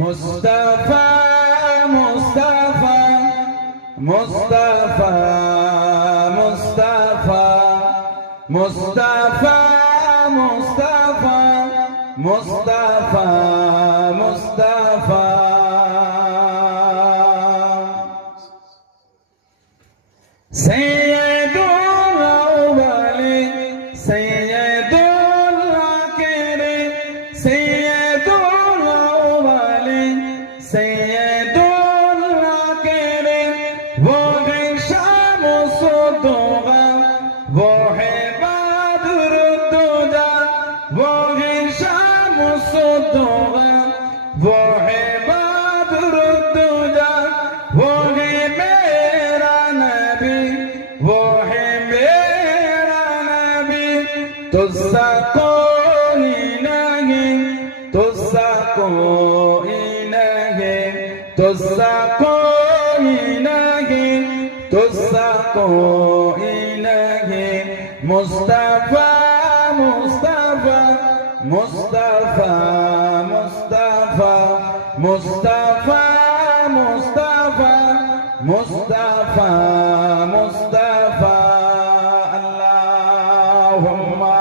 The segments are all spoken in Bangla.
মুস্তাফা মুস্তাফা মুস্তাফা মুস্তাফা মুস্তাফা মুস্তাফা মুস্তাফা মুস্তাফা সৈয়দুল আউয়ালিন সৈয়দুল আখিরিন সৈয়দুল আউয়ালিন সৈয়দুল আখিরিন वो है शाम-उस-सुदूगा वो है बद्र-उद-दुजा वो है शाम-उस-सुदूगा वो है बद्र-उद-दुजा वो है मेरा नबी वो है मेरा नबी तुझसा कोई नहीं तुझसा कोई नहीं तुझसा कोई नहीं तुझसा कोई नहीं मुस्तफा मुस्तफा मुस्तफा मुस्तफा मुस्तफा मुस्तफा मुस्तफा मुस्तफा अल्लाहुम्मा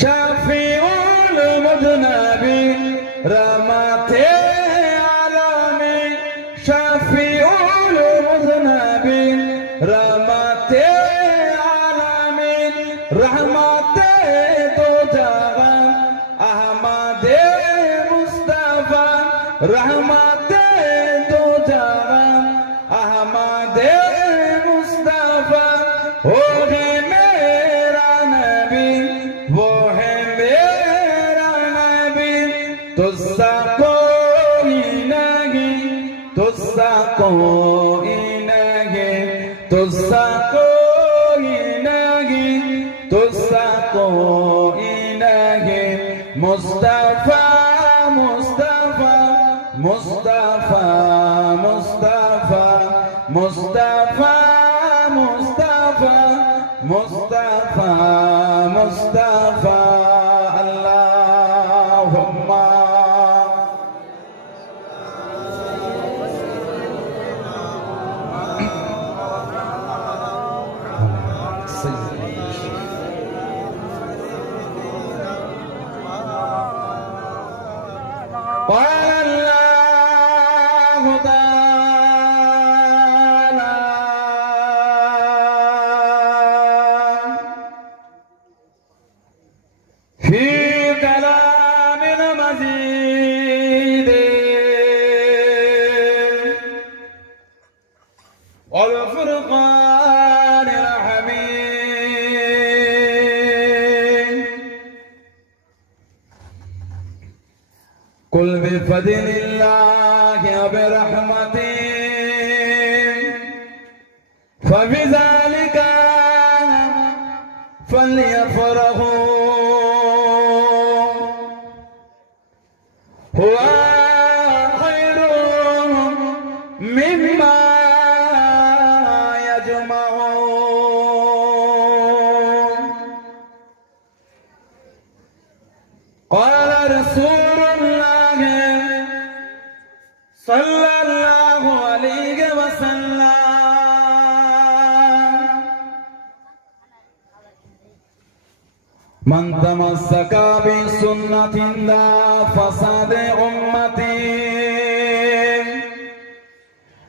शफीउल मुज़नबीन रहमते आलमीन शफीउल मुज़नबीन रहमते आलमीन रहमते दो जहां अहमदे मुस्तफा रहमते दो जहां अहमदे मुस्तफा हो गए मेरा नबी वो है मेरा नबी तुझसा कोई नहीं तुझसा कोई नहीं तुझसा कोई नहीं तुझसा कोई नहीं मुस्तफा मुस्तफा मुस्तफा मुस्तफा मुस्तफा मुस्तफा मुस्तफा मुस्तफा अल्लाहुम्मा في كلام المزيد والفرقان الحميد قل بفضل الله وبرحمته فبذلك فليفرحوا هو خير مما يجمعون قال رسول الله صلى الله عليه وسلم من تمسك بسنة لا فساد أمتي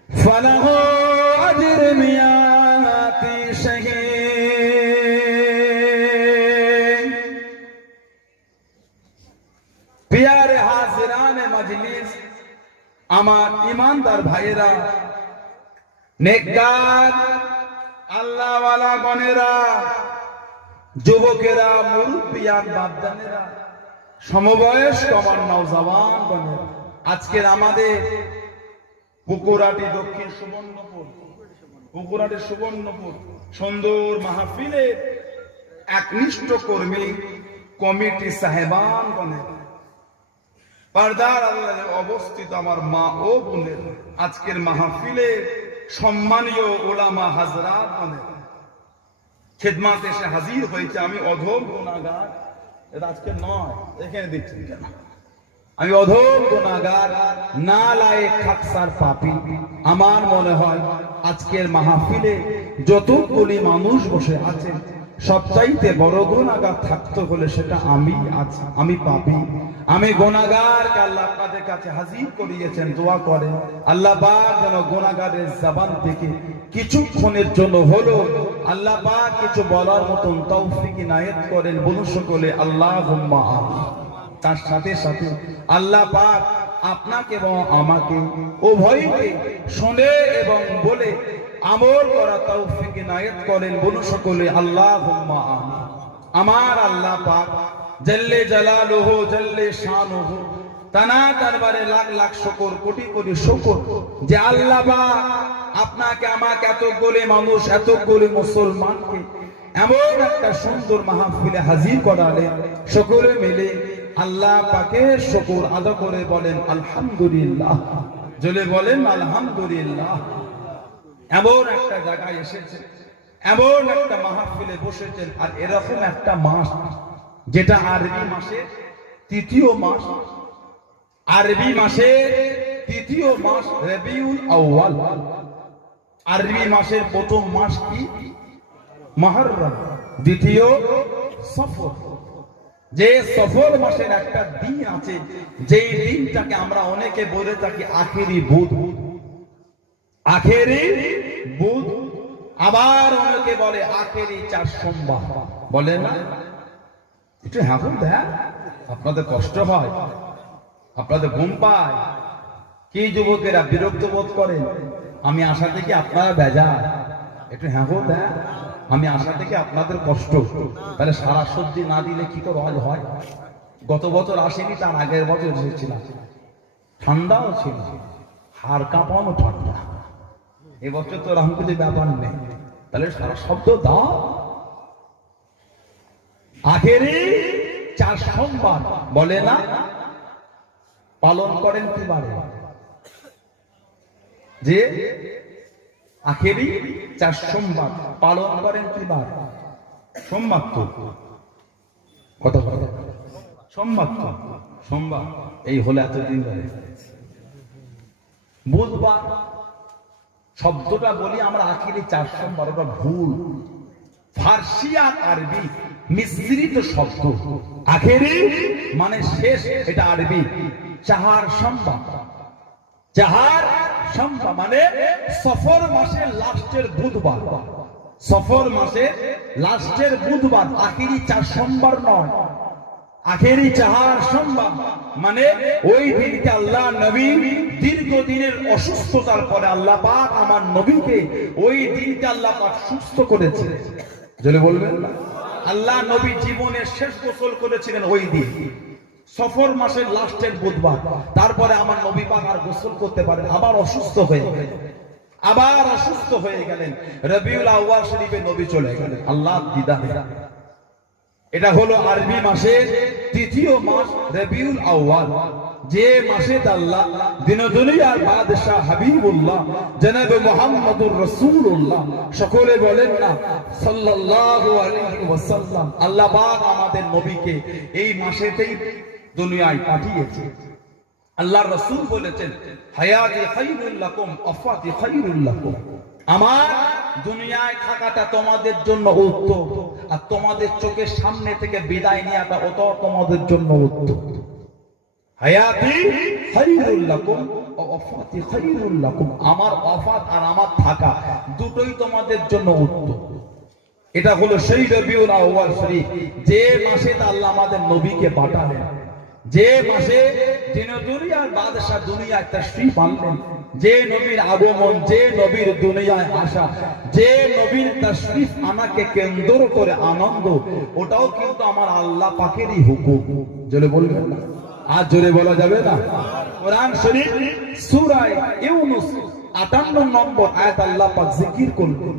فله أجر مئات شهيد प्यारे हाजिराने मजलिस আমার ইমানদার ভাইয়েরা নেককার আল্লাহওয়ালা গণেরা যুবকেরা মুরব্বিয়ান বাপদানেরা সমবয়স্ক আমার নওজওয়ান গণেরা আজকের আমাদের পুকুরাটি দক্ষিণ সুবর্ণপুর সুন্দর মাহফিলের একনিষ্ঠ কর্মী কমিটি সাহেবান গণেরা পর্দার আড়ালে অবস্থিত আমার মা ও বোনের, আজকের মাহফিলে সম্মানীয় ওলামা হাজরাত খেদমাতে এসে হাজির হয়েছে। আমি অধম গুনাহগার, এটা আজকে নয়, এখানে দেখছেন কেন? আমি অধম গুনাহগার, নালায়েক খাকসার পাপী। আমার মনে হয় আজকের মাহফিলে যতগুলি মানুষ বসে আছে সবচাইতে বড় গুনাহগার থাকতে হলে সেটা আমি আছি। আমি পাপী, আমি গুনাহগারকে আল্লাহ আপনাদের কাছে হাজির করিয়েছেন। দোয়া করেন আল্লাহ পাক যেন গুনাহগারের জবান থেকে কিছুক্ষণের জন্য হলো আল্লাহ পাক কিছু বলার মতন তৌফিক ইনায়েত করেন। বলুন সকলে আল্লাহুম্মা আমিন। তার সাথে সাথে আল্লাহ পাক আপনাকে এবং আমাকে উভয়কে শুনে এবং বলে আমল করা তৌফিক ইনায়েত করেন। বলুন সকলে আল্লাহুম্মা আমিন। আমার আল্লাহ পাক জাল্লে জালালুহু জাল্লে শানুহু, তানা দরবারে লাখ লাখ শুকর, কোটি কোটি শুকর যে আল্লাহ পাক আপনাকে আমাকে এতগুলি মানুষ, এতগুলি মুসলমানকে এমন একটা সুন্দর মাহফিলে হাজির করালেন। সকলে মিলে আল্লাহ পাকের শুকর আদা করে বলেন আলহামদুলিল্লাহ। জলে বলেন আলহামদুলিল্লাহ। এমন একটা জায়গায় এসেছে, এমন একটা মাহফিলে বসেছেন, আর এরকম একটা মাস যেটা আরবি মাসের তৃতীয় মাস, আরবি মাসের তৃতীয় মাস রবিউল আউয়াল। আরবি মাসের প্রথম মাস কি? মুহররম, দ্বিতীয় সফর। যে সফর মাসের একটা দিন আছে, যেই দিনটাকে আমরা অনেকে বলে থাকি আখেরি বুধ। আখেরি বুধ, আবার অনেকে বলে আখেরি চার সোমবার, বলে না? একটু হ্যাঁ দেখ, আপনাদের কষ্ট হয়, আপনাদের ঘুম পায়, কি যুবকেরা বিরক্ত বোধ করেন? আমি আশা থেকে আপনারা বেজার, একটু হ্যাঁ দেখ, আমি আশা থেকে আপনাদের কষ্ট। তাহলে সারা সবজি না দিলে কি করে হয়? গত বছর আসেনি, তার আগের বছর এসেছিলাম, ঠান্ডাও ছিল, হাড় কাঁপানো ঠান্ডা। এবছর তো এরকম কিছু ব্যাপার নেই, তাহলে সারা শব্দ দাও। আখেরি চার সোমবার বলে না? পালন করেন কি বারে? যে আখেরি চার সোমবার পালন করেন কি বার? সোমবার তো কত সোমবার, তো সোমবার এই হলো এতদিন ধরে। বুধবার শব্দটা বলি আমরা আখেরি চার সোমবার, ওটা ভুল। ফার্সি আর আরবি মিশ্রিত শব্দ। আখেরি মানে শেষ, এটা আরবি। চাহার সোমবার, চাহার সোমবার মানে সফর মাসের লাস্টের বুধবার। সফর মাসের লাস্টের বুধবার, আখেরি চার সোমবার নয়, আখেরি চাহার সোমবার। মানে ওই দিনকে আল্লাহ নবী দীর্ঘদিনের অসুস্থতার পরে আল্লাহ পাক আমার নবীকে ওই দিনকে আল্লাহ পাক সুস্থ করেছে। যদি বলবেন না, আল্লাহ নবী জীবনের শেষ গোসল করেছিলেন ওই দিন, সফর মাসের লাস্টের বুধবার। তারপরে আমার নবী পাক আর গোসল করতে পারেন, আবার অসুস্থ হয়ে গেলেন, আবার অসুস্থ হয়ে গেলেন। রবিউল আউয়াল শরীফে নবী চলে গেলেন আল্লাহ দিদারে। এটা হলো আরবি মাসের তৃতীয় মাস রবিউল আউয়াল, যে মাসে আল্লাহ দিনদুনিয়ার বাদশাহ হাবিবুল্লাহ জনাবে মুহাম্মদুর রাসূলুল্লাহ, সকলে বলেন না সাল্লাল্লাহু আলাইহি ওয়াসাল্লাম, আল্লাহ পাক আমাদের নবীকে এই মাসেতেই দুনিয়ায় পাঠিয়েছে। আল্লাহর রাসূল বলেছেন হায়াতি খায়রুল লাকুম ওয়াফাতি খায়রুল লাকুম, আমার দুনিয়ায় থাকাটা তোমাদের জন্য উত্তম, আর তোমাদের চোখের সামনে থেকে বিদায় নেওয়াটা ওটাও তোমাদের জন্য উত্তম। হায়াতি খায়রুল লাকুম ওয়া ওয়াফাতি খায়রুল লাকুম, আমার ওয়াফাত আর আমার থাকা দুটোই তোমাদের জন্য উত্তম। এটা হলো সেই রবিউল আউয়াল শরীফ, যে মাসে আল্লাহ আমাদের নবীকে পাঠালেন, যে মাসে দিনদুনিয়ার বাদশাহ দুনিয়ায় তাশরীফ আনলেন, যে নবীর আগমন, যে নবীর দুনিয়ায় আসা, যে নবীর তাশরীফ আনাকে কেন্দ্র করে আনন্দ, ওটাও কিন্তু আমার আল্লাহ পাকেরই হুকুম। জোরে বলবেন না? আর জোরে বলা যাবে না? কোরআন শরীফ সূরা ইউনূস ৫৮ নম্বর আয়াত আল্লাহ পাক জিকির করলেন,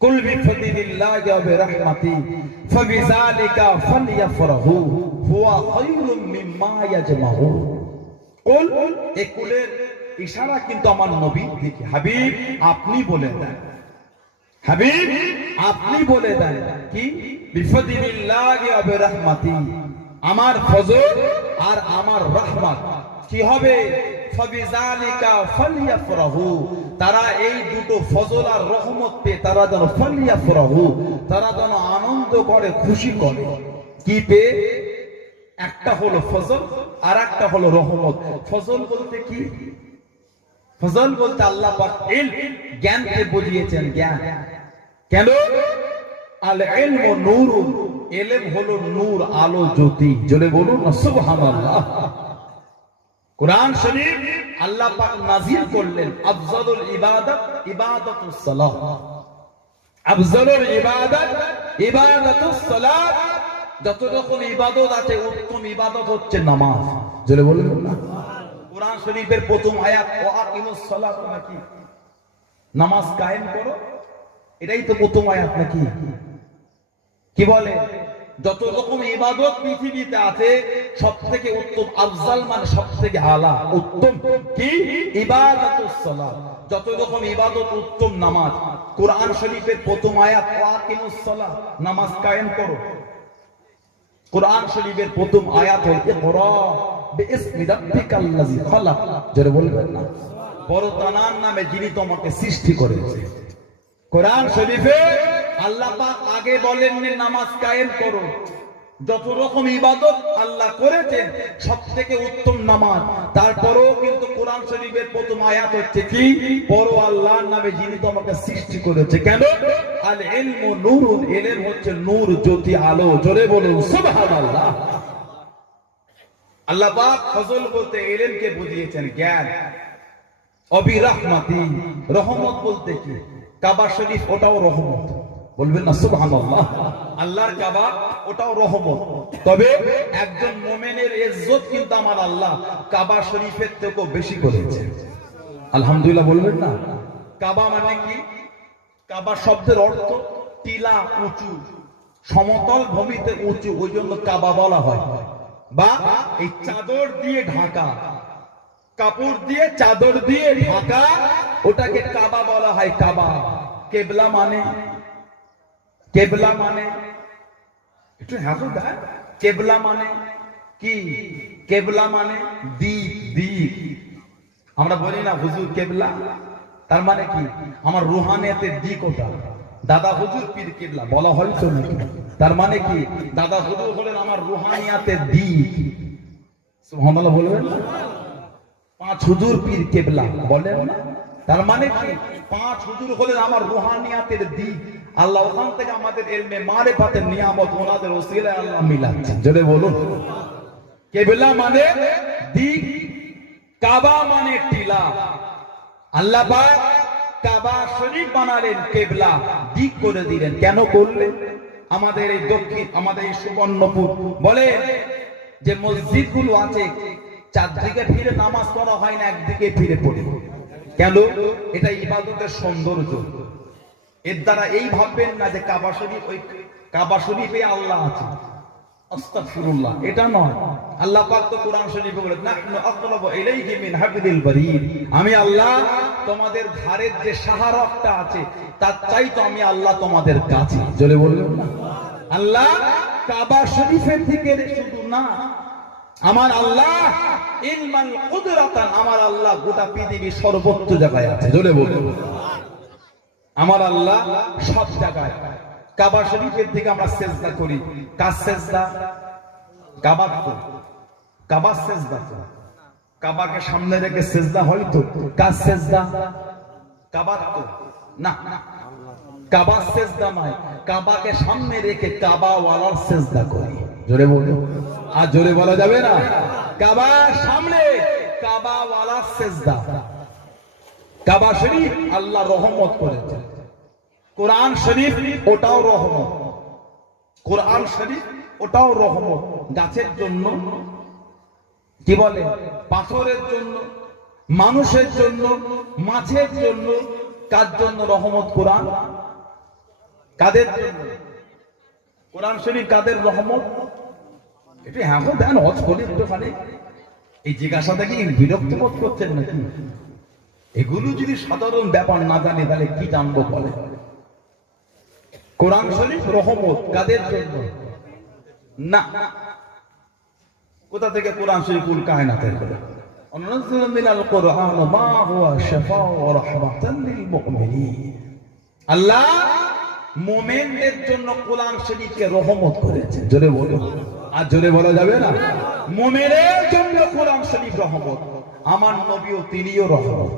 কুল বিফদিলিল্লাহি ওয়া বিরহমাতি ফাবিযালিকা ফালইফরাহু হুয়া খায়রুম মিম্মা ইয়াজমাউন। কুল, এই কুলের ইশারা কিন্তু আমার নবী দিকে। হাবিব আপনি বলে দেন, হাবিব আপনি বলে দেন কি? বিফদিলিল্লাহি ওয়া বিরহমাতি, আমার ফজল আর আমার রহমত কি হবে? ফাবিযালিকা ফালইফরাহু, তারা এই দুটো ফজল আর রহমত পেয়ে তারা যেন ফালইফরাহু, তারা যেন আনন্দ করে, খুশি করে। কি পেয়ে? একটা হলো ফজল আর একটা হলো রহমত। ফজল বলতে কি? ফজল বলতে আল্লাহ পাক ইলম, জ্ঞানকে বুঝিয়েছেন, জ্ঞান। কেন? আল ইলমু নূরুন, ইলম হলো নূর, আলো, জ্যোতি। জোরে বলুন না সুবহানাল্লাহ। কুরআন শরীফ আল্লাহ পাক নাযিল করলেন, আফজালুল ইবাদত ইবাদাতুস সালাহ, আফজালুল ইবাদত ইবাদাতুস সালাহ। যত রকম ইবাদত আছে উত্তম ইবাদত হচ্ছে নামাজ। জোরে বলুন না। কুরআন শরীফের প্রথম আয়াত ওয়া আকিমুস সালাত, নাকি নামাজ কায়েম করো, এটাই তো প্রথম আয়াত নাকি? কি বলে? যত রকম ইবাদত পৃথিবীতে আছে সবথেকে উত্তম, আফজাল মানে সবথেকে আলা, উত্তম কি? ইবাদাতুস সালাত। যত রকম ইবাদত উত্তম নামাজ। কুরআন শরীফের প্রথম আয়াত ওয়া আকিমুস সালাত, নামাজ কায়েম করো। কুরআন শরীফের প্রথম আয়াত হল ইকরা বিইসমি রাব্বিকাল্লাযী খালাক। যারা বলবেন না, বড় তানার নামে যিনি তোমাকে সৃষ্টি করেছে। কুরআন শরীফে আল্লাহ পাক আগে বলেননি নামাজ কায়েম করো। যত রকম ইবাদত আল্লাহ করেছেন সবথেকে উত্তম নামাজ। তারপরেও কিন্তু কোরআন শরীফের প্রথম আয়াত হচ্ছে কি? পড়ো আল্লাহর নামে যিনি তোমাকে সৃষ্টি করেছে। কেন? আল ইলমু নূরুন, ইলম হচ্ছে নূর, জ্যোতি, আলো। জোরে বলুন সুবহানাল্লাহ। আল্লাহ পাক ফজল বলতে ইলমকে বুঝিয়েছেন, জ্ঞান। অবি রাহমাতি, রহমত বলতে কি? কাবা শরীফ, ওটাও রহমত। বলবেন না সুবহানাল্লাহ। আল্লাহর কাবা ওটাও রহমত। তবে একজন মুমিনের ইজ্জত কিন্তু আমার আল্লাহ কাবা শরীফের থেকেও বেশি করেছে। আলহামদুলিল্লাহ বলবেন না। কাবা মানে কি? কাবা শব্দের অর্থ টিলা, উঁচু, সমতল ভূমিতে উঁচু, ওই জন্য কাবা বলা হয়। বা এই চাদর দিয়ে ঢাকা, কাপড় দিয়ে চাদর দিয়ে ঢাকা, ওটাকে কাবা বলা হয়। কাবা। কেবলা মানে, কেবলা মানে একটু হাসো দা, কেবলা মানে কি? কেবলা মানে দিক, দিক। আমরা বলি না হুজুর কেবলা, তার মানে কি? আমার রুহানিয়াতের দিক ওটা। দাদা হুজুর পীর কেবলা বলা হয় তো নাকি? তার মানে কি? দাদা হুজুর হলেন আমার রুহানিয়াতের দিক। সুবহানাল্লাহ বলবেন না। পাঁচ হুজুর পীর কেবলা বলেন না, তার মানে কি? পাঁচ হুজুর হলেন আমার রুহানিয়াতের দিক। আল্লাহ ওখান থেকে আমাদের ইলমে মারিফাতের নিয়ামত ওনাদের ওসিলায় আল্লাহ মিলাচ্ছেন। জোরে বলুন। কেবলা মানে দিক, কাবা মানে টিলা। আল্লাহ পাক কাবা শরীফ বানালেন, কেবলা দিক করে দিলেন। কেন করলেন? আমাদের এই দক্ষিণ, আমাদের এই সুবর্ণপুর বলে যে মসজিদগুলো আছে চারদিকে ফিরে নামাজ পড়া হয় না, একদিকে ফিরে পড়ে। কেন? এটা ইবাদতের সৌন্দর্য। এর দ্বারা এই ভাববেন না যে কাবা শরীফ, ওই কাবা শরীফে আল্লাহ আছে, আস্তাগফিরুল্লাহ, এটা নয়। আল্লাহ পাক তো কোরআন শরীফে বলেন, নাহনু আকরাবু ইলাইহি মিন হাবলিল বারীদ, আমি আল্লাহ তোমাদের ঘাড়ের যে শাহরগটা আছে তার চাইতে আমি আল্লাহ তোমাদের কাছে। জোরে বলবেন না। আল্লাহ কাবা শরীফের দিকে শুধু না, আমার আল্লাহ ইলমাল কুদরাতান, আমার আল্লাহ গোটা পৃথিবীর সর্বত্র জায়গায় আছে। জোরে বলুন। আমার আল্লাহ সব জায়গায়। কাবা শরীফের দিকে আমরা সেজদা করি। কার সেজদা? কাবার তো। কাবার সেজদা তো। কাবাকে সামনে রেখে সেজদা হয় তো। কার সেজদা? কাবার তো না, কাবার সেজদা নয়। কাবাকে সামনে রেখে কাবাওয়ালার সেজদা করি। জোরে বলুন। আর জোরে বলা যাবে না। কাবার সামনে কাবাওয়ালার সেজদা। কাবা শরীফ আল্লাহ রহমত করেছেন। কোরআন শরীফ ওটাও রহমত। কোরআন শরীফ ওটাও রহমত। গাছের জন্য, কি বলে, পাথরের জন্য, মানুষের জন্য, মাছের জন্য। কার জন্য রহমত? কোরআন। কাদের জন্য? কোরআন শরীফ কাদের রহমত? একটু হ্যাঁ দেন, হজ করি একটুখানি। এই জিজ্ঞাসাটা কি বিরক্ত বোধ করছেন নাকি? এগুলো যদি সাধারণ ব্যাপার না জানি তাহলে কি জানবো বলে? কোরআন শরীফ রহমত কাদের জন্য? না, কোথা থেকে কোরআন শরীফ কুল কায়নাতের করে? অনুনাজ্জিলু মিনাল কুরআন মা হুয়া শিফাউ ওয়া রাহমাতান লিল মুমিনিন। আল্লাহ মুমিনদের জন্য কোরআন শরীফকে রহমত করেছে। জোরে বলো, আর জোরে বলা যাবে না? মুমিনের জন্য কোরআন শরীফ রহমত। আমার নবীও তিনিও রহমত।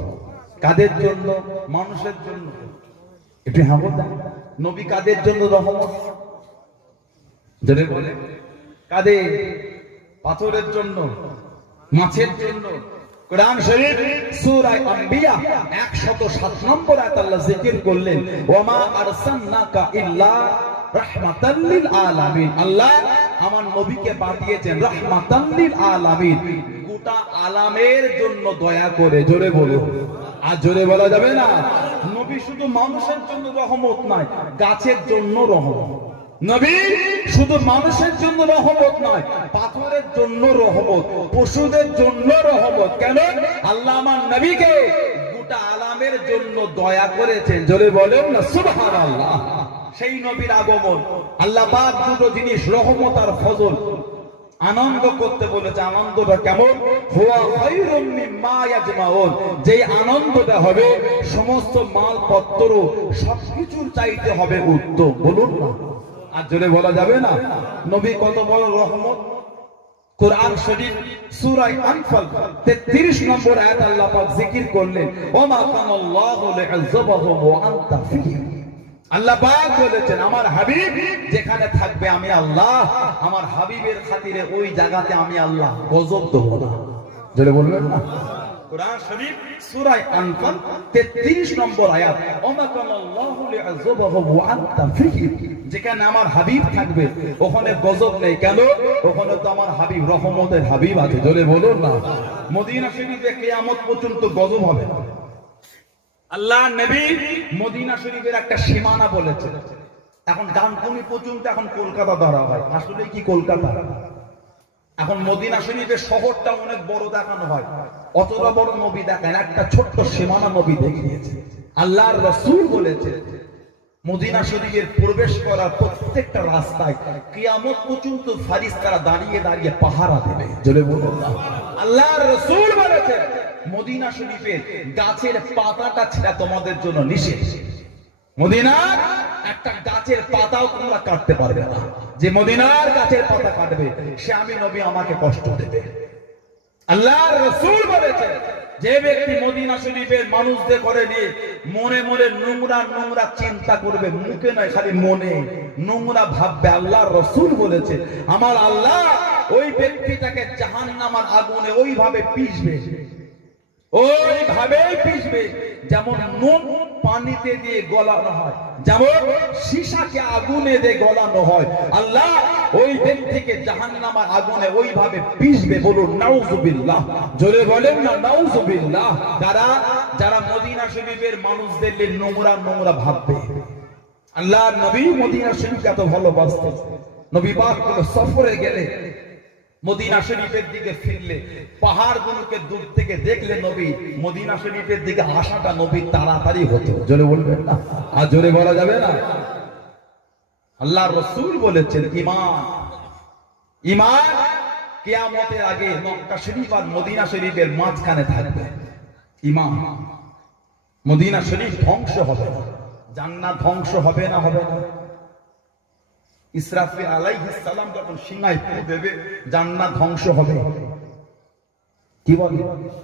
কাদের জন্য? মানুষের জন্য। একটু হ্যাঁ বলতে, নবী কাদের জন্য রহমত? জোরে বলে, কাদের? পাথরের জন্য, মাছের জন্য। কোরআন শরীফ সূরা আম্বিয়া 107 নম্বর আয়াত আল্লাহ জিকির করলেন, ওয়ামা আরসালনাকা ইল্লা রাহমাতাল লিল আলামিন। আল্লাহ আমার নবীকে পাঠিয়েছেন রাহমাতাল লিল আলামিন, গোটা আলামের জন্য দয়া করে। জোরে বলুন, আর জোরে বলা যাবে না? নবী শুধু মানুষের জন্য রহমত নয়, গাছের জন্য রহমত। নবী শুধু মানুষের জন্য রহমত নয়, পাথরের জন্য রহমত, পশুদের জন্য রহমত। কেন? আল্লাহ আমার নবীকে গোটা আলামের জন্য দয়া করেছেন। জোরে বলেন না সুবহানাল্লাহ। সেই নবীর আগমন আল্লাহ পাক দুটো জিনিস, রহমত আর ফজল, আনন্দ করতে বলেছে। আনন্দটা কেমন? হুয়া খায়রুম মিম্মা ইয়াজমাউন। যে আনন্দটা হবে সমস্ত মালপত্র সবকিছুর চাইতে হবে উত্তম। বলুন না, আর জোরে বলা যাবে না? নবী কত বড় রহমত! কোরআন শরীফ সূরা আনফাল 33 নম্বর আয়াত আল্লাহ পাক জিকির করলেন, ওমা কানাল্লাহু লি'আযাবাহুম ওয়া আনতা ফীহিম। আল্লাহ পাক বলেছেন আমার হাবিব যেখানে থাকবে আমি আল্লাহ, আমার হাবিবের খাতিরে ওই জায়গাতে আমি আল্লাহ গজব দেব না। জোরে বলবেন না? কোরআন শরীফ সূরা আনফাল 33 নম্বর আয়াত, ওমা কানাল্লাহু লি'আযাবাহুম ওয়া আনতা ফীহিম। যেখানে আমার হাবিব থাকবে ওখানে গজব নেই। কেন? ওখানে তো আমার হাবিব রহমতের হাবিব আছে। জোরে বলুন না। মদিনা শরীফে কিয়ামত পর্যন্ত গজব হবে না। আল্লাহ নবী মদিনা শরীফের একটা সীমানা বলেছেন। এখন ডানকুনি পর্যন্ত এখন কলকাতা ধরা হয়, আসলে কি কলকাতা? এখন মদিনা শরীফের শহরটা অনেক বড় দেখানো হয়, অতটা বড় নবী দেখেন, একটা ছোট্ট সীমানা নবী দেখিয়েছে। আল্লাহর রাসূল বলেছে মদিনা শরীফের প্রবেশ করার প্রত্যেকটা রাস্তায় কিয়ামত পর্যন্ত ফারিস্তারা দাঁড়িয়ে দাঁড়িয়ে পাহারা দেবে। জোরে বলুন না। আল্লাহর রাসূল বলেছেন মদিনা শরীফের গাছের পাতাটা ছেঁড়া তোমাদের জন্য নিষেধ। মদিনার একটা গাছের পাতাও তোমরা কাটতে পারবে না। যে মদিনার গাছের পাতা কাটবে সে আমি নবী আমাকে কষ্ট দেবে। আল্লাহর রাসূল বলেছেন যে ব্যক্তি মদিনা শরীফের মানুষদের করে নিয়ে মনে মনে নোংরা নোংরা চিন্তা করবে, মুখে নয় খালি মনে নোংরা ভাববে, আল্লাহর রাসূল বলেছে আমার আল্লাহ ওই ব্যক্তিটাকে জাহান্নামের আগুনে ওইভাবে পিষবে, ওইভাবে পিষবে যেমন নুন পানিতে দিয়ে গলানো হয়, যেমন সীসাকে আগুনে দিয়ে গলানো হয়। আল্লাহ ওই ব্যক্তিকে জাহান্নামের আগুনে ওইভাবে পিষবে। বলুন নাউযুবিল্লাহ। জোরে বলেন না নাউযুবিল্লাহ। যারা মদিনা শরীফের মানুষদের নোংরা নোংরা ভাববে। আল্লাহর নবী মদিনা শরীফকে এত ভালোবাসতেন, নবী পাক কোনো সফরে গেলে মদিনা শরীফের দিকে ফিরলে পাহাড়গুলোকে দূর থেকে দেখলে নবী মদিনা শরীফের দিকে আসাটা নবী তাড়াতাড়ি হতো। জোরে বলবেন না, আর জোরে বলা যাবে না? আল্লাহর রাসূল বলেছেন ঈমান কিয়ামতের আগে মক্কা শরীফ আর মদিনা শরীফের মাঝখানে থাকবে। ঈমান, মদিনা শরীফ ধ্বংস হবে না, জান্নাত ধ্বংস হবে না, হবে না। ইসরাফিল আলাইহিস সালাম যখন সিংহায় ফু দেবে জান্নাত ধ্বংস হবে। কি বলে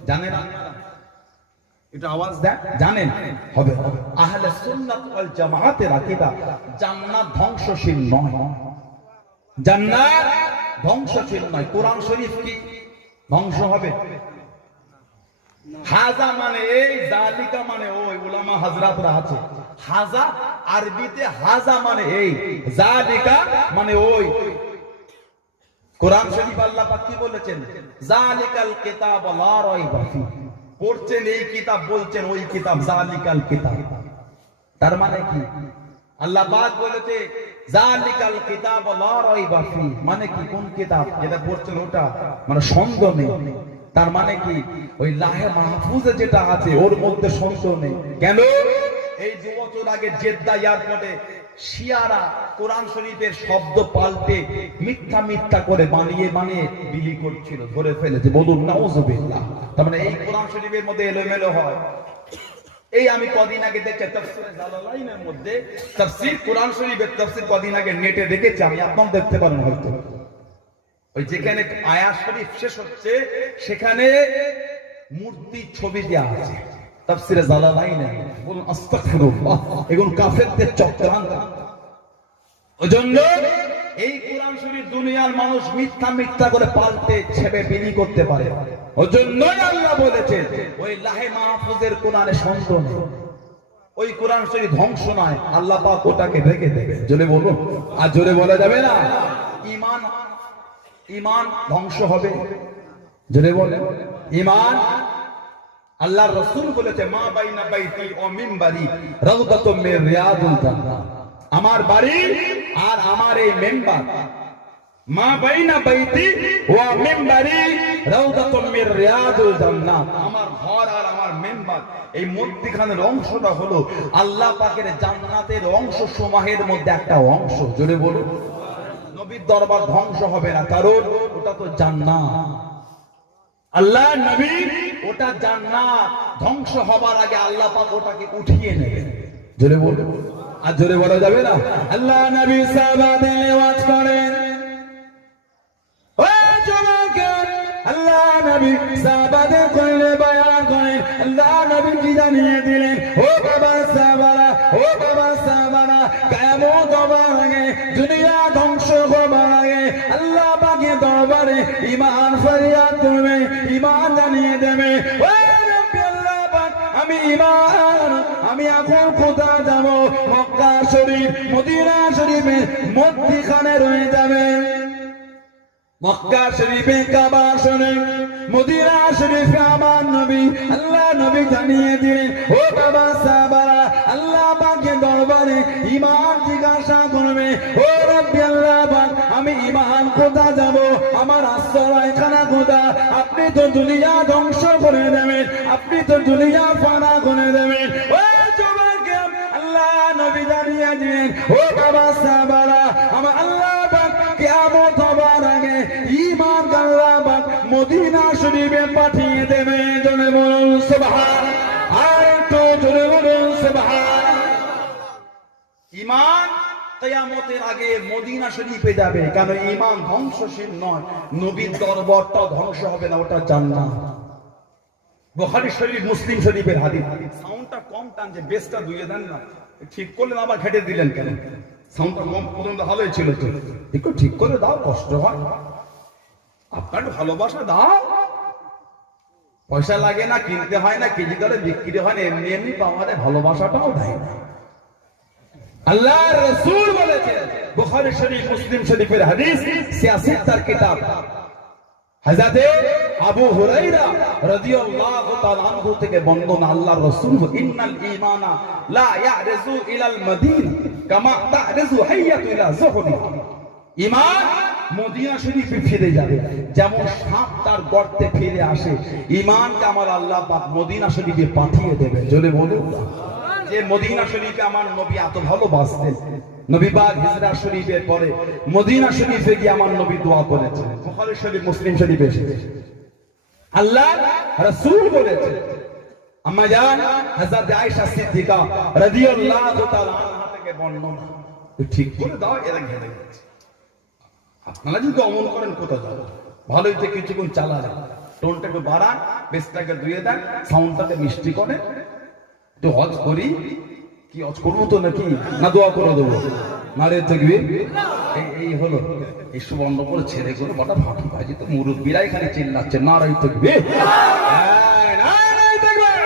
জানেন আপনারা? এটা আওয়াজ দেন, জানেন? হবে। আহলে সুন্নাত ওয়াল জামাতের আকীদা জান্নাত ধ্বংসশীল নয়, জান্নাত ধ্বংসশীল নয়। কোরআন শরীফ কি ধ্বংস হবে? হাজা মানে এই, জালিকা মানে ওই, উলামা হযরতরা আছে। হাজা আরবিতে হাজা মানে এই, জালিকা মানে ওই। কোরআন শরীফ আল্লাহ পাক কি বলেছেন? জালিকাল কিতাব লা রাইবা ফি। পড়ছেন এই কিতাব, বলছেন ওই কিতাব জালিকাল কিতাব। তার মানে কি? আল্লাহ পাক বলেছে জালিকাল কিতাব লা রাইবা ফি, মানে কি কোন কিতাব যেটা পড়ছেন ওটা মানে সন্দেহ নেই। তার মানে কি ওই লাহে মাহফুজে যেটা আছে ওর মধ্যে সন্দেহ নেই। কেন? এই 2 বছর আগে জেদ্দা এয়ারপোর্টে শিয়ারা কোরআন শরীফের শব্দ পাল্টে মিথ্যা মিথ্যা করে বানিয়ে বানিয়ে বিলি করছিল, ধরে ফেলেছে। বলুন নাউজুবিল্লাহ। তার মানে এই কোরআন শরীফের মধ্যে এলোমেলো হয়। এই আমি কদিন আগে দেখে তাফসীরে জালালাইনের মধ্যে তাফসীর কোরআন শরীফের তাফসীর কদিন আগে নেটে দেখেছি আমি, আপনারা দেখতে পারেন হয়তো। ওই যেখানে আয়াত শরীফ শেষ হচ্ছে সেখানে মূর্তি ছবি দেওয়া আছে তাফসীরে জালালাইনে। বলুন আস্তাগফিরুল্লাহ, এগুলো কাফেরদের চক্রান্ত। ওইজন্য এই কোরআন শরীফ দুনিয়ার মানুষ মিথ্যা মিথ্যা করে পাল্টে ছেপে বিলি করতে পারে। ওইজন্যই আল্লাহ বলেছে ওই লাহে মাহফুজের কোরআনে সন্দেহ নেই। ওই কোরআন শরীফ ধ্বংস নয়, আল্লাহ পাক ওটাকে রেখে দেবে। জোরে বলুন, আর জোরে বলা যাবে না। ঈমান ঈমান ধ্বংস হবে। জোরে বলেন ঈমান। আল্লাহর রাসূল বলেছে মা বাইনা বাইতি ওয়া মিনবারি রাউদাতুম মির রিয়াদুল জান্নাহ, আমার বাড়ি আর আমার এই মেম্বার, মা বাইনা বাইতি ওয়া মিনবারি রাউদাতুম মির রিয়াদুল জান্নাহ, আমার ঘর আর আমার মেম্বার এই মধ্যখানের অংশটা হলো আল্লাহ পাকের জান্নাতের অংশ সমূহের মধ্যে একটা অংশ। জোরে বলুন। নবীর দরবার ধ্বংস হবে না, কারণ ওটা তো জান্নাত। আল্লাহ নবী ওটা জান্নাত, ধ্বংস হবার আগে আল্লাহ পাক ওটাকে উঠিয়ে নেবে। জোরে বলুন, আর জোরে বলা যাবে না। আল্লাহ নবী সাহাবাদের ওয়াজ করেন, ও যুবকের আল্লাহ নবী সাহাবাদের করলে বয়ান করেন। আল্লাহ নবী কি জানিয়ে দিলেন, ও বাবা সাহাবারা, ও বাবা সাহাবারা, কিয়ামত হবার আগে, দুনিয়া ধ্বংস হবার আগে আল্লাহ পাকের দরবারে ঈমান ফরিয়াদ করবে, ঈমান জানিয়ে দেবে, ও রব্বি আল্লাহ পাক আমি ঈমান, আমি এখন কোথায় যাব? মক্কা শরীফ মদিনা শরীফের মধ্যখানে রয়ে যাবে। মক্কা শরীফে কাবা শরীফ, মদিনা শরীফে আমার নবী। আল্লাহ নবী জানিয়ে দিলেন, ও বাবা সাহাবারা, আল্লাহ পাকের দরবারে ঈমান জিজ্ঞাসা করবে, ও রব্বি আল্লাহ পাক আমি ঈমান কোথা যাব? আমার আশ্রয়খানা কোথা? আপনি তো দুনিয়া ধ্বংস করে দেবেন, আপনি তো দুনিয়া ফানা করে দেবেন। ও যুবক আল্লাহ নবী জানিয়ে দিলেন, ও বাবা সাহাবারা, আমার আল্লাহ পাক কিয়ামত হবার আগে ঈমান আল্লাহ পাক মদিনা শরীফে পাঠিয়ে দেবে। জোরে বলুন সুবহানাল্লাহ, আর একটু জোরে বলুন সুবহানাল্লাহ। ঈমান কিয়ামতের আগে মদিনা শরীফে যাবে, কারণ ঈমান ধ্বংসশীল নয়। নবীর দরবারটা ধ্বংস হবে না, ওটা জান্নাত। বুখারী শরীফ মুসলিম শরীফের হাদিস। সাউন্ডটা কম টান, যে বেসটা ধুয়ে দেন না। ঠিক করলেন আবার ঘেটে দিলেন কেন? সাউন্ডটা কম পর্যন্ত ভালোই ছিল তো, একটু ঠিক করে দাও, কষ্ট হয়। আপনার ভালোবাসা দাও, পয়সা লাগে না, কিনতে হয় না, কেজি দরে বিক্রি হয় না, এমনি এমনি পাওয়া যায়, ভালোবাসাটাও দেয় না। আল্লাহর রাসূল বলেছেন, বুখারী শরীফ মুসলিম শরীফের হাদিস, সিয়াসিত্তার কিতাব, হযরত আবু হুরায়রা রাদিয়াল্লাহু তাআলা আনহু থেকে বর্ণনা, আল্লাহর রাসূল ইন্নাল ঈমানা লা ইয়ারজু ইলাল মাদিনা কামা তারজু হাইয়াতু ইলা যুহরিহা, ঈমান মদিনা শরীফে ফিরে যাবে যেমন সাপ তার গর্তে ফিরে আসে। ঈমানকে আমার আল্লাহ পাক মদিনা শরীফে পাঠিয়ে দেবে। জোরে বলুন যে মদিনা শরীফে আমার নবী এত ভালোবাসতেন, নবী পাক হিজরা শরীফের পরে মদিনা শরীফে গিয়ে আমার নবী দোয়া করেছেন। বুখারী শরীফ মুসলিম শরীফে এসেছে, আল্লাহ রাসূল বলেছেন, আম্মা জান হযরত আয়েশা সিদ্দিকা রাদিয়াল্লাহু তাআলা আনহা থেকে বর্ণনা। ঠিক করে দাও, এরা ঘেরে গেছে। আপনারা যদি অমল করেন কোথা যাবে? ভালোই তো কিছুক্ষণ চালান, টোনটা একটু বাড়ান, বেসটাকে ধুয়ে দেন, সাউন্ডটাকে মিষ্টি করে একটু হজ করি। কি হজ করবো তো নাকি, না দোয়া করে দেবো? নারে তাকবীর। এই হলো এই সুবর্ণ করে ছেড়ে করে বটা ফাঁকি বাজি তো মুরব্বীরা এখানে চিল্লাচ্ছে নারে তাকবীর, নারে তাকবীর।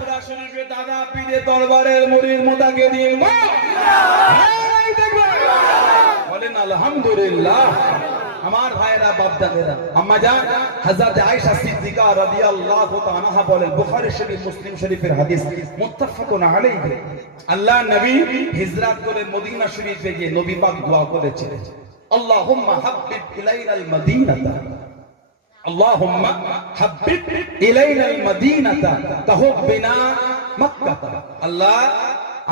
পুরা শরীফে দাদা পীরের দরবারের মুরিদ মুতাকিদিন নারে তাকবীর বলেন আলহামদুলিল্লাহ। আমার ভাইরা বাপদাদেরা, আম্মা জান হযরত আয়েশা সিদ্দিকা রাদিয়াল্লাহু তাআলা আনহা বলেন, বুখারী শরীফ মুসলিম শরীফের হাদিস, মুত্তাফাকুন আলাইহি, আল্লাহ নবী হিজরত করে মদিনা শরীফে গিয়ে নবী পাক দোয়া করেছিলেন, আল্লাহুম্মা হাব্বিব ইলাইনাল মাদিনাতা, আল্লাহুম্মা হাব্বিব ইলাইনাল মাদিনাতা কাহুব্বিনা মক্কাহ। আল্লাহ,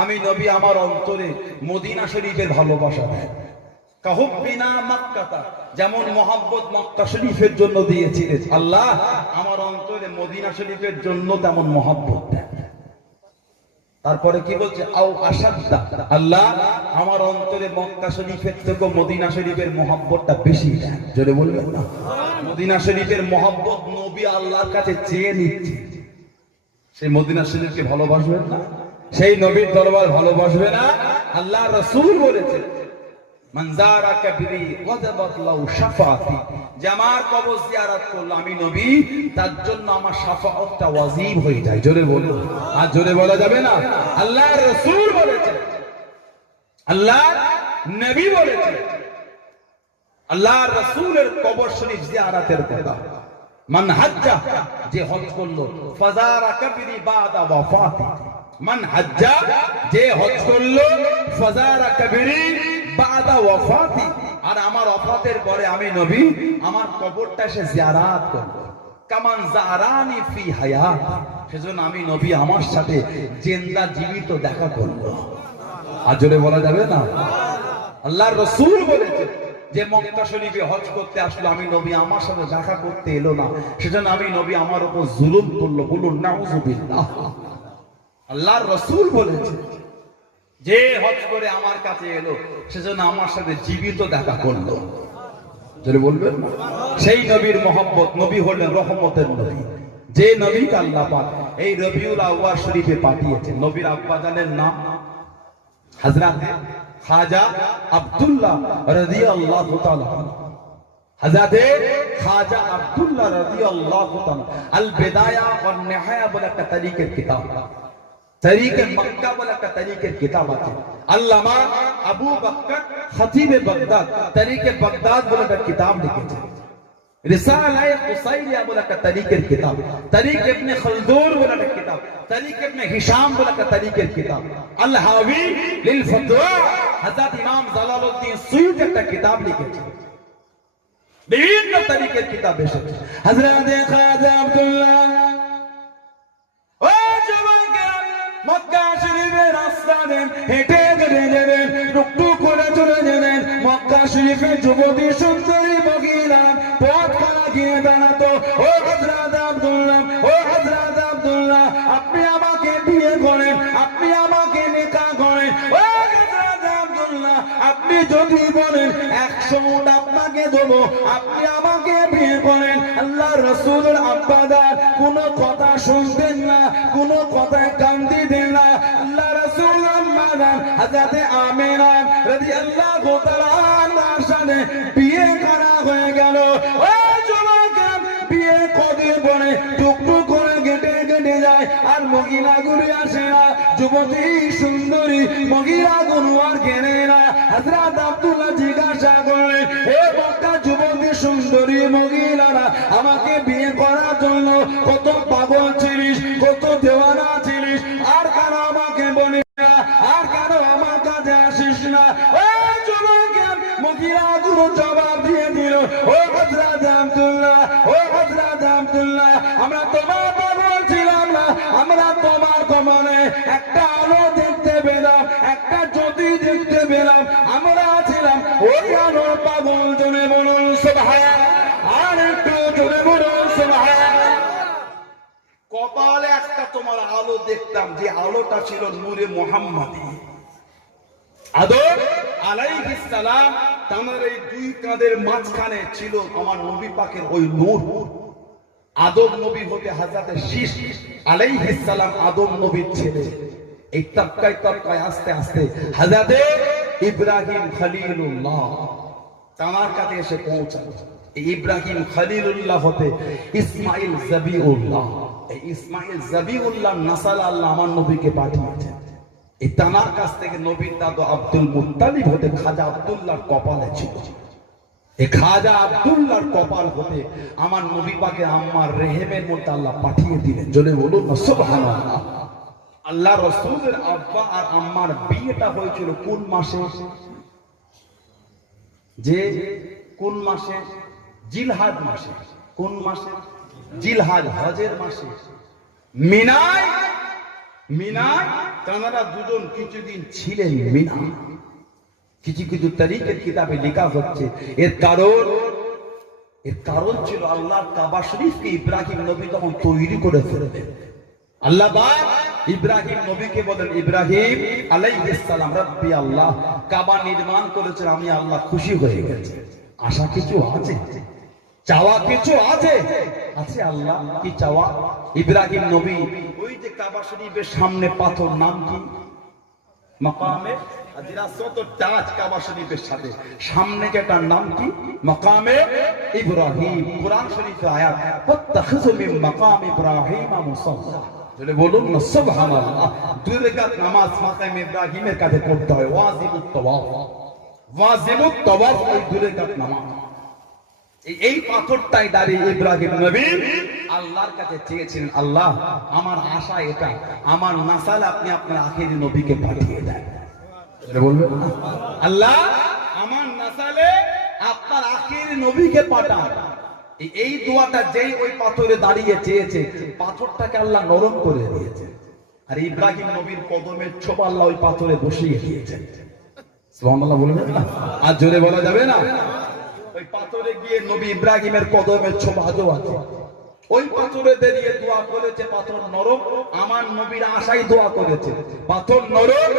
আমি নবী আমার অন্তরে মদিনা শরীফের ভালোবাসা দেন, কাহুব্বিনা মক্কাহ, যেমন মহব্বত মক্কা শরীফের জন্য দিয়েছিলেন, আল্লাহ আমার অন্তরে মদিনা শরীফের জন্য তেমন মহব্বত দেন। তারপরে কি বলছে, আও আসাদ্দা, আল্লাহ আমার অন্তরে মক্কা শরীফের থেকে মদিনা শরীফের মহব্বতটা বেশি দেন। জোরে বলবেন না? মদিনা শরীফের মহব্বত নবী আল্লাহর কাছে চেয়ে নিচ্ছে, সেই মদিনা শরীফকে ভালোবাসবেন না? সেই নবীর দরবার ভালোবাসবে না? আল্লাহ রাসূল বলেছেন, মান যারা কবরি ওয়াজাবাত লাহু শাফাআতি, যে আমার কবর জিয়ারত করলো আমি নবী, তার জন্য আমার শাফাআতটা ওয়াজিব হয়ে যায়। জোরে বলুন, আর জোরে বলা যাবে না? আল্লাহ রাসূল বলেছেন, আল্লাহ নবী বলেছেন, আল্লাহ রাসূলের কবর শরীফ জিয়ারতের কথা। মান হাজ্জা, যে হজ করলো, ফাজারা কবরি বাদা ওয়াফাতি, মান হাজ্জা, যে হজ করলো, ফাজারা কবরি বাদা ওয়াফাতি, আর আমার ওফাতের পরে আমি নবী আমার কবরটা এসে জিয়ারত করব, কামান জারানি ফি হায়াত, সেজন্য আমি নবী আমার সাথে জিন্দা জীবিত দেখা করব। আর জোরে বলা যাবে না? আল্লাহর রাসূল বলেছেন, যে মক্কা শরীফে হজ করতে আসলো, আমি নবী আমার সাথে দেখা করতে এলো না, সেজন্য আমি নবী আমার উপর জুলুম করলো। বলুন নাউযুবিল্লাহ। আল্লাহর রাসূল বলেছেন, যে হজ করে আমার কাছে এলো, সেজন্য আমার সাথে জীবিত দেখা করলো। যদি বলবেন না? সেই নবীর মহব্বত। নবী হলেন রহমতের নবী, যে নবীকে আল্লাহ পাক এই রবিউল আউয়াল শরীফে পাঠিয়েছেন। নবীর আব্বা জানের নাম হযরত খাজা আব্দুল্লাহ রাদিয়াল্লাহু তাআলা, হযরত খাজা আব্দুল্লাহ রাদিয়াল্লাহু তাআলা। আল বিদায়া ওয়ান নিহায়া বলে একটা তারিখের কিতাব, তারিখে মক্কা বলে একটা তারিখের কিতাব আছে। আল্লামা আবু বকর খতিবে বাগদাদ তারিখে বাগদাদ বলে একটা কিতাব লিখেছেন। রিসালায়ে কুসাইরিয়া বলে একটা তারিখের কিতাব, তারিখ ইবনে খালদুন বলে একটা কিতাব, তারিখ ইবনে হিশাম বলে একটা তারিখের কিতাব, আল হাওয়ি লিল ফতওয়া হযরত ইমাম জালালউদ্দিন সুয়ুতি একটা কিতাব লিখেছেন। বিভিন্ন তারিখের কিতাব এসেছে। হযরত খাজা আব্দুল্লাহ মক্কা শরীফের রাস্তা দেন, হেঁটে হেঁটে যাবেন, টুকটুক করে চলে যাবেন। মক্কা শরীফের যুবতী সুন্দরী মহিলা পথ খাড়া গিয়ে দাঁড়াতো, ও হযরত আব্দুল্লাহ, ও হযরত আব্দুল্লাহ, আপনি আমাকে বিয়ে করেন, আপনি আমাকে নিকাহ করেন। ও হযরত আব্দুল্লাহ, আপনি যদি বলেন 100 উট আপনাকে দেবো, আপনি আমাকে বিয়ে করেন। আল্লাহ রাসূলের আব্বা জান কোনো কথা শুনতেন না, কোনো কথায় কান দিতেন না। আল্লাহ রাসূল আম্মা জান হযরত আমিনা রাদিয়াল্লাহু তাআলা আনহার সাথে বিয়ে করা হয়ে গেল। ও যুবক, বিয়ে কদিন পরে টুকটুক করে কেটে কেটে যায়, আর মহিলাগুলি আসে না। যুবতী সুন্দরী মহিলাগুলো আর কেনে না। হযরত আব্দুল্লাহ জিজ্ঞাসা করেন, হে মক্কা যুবতী সুন্দরী মহিলারা, আমাকে বিয়ে করার জন্য কত পাগল ছিলিস, কত দেওয়ানা ছিলিস, আর কেন আমাকে বলিস না, আর কেন আমার কাছে আসিস না? ও যুবক, মহিলাগুলো জবাব দিয়ে দিল, ও হযরত আব্দুল্লাহ, ও হযরত আব্দুল্লাহ, আমরা তোমার পাগল ছিলাম না, আমরা তোমার কমনে একটা আলো দেখতে পেলাম, একটা জ্যোতি দেখতে পেলাম, আমরা ছিলাম ওই আলোর পাগল। জনে বলুন সুবহানাল্লাহ, আর একটু জনে বলুন সুবহানাল্লাহ। কপালে একটা তোমার আলো দেখতাম, যে আলোটা ছিল নূরে মুহাম্মাদি। আদম আলাইহিস সালাম তার এই দুই কাঁধের মাঝখানে ছিল আমার নবী পাকের ওই নূর। আদম নবী হতে হযরত শীশ আলাইহিস সালাম আদম নবীর ছেলে। এই তবকায় তবকায় আস্তে আস্তে হযরত ইব্রাহিম খলিলুল্লাহ তার কাছে এসে পৌঁছালো। ইব্রাহিম খলিলুল্লাহ হতে ইসমাইল জবিউল্লাহ, এই ইসমাইল জবিউল্লাহ নাসাল আল্লাহ আমার নবীকে পাঠিয়েছেন। এই তানার কাছ থেকে নবীর দাদু আব্দুল মুত্তালিব হতে খাজা আব্দুল্লাহর কপালে ছিল। এই খাজা আব্দুল্লাহর কপাল হতে আমার নবী পাকে আম্মার রেহেমের মধ্যে আল্লাহ পাঠিয়ে দিলেন। জোরে বলুন না সুবহানাল্লাহ। আল্লাহ রাসূলের আব্বা আর আম্মার বিয়েটা হয়েছিল কোন মাসে? যে কোন মাসে? জিলহাজ মাসে। কোন মাসে? জিলহাজ, হজের মাসে। মিনায়, মিনায় তারা দুজন কিছুদিন ছিলেন মিনায়। কিছু কিছু তারিখের কিতাবে লেখা হচ্ছে এর কারণ ছিল আল্লাহর কাবা শরীফকে ইব্রাহিম নবী তখন তৈরি করে ফেললেন। আল্লাহ পাক ইব্রাহিম নবীকে বলেন, ইব্রাহিম আলাইহিস সালাম, রব্বি আল্লাহ, কাবা নির্মাণ করেছেন, আমি আল্লাহ খুশি হয়ে গেছে। আশা কিছু আছে? চাওয়া কিছু আছে? আছে আল্লাহ, কি চাওয়া? ইব্রাহিম নবী ওই যে কাবা শরীফের সামনে পাথর, নাম কি? মাকামে টাচ কাবা শরীফের সাথে সামনে যেটার নাম কি? মাকামে ইব্রাহিম। কোরআন শরীফে আয়াত, ফাত্তাখিযু মিন মাকাম ইব্রাহিম মুসাল্লা। বলে বলুন না সুবহানাল্লাহ। দুই রাকাত নামাজ মাকামে ইব্রাহিমের কাছে পড়তে হয়, ওয়াজিবুত তাওয়াফ। ওয়াজিবুত তাওয়াফ এই দুই রাকাত নামাজ। এই পাথরটাই দাঁড়িয়ে ইব্রাহিম নবী আল্লাহর কাছে চেয়েছিলেন, আল্লাহ আমার আশা এটা, আমার নাসাল আপনি আপনার আখেরি নবীকে পাঠিয়ে দেন। বলবেন আল্লাহ আমার নাসালে আপনার আখেরি নবীকে পাঠান। এই দোয়াটা যেই ওই পাথরে দাঁড়িয়ে চেয়েছে, পাথরটাকে আল্লাহ নরম করে দিয়েছে। আর ইব্রাহিম নবীর কদমের ছোপ আল্লাহ ওই পাথরে বসিয়ে দিয়েছেন। সুবহানাল্লাহ বলবেন না? আর জোরে বলা যাবে না? ওই পাথরে গিয়ে নবী ইব্রাহিমের কদমের ছোপ আজও আছে। ওই পাথরে দাঁড়িয়ে দোয়া করেছে, পাথর নরম। আমার নবীর আশাই দোয়া করেছে, পাথর নরম।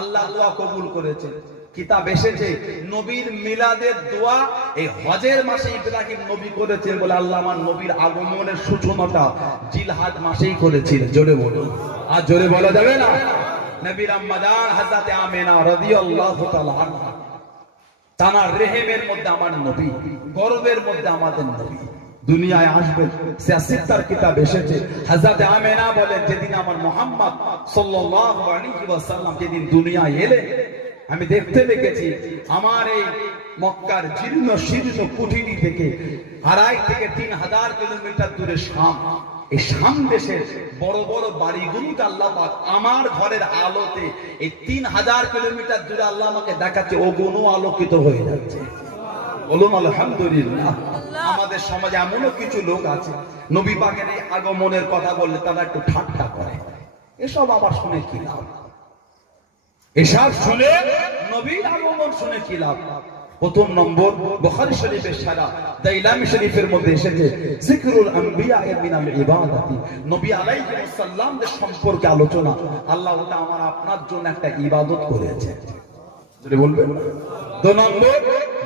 আল্লাহ দোয়া কবুল করেছে। কিতাব এসেছে নবীর মিলাদের দোয়া এই হজের মাসে ইব্রাহিম নবী করেছেন বলে আল্লাহ আমার নবীর আগমনের সূচনাটা জিলহাজ মাসেই করেছিলেন। জোরে বলুন। আর জোরে বলা যাবে না? নবীর আম্মা জান হযরত আমিনা রাদিয়াল্লাহু তাআলা আনহা, তানার রেহেমের মধ্যে আমার নবী, গর্বের মধ্যে আমাদের নবী দুনিয়ায় আসবেন। সিয়াসিত্তার কিতাব এসেছে হযরত আমিনা বলেন, যেদিন আমার মুহাম্মদ সাল্লাল্লাহু আলাইহি ওয়াসাল্লাম যেদিন দুনিয়ায় এলেন, আমি দেখতে পেয়েছি আমার এই মক্কার জীর্ণ শীর্ণ কুঠিরি থেকে 2.5 থেকে 3,000 কিলোমিটার দূরে শাম, এই শাম দেশের বড় বড় বাড়িগুলোকে আল্লাহ পাক আমার ঘরের আলোতে এই 3,000 কিলোমিটার দূরে আল্লাহ আমাকে দেখাচ্ছে, ওগুলো আলোকিত হয়ে যাচ্ছে। বলুন আলহামদুলিল্লাহ। আমাদের সমাজে এমনও কিছু লোক আছে নবী পাকের এই আগমনের কথা বললে তারা একটু ঠাট্টা করে। এসব আবার শুনে কি লাভ? এসব শুনে নবীর আগমন শুনে কি লাভ? প্রথম নম্বর, বুখারী শরীফের সারা দাইলামি শরীফের মধ্যে এসেছে যিকরুল আম্বিয়া মিনাল ইবাদাতি, নবী আলাইহিস সালামদের সম্পর্কে আলোচনা। আল্লাহ ওটা আমার আপনার জন্য একটা ইবাদত করেছে। যদি বলবেন। দুই নম্বর,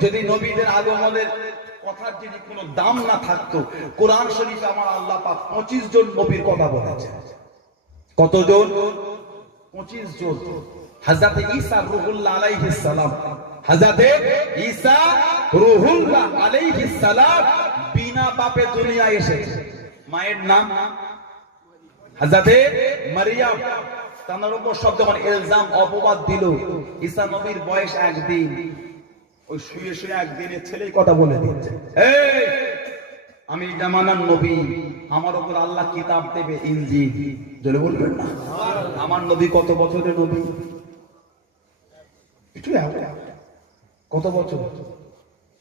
যদি নবীদের আগমনের কথার যদি কোনো দাম না থাকতো, কোরআন শরীফে আমার আল্লাহ পাক 25 জন নবীর কথা বলেছেন। কতজন? 25 জন। হযরত ঈসা রূহুল্লাহ আলাইহিস সালাম, হযরত ঈসা রূহুল্লাহ আলাইহিস সালাম বিনা পাপে দুনিয়ায় এসেছে। মায়ের নাম হযরত মারিয়াম। তার উপর সব যখন ইলজাম অপবাদ দিল, ঈসা নবীর বয়স 1 দিন, ওই শুয়ে শুয়ে একদিনের ছেলেই কথা বলে দিচ্ছে, এই আমি জামানার নবী, আমার উপর আল্লাহ কিতাব দেবে, ইনজিল। জোরে বলবেন না? আমার নবী কত বছরের নবী? একটু কত বছর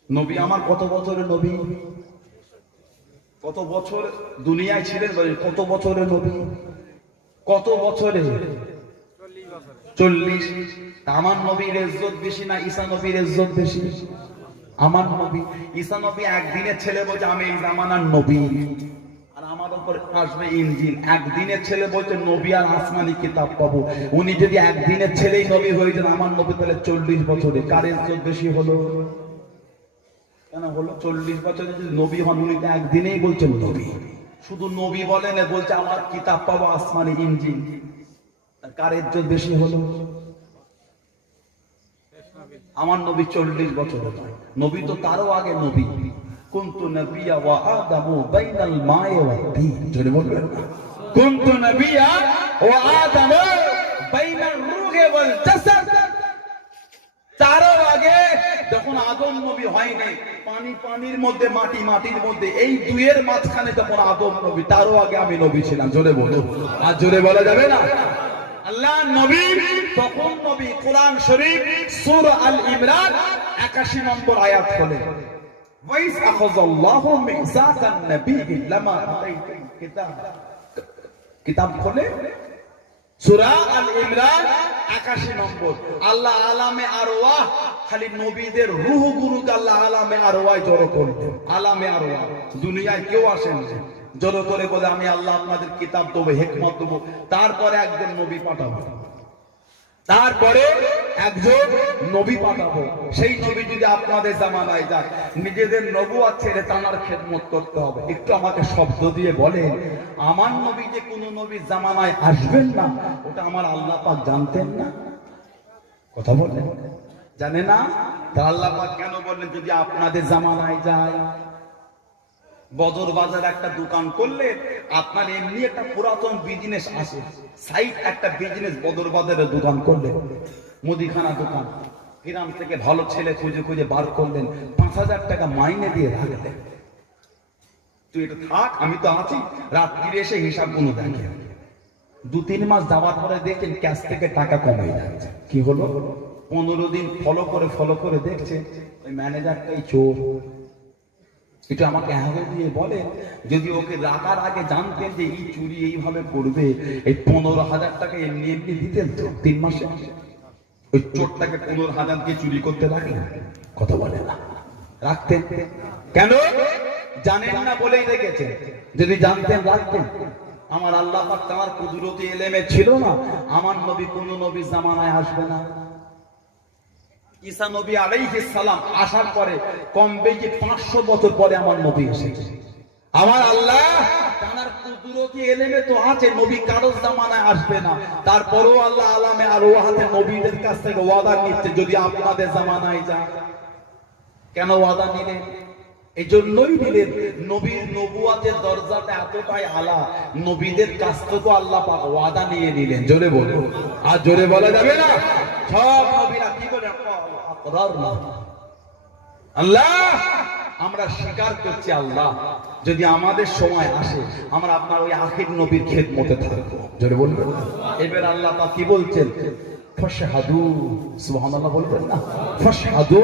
নবী? আমার কত বছরের নবী? কত বছর দুনিয়ায় ছিলেন? কত বছরের নবী? কত বছরে? 40। আমার নবীর ইজ্জত বেশি না ঈসা নবীর ইজ্জত বেশি? আমার নবী। ঈসা নবী একদিনের ছেলে বলছে আমি এই জামানার নবী, আর আমার উপর আসবে ইনজিল। একদিনের ছেলে বলছে নবী আর আসমানি কিতাব পাবো। উনি যদি একদিনের ছেলেই নবী হয়ে যান, আমার নবী তাহলে 40 বছরে। কার ইজ্জত বেশি হলো? কেন হলো? 40 বছরে যদি নবী হন, উনি তো একদিনেই বলছেন নবী। শুধু নবী বলেন, বলছে আমার কিতাব পাবো আসমানি ইনজিল। কার ইজ্জত বেশি হলো? আমার নবী 40 বছরের নবী, তো তারও আগে নবী। কুনতু নবিয়্যা ওয়া আদামু বাইনাল মা'i ওয়াত তিন। জোরে বলবেন না? কুনতু নবিয়্যা ওয়া আদামু বাইনার রূহি ওয়াল জাসাদ। তারও আগে যখন যখন আদম নবী হয়নি, পানি পানির মধ্যে, মাটি মাটির মধ্যে, এই দুইয়ের মাঝখানে তখন আদম নবী, তারও আগে আমি নবী ছিলাম। জোরে বলো, আর জোরে বলা যাবে না? আল্লাহ নবী তখন নবী। কোরআন শরীফ সূরা আল ইমরান 81 নম্বর আয়াত খোলে, ওয়াইস আখাযাল্লাহু মিসাকান নাবিয়্যি লামা আতাইতুম কিতাব খোলে সূরা আল ইমরান 81 নম্বর। আল্লাহ আলামে আরওয়াহ, খালি নবীদের রূহ গুরুকে আল্লাহ আলামে আরওয়াহ জড়ো করতেন। আলামে আরওয়াহ দুনিয়ায় কেউ আসেন না, জড়ো করে বলে আমি আল্লাহ আপনাদের কিতাব দেবো, হিকমত দেবো, তারপরে একজন নবী পাঠাবো, তারপরে একজন নবী পাঠাবো। সেই নবী যদি আপনাদের জামানায় যায়, নিজেদের নবুয়ত ছেড়ে তানার খেদমত করতে হবে। একটু আমাকে শব্দ দিয়ে বলেন, আমার নবী যে কোন নবী জামানায় আসবেন না, ওটা আমার আল্লাহ পাক জানতেন না? কথা বলেন, জানে না? তা আল্লাহ পাক কেন বললেন যদি আপনাদের জামানায় যায়? বদর বাজার একটা দোকান করলে আপনার এমনি একটা পুরাতন বিজনেস আছে, সাইড একটা বিজনেস বদর বাজারের দোকান করলে, মুদিখানা দোকান, গ্রাম থেকে ভালো ছেলে খুঁজে খুঁজে বার করলেন, 5,000 টাকা মাইনে দিয়ে রাখলেন, তুই এটা থাক, আমি তো আছি, রাত্রিরে এসে হিসাব গুলো দেখে। 2-3 মাস যাওয়ার পরে দেখেন ক্যাশ থেকে টাকা কমে যাচ্ছে। কি হলো? 15 দিন ফলো করে দেখছে ওই ম্যানেজারটাই চোর। এটা আমাকে আগে দিয়ে বলে, যদি ওকে রাখার আগে জানতেন যে এই চুরি এইভাবে করবে, এই 15,000 টাকা এমনি এমনি দিতেন তো 3 মাসে। ওই চোরটাকে 15,000 দিয়ে চুরি করতে রাখলেন? কথা বলে না, রাখতেন কেন? জানেন না বলেই রেখেছেন। যদি জানতেন রাখতেন। আমার আল্লাহ পাক তার কুদরতি এলেমে ছিল না, আমার নবী কোন নবী জামানায় আসবে না। ঈসা নবী আলাইহিস সালাম আসার পরে কম বেশি 500 বছর পরে আমার নবী এসেছে। আমার আল্লাহ তার কুদরতি এলেমে তো আছে, নবী কারো জামানায় আসবে না, তারপরেও আল্লাহ আলামে আরওয়াহতে নবীদের কাছ থেকে ওয়াদা নিচ্ছে যদি আপনাদের জামানায় যায়। কেন ওয়াদা নিলেন? এই জন্যই দিলেন, নবীর নবুয়াতের দরজাটা এতটাই আলা, নবীদের কাছ থেকে আল্লাহ পাক ওয়াদা নিয়ে নিলেন। জোরে বলুন, আর জোরে বলা যাবে না? সব নবীরা কি করে আল্লাহ আমরা স্বীকার করছি, আল্লাহ যদি আমাদের সময় আসে আমরা আপনার ওই আখির নবীর খেদমতে থাকবো। জোরে বলবেন। এবার আল্লাহ পাক কি বলছেন? ফাশহাদু, সুবহানাল্লাহ বলবেন না? ফাশহাদু,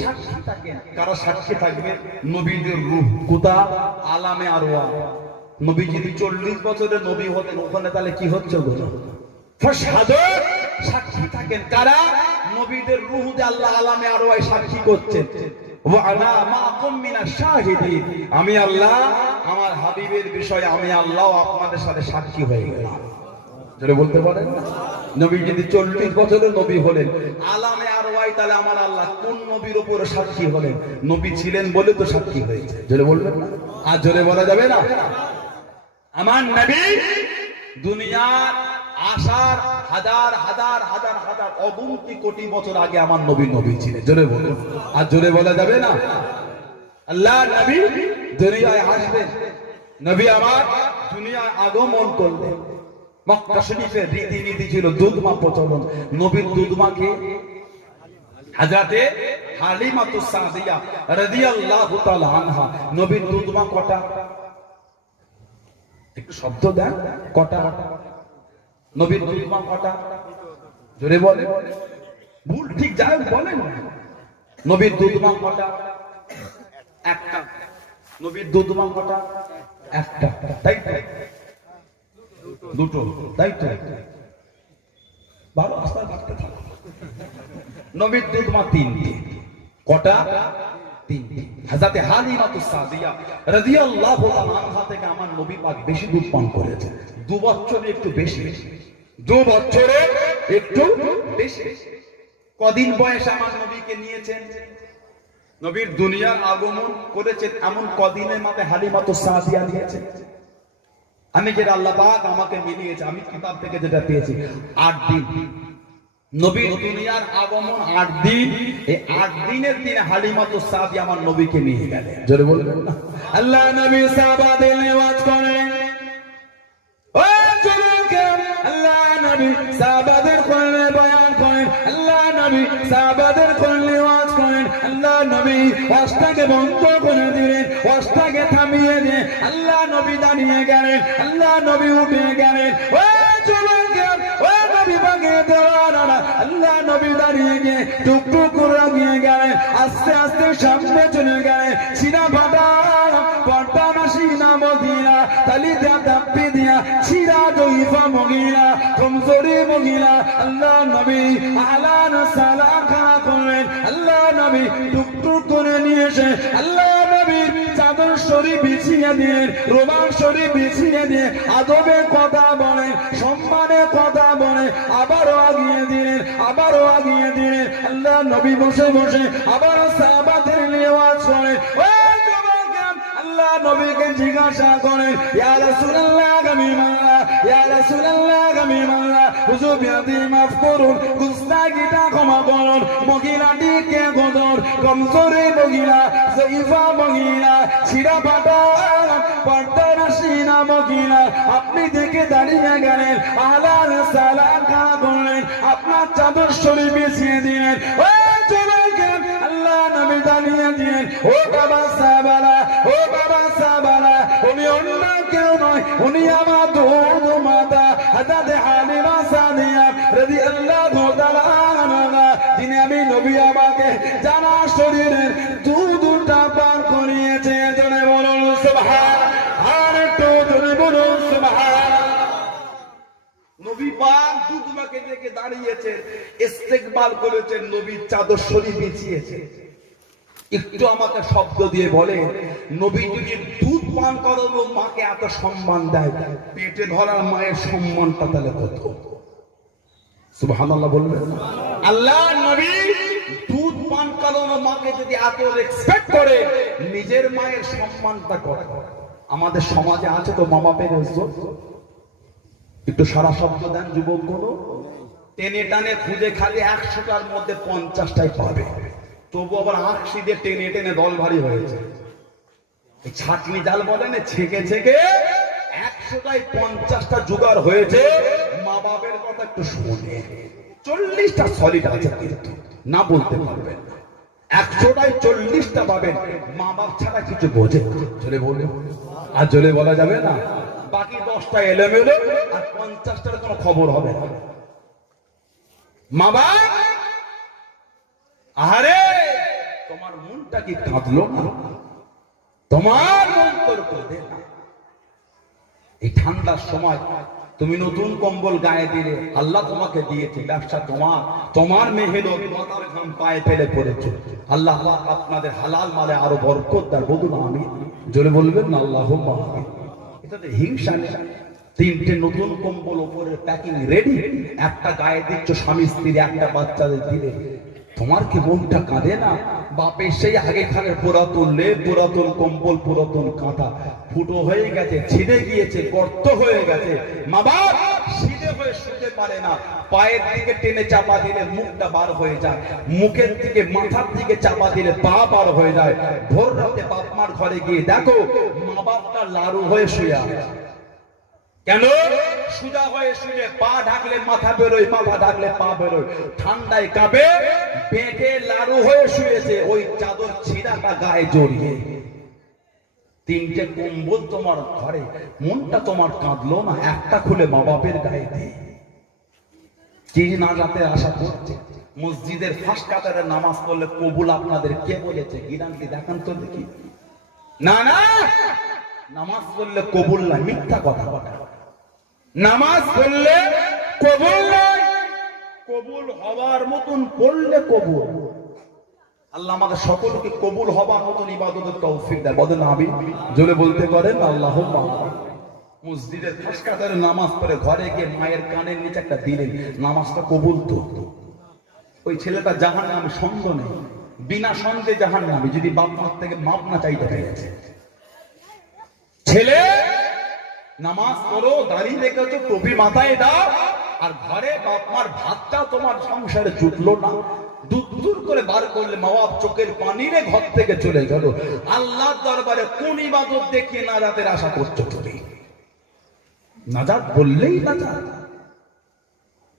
সাক্ষী থাকেন। কারা সাক্ষী থাকবে? নবীদের রূহ। কোথা? আলামে আরওয়াহ। নবী যদি 40 বছরের নবী হতেন, ওখানে তাহলে কি হচ্ছে গো? ফাশহাদু, সাক্ষী থাকেন। কারা? নবীদের রূহ দিয়ে আল্লাহ আলামে আরওয়াহ সাক্ষী করছেন। ওয়া আনা মাআকুম মিনাশ শাহিদিন, আমি আল্লাহ আমার হাবিবের বিষয়ে আমি আল্লাহ আপনাদের সাথে সাক্ষী হয়ে গেলাম। যারা বলতে পারেন না, নবী যদি 40 বছরের নবী হলেন, আলামে আরওয়াহ, তাহলে আমার আল্লাহ কোন নবীর উপরে সাক্ষী হলেন? নবী ছিলেন বলে তো সাক্ষী হয়েছে। যারা বলবেন না, আর জোরে বলা যাবে না? আমার নবী দুনিয়ার আসার হাজার হাজার হাজার হাজার অগুন্তি কোটি বছর আগে আমার নবী ছিলেন। জোরে বলুন, আর জোরে বলা যাবে না? আল্লাহ নবী দুনিয়ায় আসবেন, নবী আমার দুনিয়ায় আগমন করলেন। মক্কা শরীফের রীতিনীতি ছিল দুধমা প্রচলন। নবীর দুধমাকে হযরতে হালিমাতুস সাদিয়া রাদিয়াল্লাহু তাআলা আনহা, নবীর দুধমা কটা? একটু শব্দ দেন, কটা? নবীর দুধমা কটা? জোরে বলে, ভুল ঠিক যায় বলেন। নবীর দুধমা কটা? একটা। নবীর দুধমা কটা? একটা। তাই তো? দুটো, তাই তো? ভালো আস্তে আস্তে থাকো। নবীর দুধমা 3টি। কটা? 3টি। হযরতে হালিমাতুস সাদিয়া রাদিয়াল্লাহু তাআলা আনহা থেকে আমার নবী পাক বেশি দুধ পান করেছেন। 2 বছরে একটু বেশি, 2 বছরে একটু বেশি। কদিন বয়সে আমার নবীকে নিয়েছেন? নবীর দুনিয়ার আগমন করেছেন এমন কদিনের মাথায় হালিমাতুস সাদিয়া নিয়েছেন। আমি যেটা আল্লাহ পাক আমাকে মিলিয়েছে, আমি কিতাব থেকে যেটা পেয়েছি, 8 দিন। নবীর দুনিয়ার আগমন 8 দিন। এই 8 দিনের দিনে হালিমাতুস সাদিয়া আমার নবীকে নিয়ে গেলেন। জোরে বলবেন না? আল্লাহ নবী সাহাবাদের নেওয়াজ করেন, ও যুবকেরা, আল্লাহ নবী সাহাবাদের কোলে বয়ান করেন, আল্লাহ নবী সাহাবাদের কোলে নেওয়াজ করেন, আল্লাহ ওয়াজটাকে বন্ধ করে দিলেন, ওয়াজটাকে থামিয়ে দিয়ে আল্লাহ নবী দাঁড়িয়ে গেলেন, আল্লাহ নবী উঠে গেলেন। ও যুবকেরা, ও নবী পাকে দেওয়ানারা, আল্লাহ নবী দাঁড়িয়ে গিয়ে টুকটুক করে গিয়ে গেলেন, আস্তে আস্তে সামনে চলে গেলেন। সিনা ফাটা পর্দা মাসিনা মদিনা, তালি দিয়া দাপি দিয়া ছিড়া দইফা মহিলা, কমজোরি মহিলা। আল্লাহ নবী আলান সালাম খানা করলেন, আল্লাহ নবী টুকটুক করে নিয়ে এসে আল্লাহ নবীর চাদর শরীফ বিছিয়ে দিলেন, রুমাল শরীফ বিছিয়ে দিয়ে আদবে কথা বলেন, সম্মানে কথা বলে আবারও আগিয়ে দিলেন, আবারও আগিয়ে দিলেন। আল্লাহ নবী বসে বসে আবারও সাহাবাদের নিয়ে ওয়াজ করেন। আল্লাহ নবীকে জিজ্ঞাসা করেন, ইয়া রাসূলুল্লাহ গামিমাল্লাহ, ইয়া রাসূলুল্লাহ গামিমাল্লাহ, হুজুর বিয়াদি মাফ করুন, গুস্তাখিটা ক্ষমা করুন। মহিলাটিকে গদর কমজোরি মহিলা, জয়ীফা মহিলা, ছিড়া ফাটা পর্দা রাশিনা মহিলা, আপনি দেখে দাঁড়িয়ে গেলেন, আহলান সালাম খাওয়া করলেন, আপনার চাদর শরীফ বিছিয়ে দিলেন। ও যুবকেরা, আল্লাহ নবী দাঁড়িয়ে দিলেন। ও বাবা সাহাবারা, ও বাবা সাহাবারা, উনি অন্য কেউ নয়, উনি আমার দুধ মাতা হযরত হালিমা সাদিয়া রাদিয়াল্লাহু তাআলা আনহা, যিনি আমি নবী আমাকে জানা শরীরের দুধটা পান করিয়েছে। জনে বলুন সুবহানাল্লাহ, আর একটু জনে বলুন সুবহানাল্লাহ। নবী পাক দুধটাকে দেখে দাঁড়িয়েছেন, ইস্তেকবাল করেছেন, নবীর চাদর শরীফ বিছিয়েছে। একটু আমাকে শব্দ দিয়ে বলে, নবী যদি দুধ পান করানো মাকে এত সম্মান দেয়, পেটে ধরার মায়ের সম্মানটা তাহলে কত? সুবহানাল্লাহ বলবেন। আল্লাহ নবী দুধ পান করানো মাকে যদি এত রেসপেক্ট করে, নিজের মায়ের সম্মানটা করে। আমাদের সমাজে আছে তো মা বাপের ইজ্জত। একটু সারা শব্দ দেন যুবকগুলো। টেনে টানে খুঁজে খালি 100টার মধ্যে 50টাই পাবে, তবু আবার আঁকশি দিয়ে টেনে টেনে দল ভারী হয়েছে। ছাটনি জাল বলেন, ছেকে ছেকে 100টায় 50টা জোগাড় হয়েছে। মা বাপের কথা একটু শুনে, 40টা সলিড আছে কিন্তু না বলতে পারবেন। 100টায় 40টা পাবেন, মা বাপ ছাড়া কিছু বোঝে চলে বলে, আর জলে বলা যাবে না। বাকি 10টা এলোমেলো, আর 50টার কোনো খবর হবে না। মা বাপ, আরে তোমার মনটা কি কাঁদলো না? তোমার মন তোর কাঁদে না? এই ঠান্ডার সময় তুমি নতুন কম্বল গায়ে দিলে, আল্লাহ তোমাকে দিয়েছে, ব্যবসা তোমার, তোমার মেহনত, মাথার ঘাম পায়ে ফেলে পড়েছে। আল্লাহ আপনাদের হালাল মালে আরো বরকত দেয়। বলুন আমিন, জোরে বলবেন না আল্লাহুম্মা আমিন। এটাতে হিংসা নেই। 3টে নতুন কম্বল উপরে প্যাকিং রেডি, একটা গায়ে দিচ্ছ স্বামী স্ত্রী, একটা বাচ্চাদের দিলে, তোমার কি মনটা কাঁদে না? বাপের সেই আগেখানের পুরাতন লেপ, পুরাতন কম্বল, পুরাতন কাঁথা ফুটো হয়ে গেছে, ছিঁড়ে গিয়েছে, গর্ত হয়ে গেছে। মা বাপ সিধে হয়ে শুতে পারে না, পায়ের দিকে টেনে চাপা দিলে মুখটা বার হয়ে যায়, মুখের দিকে মাথার দিকে চাপা দিলে পা বার হয়ে যায়। ভোর রাতে বাপ মার ঘরে গিয়ে দেখো মা বাপটা লাড়ু হয়ে শুয়ে আছে। কেন? সুজা হয়ে শুয়ে, পা ঢাকলে মাথা বেরোয়, মাথা ঢাকলে পা বেরোয়, ঠান্ডায় কাঁপে, পেটে লাড়ু হয়ে শুয়েছে, ওই চাদর ছিঁড়াটা গায়ে জড়িয়ে। 3টে কম্বল তোমার ঘরে, মনটা তোমার কাঁদলো না? একটা খুলে মা বাপের গায়ে দিয়ে কি না রাতে আশা করছে। মসজিদের ফার্স্ট কাতারে নামাজ পড়লে কবুল আপনাদের কে বলেছে? গিরান্টি দেখান তো দেখি। না না, নামাজ পড়লে কবুল না, মিথ্যা কথা বলে। নামাজ পড়লে কবুল নয়, কবুল হওয়ার মতন পড়লে কবুল। আল্লাহ আমাদের সকলকে কবুল হবার মতন ইবাদতের তৌফিক দেয়। বলেন আমিন, জোরে বলতে পারেন আল্লাহুম্মা। মসজিদের ফার্স্ট কাতারে নামাজ পড়ে ঘরে গিয়ে মায়ের কানের নিচে একটা দিলেন, নামাজটা কবুল তো। ওই ছেলেটা জাহান্নামে, সন্দেহ নেই, বিনা সন্দেহে জাহান্নামে, যদি বাপ মার থেকে মাপ না চাইতে পেরেছে। ছেলে নামাজ পড়ো, দাঁড়িয়ে রেখেছো, টুপি মাথায় দাও, আর ঘরে বাপ মার ভাতটা তোমার সংসারে জুটলো না, দূর করে বার করলে, মা বাপ চোখের পানিরে ঘর থেকে চলে গেল। আল্লাহর দরবারে কোন ইবাদত দেখিয়ে নাজাতের আশা করছো তুমি? নাজাত বললেই নাজাত।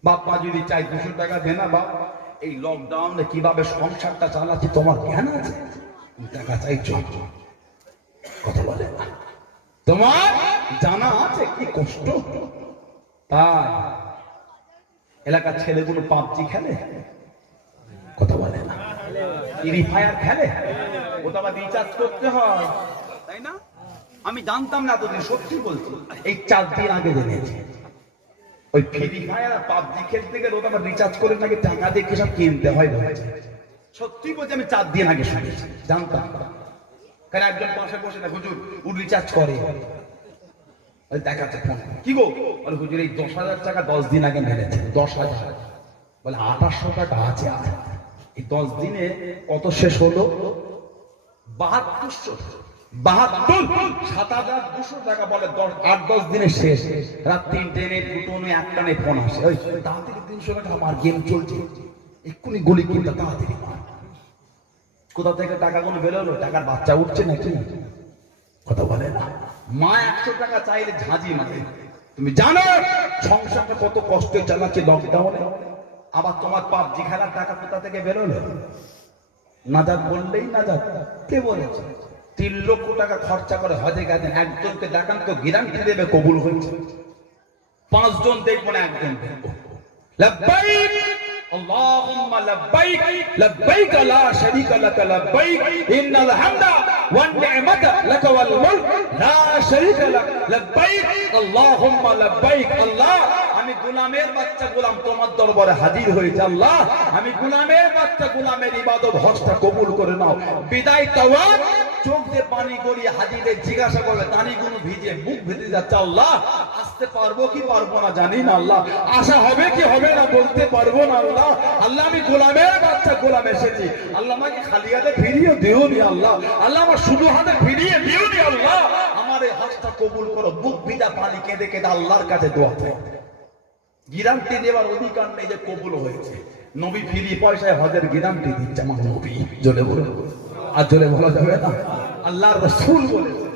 বাপ মা যদি চাই 200 টাকা দে না বাপ, এই লকডাউনে কিভাবে সংসারটা চালাচ্ছি তোমার জ্ঞান আছে? টাকা চাইছো, কথা বলে না। তোমার জানা আছে কি কষ্ট? তাই এলাকার ছেলেগুলো পাবজি খেলে, কথা বলে না। ফ্রি ফায়ার খেলে, ওটা আবার রিচার্জ করতে হয়, তাই না? আমি জানতাম না এতদিন, সত্যি বলছি, এই 4 দিন আগে জেনেছি। ওই ফ্রি ফায়ার আর পাবজি খেলতে গেলে ওটা আবার রিচার্জ করে নাকি টাকা দিয়ে কি সব কিনতে হয়। সত্যি বলছি, আমি 4 দিন আগে শুনেছি, জানতাম না। কারণ একজন পাশে বসে না, হুজুর ও রিচার্জ করে, দেখাচ্ছে ফোন, কি গো বলে হুজুর এই 10,000 টাকা 10 দিন আগে মেরেছে। 10,000 বলে 2800 টাকা আছে, এই 10 দিনে কত শেষ হলো? 7200, 7,200 টাকা বলে 8-10 দিনে শেষ। রাত 3টে নেই, 2টো নেই, 1টা নেই, ফোন আসে, ওই তাড়াতাড়ি 300 টাকা আমার গেম চলছে, এক্ষুনি গুলি কিনতে তাড়াতাড়ি। কোথা থেকে টাকাগুলো বেরোলো? টাকার বাচ্চা উঠছে নাকি, কথা বলে না। মা 100 টাকা চাইলে ঝাঁঝি মারে। তুমি জানো সংসারটা কত কষ্টে চালাচ্ছে লকডাউনে? আবার তোমার পাবজি খেলার টাকা কোথা থেকে বেরোলো? নাজাত বললেই নাজাত, কে বলেছে? 3 লক্ষ টাকা খরচা করে হজে গেছেন, একজনকে দেখান তো গ্যারান্টি দেবে কবুল হয়েছে। 5 জন দেখবো না, একজন দেখবো। লব্বাইক আল্লাহুম্মা লব্বাইক, লব্বাইক লা শারীকা লাক লব্বাইক, ইন্নাল হামদা ওয়ান নি'মাতা লাক ওয়াল মুলক লা শারীকা লাক লব্বাইক আল্লাহুম্মা লব্বাইক। আল্লাহ আমি গোলামের বাচ্চা, গোলাম তোমার দরবারে হাজির হয়েছে। আল্লাহ আমি গোলামের বাচ্চা, গোলামের ইবাদত হজটা কবুল করে নাও। বিদায় তাওয়াব, চোখ দিয়ে পানি গড়িয়ে হাজিরে জিজ্ঞাসা করলে তানিগুলো ভিজে মুখ ভিজে যাচ্ছে। আল্লাহ আসতে পারবো কি পারবো না জানি না, আল্লাহ আশা হবে কি হবে না বলতে পারবো না। আল্লাহ আল্লাহ আমি গোলামের বাচ্চা, গোলাম এসেছি। আল্লাহ আমাকে খালি হাতে ফিরিয়ে দিও নি। আল্লাহ আল্লাহ আমার শুধু হাতে ফিরিয়ে দিও নি। আল্লাহ আমার এই হজটা কবুল করো। বুক ভিজা পানি কেঁদে কেঁদে আল্লাহর কাছে দোয়া করো। গ্যারান্টি দেওয়ার অধিকার নেই যে কবুল হয়েছে। নবী ফ্রি পয়সায় হজের গ্যারান্টি দিচ্ছে, আমার নবী। জোরে বলো, আর জোরে বলা যাবে না। আল্লাহর রাসূল বলেছে,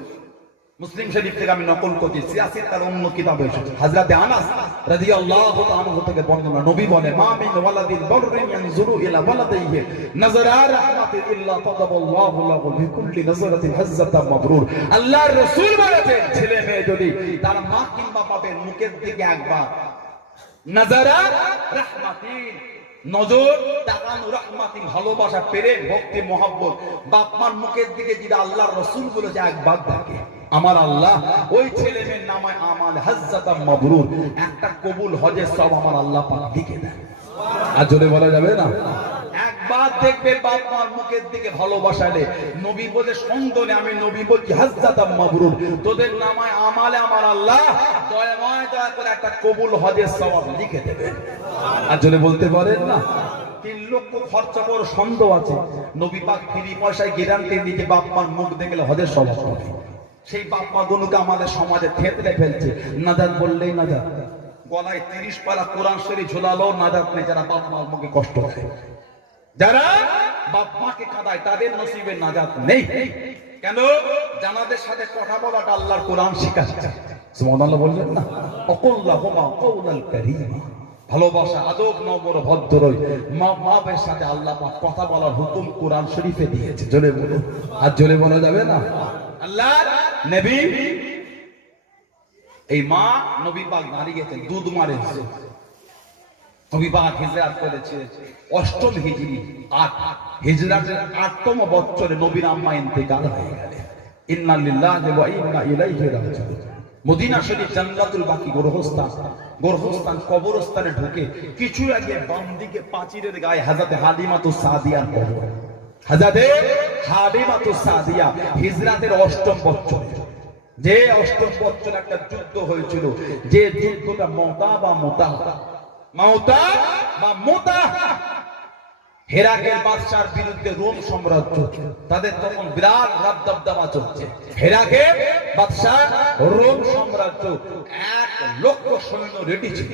মুসলিম শরীফ থেকে আমি নকল করছি, সিয়াসির তার অন্য কিতাবে এসেছে। হযরতে আনাস রাদিয়াল্লাহু তাআলা আনহু থেকে বর্ণনা, নবী বলে, মা মিন ওয়ালাদিন বাররিন ইয়ানজুরু ইলা ওয়ালাদিহি নাযারা রাহমাতিন ইল্লা তাদাবাল্লাহু লাহু বিকুল্লি নাযারাতিন হাজ্জাতাম মাবরুর। আল্লাহর রাসূল বলেছেন, ছেলে মেয়ে যদি তার মা কিংবা বাবার মুখের দিকে একবার নাযারা রাহমাতিন, নজর তাকানো, রাহমাতিন ভালোবাসা, প্রেম, ভক্তি, মহব্বত, বাপ মার মুখের দিকে যেটা আল্লাহর রাসূল বলেছে একবার দেখে, আমার আল্লাহ ওই ছেলে মেয়ের নামায় আমাল হাজ্জাতাম মাবরুর, একটা কবুল হজের সব আমার আল্লাহ পাক লিখে দেন। আর জোরে বলা যাবে না। একবার দেখবে বাপ মার মুখের দিকে ভালোবাসালে, নবী বলে সন্দেহে, আমি নবী বলছি হাজ্জাতাম মাবরুর, তোদের নামায় আমালে আমার আল্লাহ দয়াময় দয়া করে একটা কবুল হজের সওয়াব লিখে দেবেন। আর জোরে বলতে পারেন না। 3 লক্ষ খরচা করে সন্দেহ আছে, নবী পাক ফ্রি পয়সায় গ্যারান্টি দিতে বাপ মার মুখ দেখলে হজের সওয়াব পাবে। সেই বাপ মা গুলোকে আমাদের সমাজে থেতলে ফেলছে। নাজাত বললেই নাজাত, গলায় 30 পারা কোরআন শরীফ ঝোলালো নাজাত নেই। যারা বাপ মার মুখে কষ্ট দেয়, যারা বাপ মাকে কাঁদায়, তাদের নসিবে নাজাত নেই। কেন? জানাদের সাথে কথা বলাটা আল্লাহর কোরআন শিখাচ্ছে। সুবহানাল্লাহ বলবেন না। অকুল্লাহুমা কওলাল কারীমা, ভালোবাসা, আদব, নম্র, ভদ্র, মা বাবার সাথে আল্লাহ পাক কথা বলার হুকুম কোরআন শরীফে দিয়েছে। জোরে বলুন, আর জোরে বলা যাবে না। আল্লাহর নবী, এই মা নবী পাক দাঁড়িয়েছেন, দুধ মারেছে। নবী পাক হিজরত করেছে 8ম হিজরি, 8 হিজরতের 8তম বছরে নবীর আম্মা ইন্তেকাল হয়ে গেলেন। ইন্না লিল্লাহি ওয়া ইন্না ইলাইহি রাজিউন। মদিনা শরীফ জান্নাতুল বাকি গোরস্থান কবরস্থানে ঢুকে কিছু আগে বাম দিকে পাঁচিরের গায়ে হযরত হালিমাতুস সাদিয়ার কবর। হযরত হালিমাতুস সাদিয়া হিজরতের 8ম বছরে, যে 8ম বছরে একটা যুদ্ধ হয়েছিল, যে যুদ্ধটা মুতা, হেরাকেল বাদশার বিরুদ্ধে রোম সাম্রাজ্য, তাদের তখন বিরাট রাজদবদবা চলছে। হেরাকেল বাদশা, রোম সাম্রাজ্য 1 লক্ষ সৈন্য রেডি ছিল,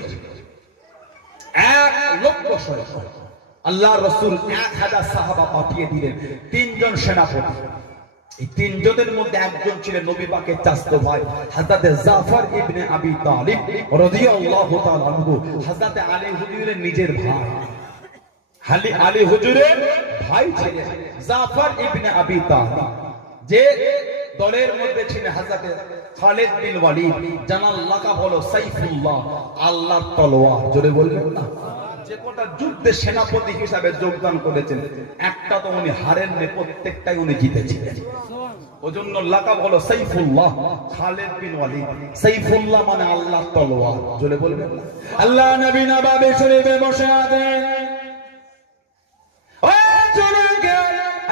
1 লক্ষ সৈন্য। আল্লাহর রাসূল 1000 সাহাবা পাঠিয়ে দিলেন, 3 জন সেনাপতি। এই 3 জনের মধ্যে একজন ছিলেন নবী পাকের চাচতো ভাই হযরত জাফর ইবনে আবি তালিব রাদিয়াল্লাহু তাআলা আনহু, হযরত আলী হুজুরের নিজের ভাই, আলী হুজুরের ভাই ছিলেন জাফর ইবনে আবি তালিব, যে দলের মধ্যে ছিলেন হযরত খালিদ বিন ওয়ালিদ, জানার লাকাব হলো সাইফুল্লাহ, আল্লাহর তলোয়ার। জোরে বলবেন না? যে কোটা যুদ্ধে সেনাপতি হিসাবে যোগদান করেছেন, একটা তো উনি হারেন নি, প্রত্যেকটাই উনি জিতেছিলেন। ওজন্য লাকাব হলো সাইফুল্লাহ, খালিদ বিন ওয়ালিদ। সাইফুল্লাহ মানে আল্লাহর তলোয়ার। জোরে বলবেন না? আল্লাহ নবী নববী শরীফে বসে আছেন,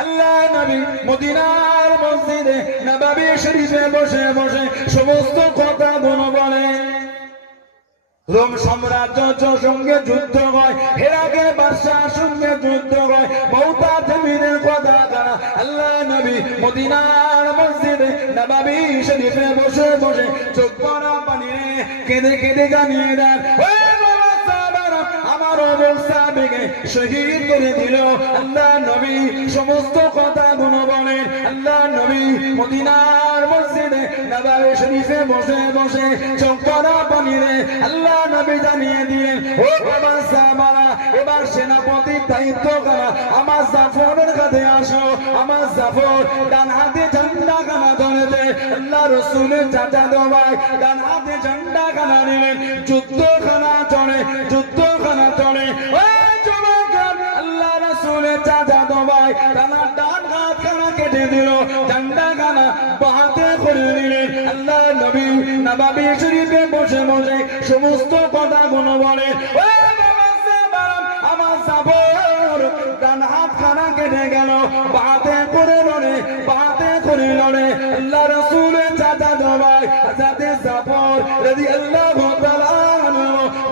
আল্লাহ নবী মদিনার মসজিদে নববী শরীফে বসে বসে সমস্ত কথা বলেন। রোম সাম্রাজ্য সঙ্গে যুদ্ধ হয়, হেরাকে বাদশার সঙ্গে যুদ্ধ হয়, মুতাসিমের কথা কারা আল্লাহ নবী মদিনার মসজিদে নববী শরীফে বসে বসে চোখ ভরা পানি কেঁদে কেঁদে জানিয়ে দেন, আমার অবস্থা ভেঙে শহীদ করে দিল। আল্লাহ নবী সমস্ত কথা বলেন। আল্লাহ নবী মদিনার মসজিদে নববী শরীফে বসে বসে চোখ ভরা পানি আল্লাহ নবী জানিয়ে দিলেন, ও বাবা সাহাবারা, এবার সেনাপতির দায়িত্ব কারা, আমার জাফরের কাছে আসো। আমার জাফর ডান হাতে ঝান্ডা কানা ধরেছে, আল্লাহ রাসূলের চাচাতো ভাই ডান হাতে ঝান্ডা কানা নিলেন, যুদ্ধখানা চলে, যুদ্ধখানা চলে। আল্লাহ রাসূলের চাচাতো ভাই ডানার ডান হাত কানা কেটে দিল, ঝান্ডা কানা বাহাতে করে দিলেন। আল্লাহ নবী নববী শরীফে বসে বসে সমস্ত কথা বলে, আমার জাফর ডান হাত খানা কেটে গেল, বাহাতে করে লড়ে, বাহাতে করে লড়ে। আল্লাহ রাসূলের চাচাতো ভাই হযরত জাফর রাদিয়াল্লাহু তাআলা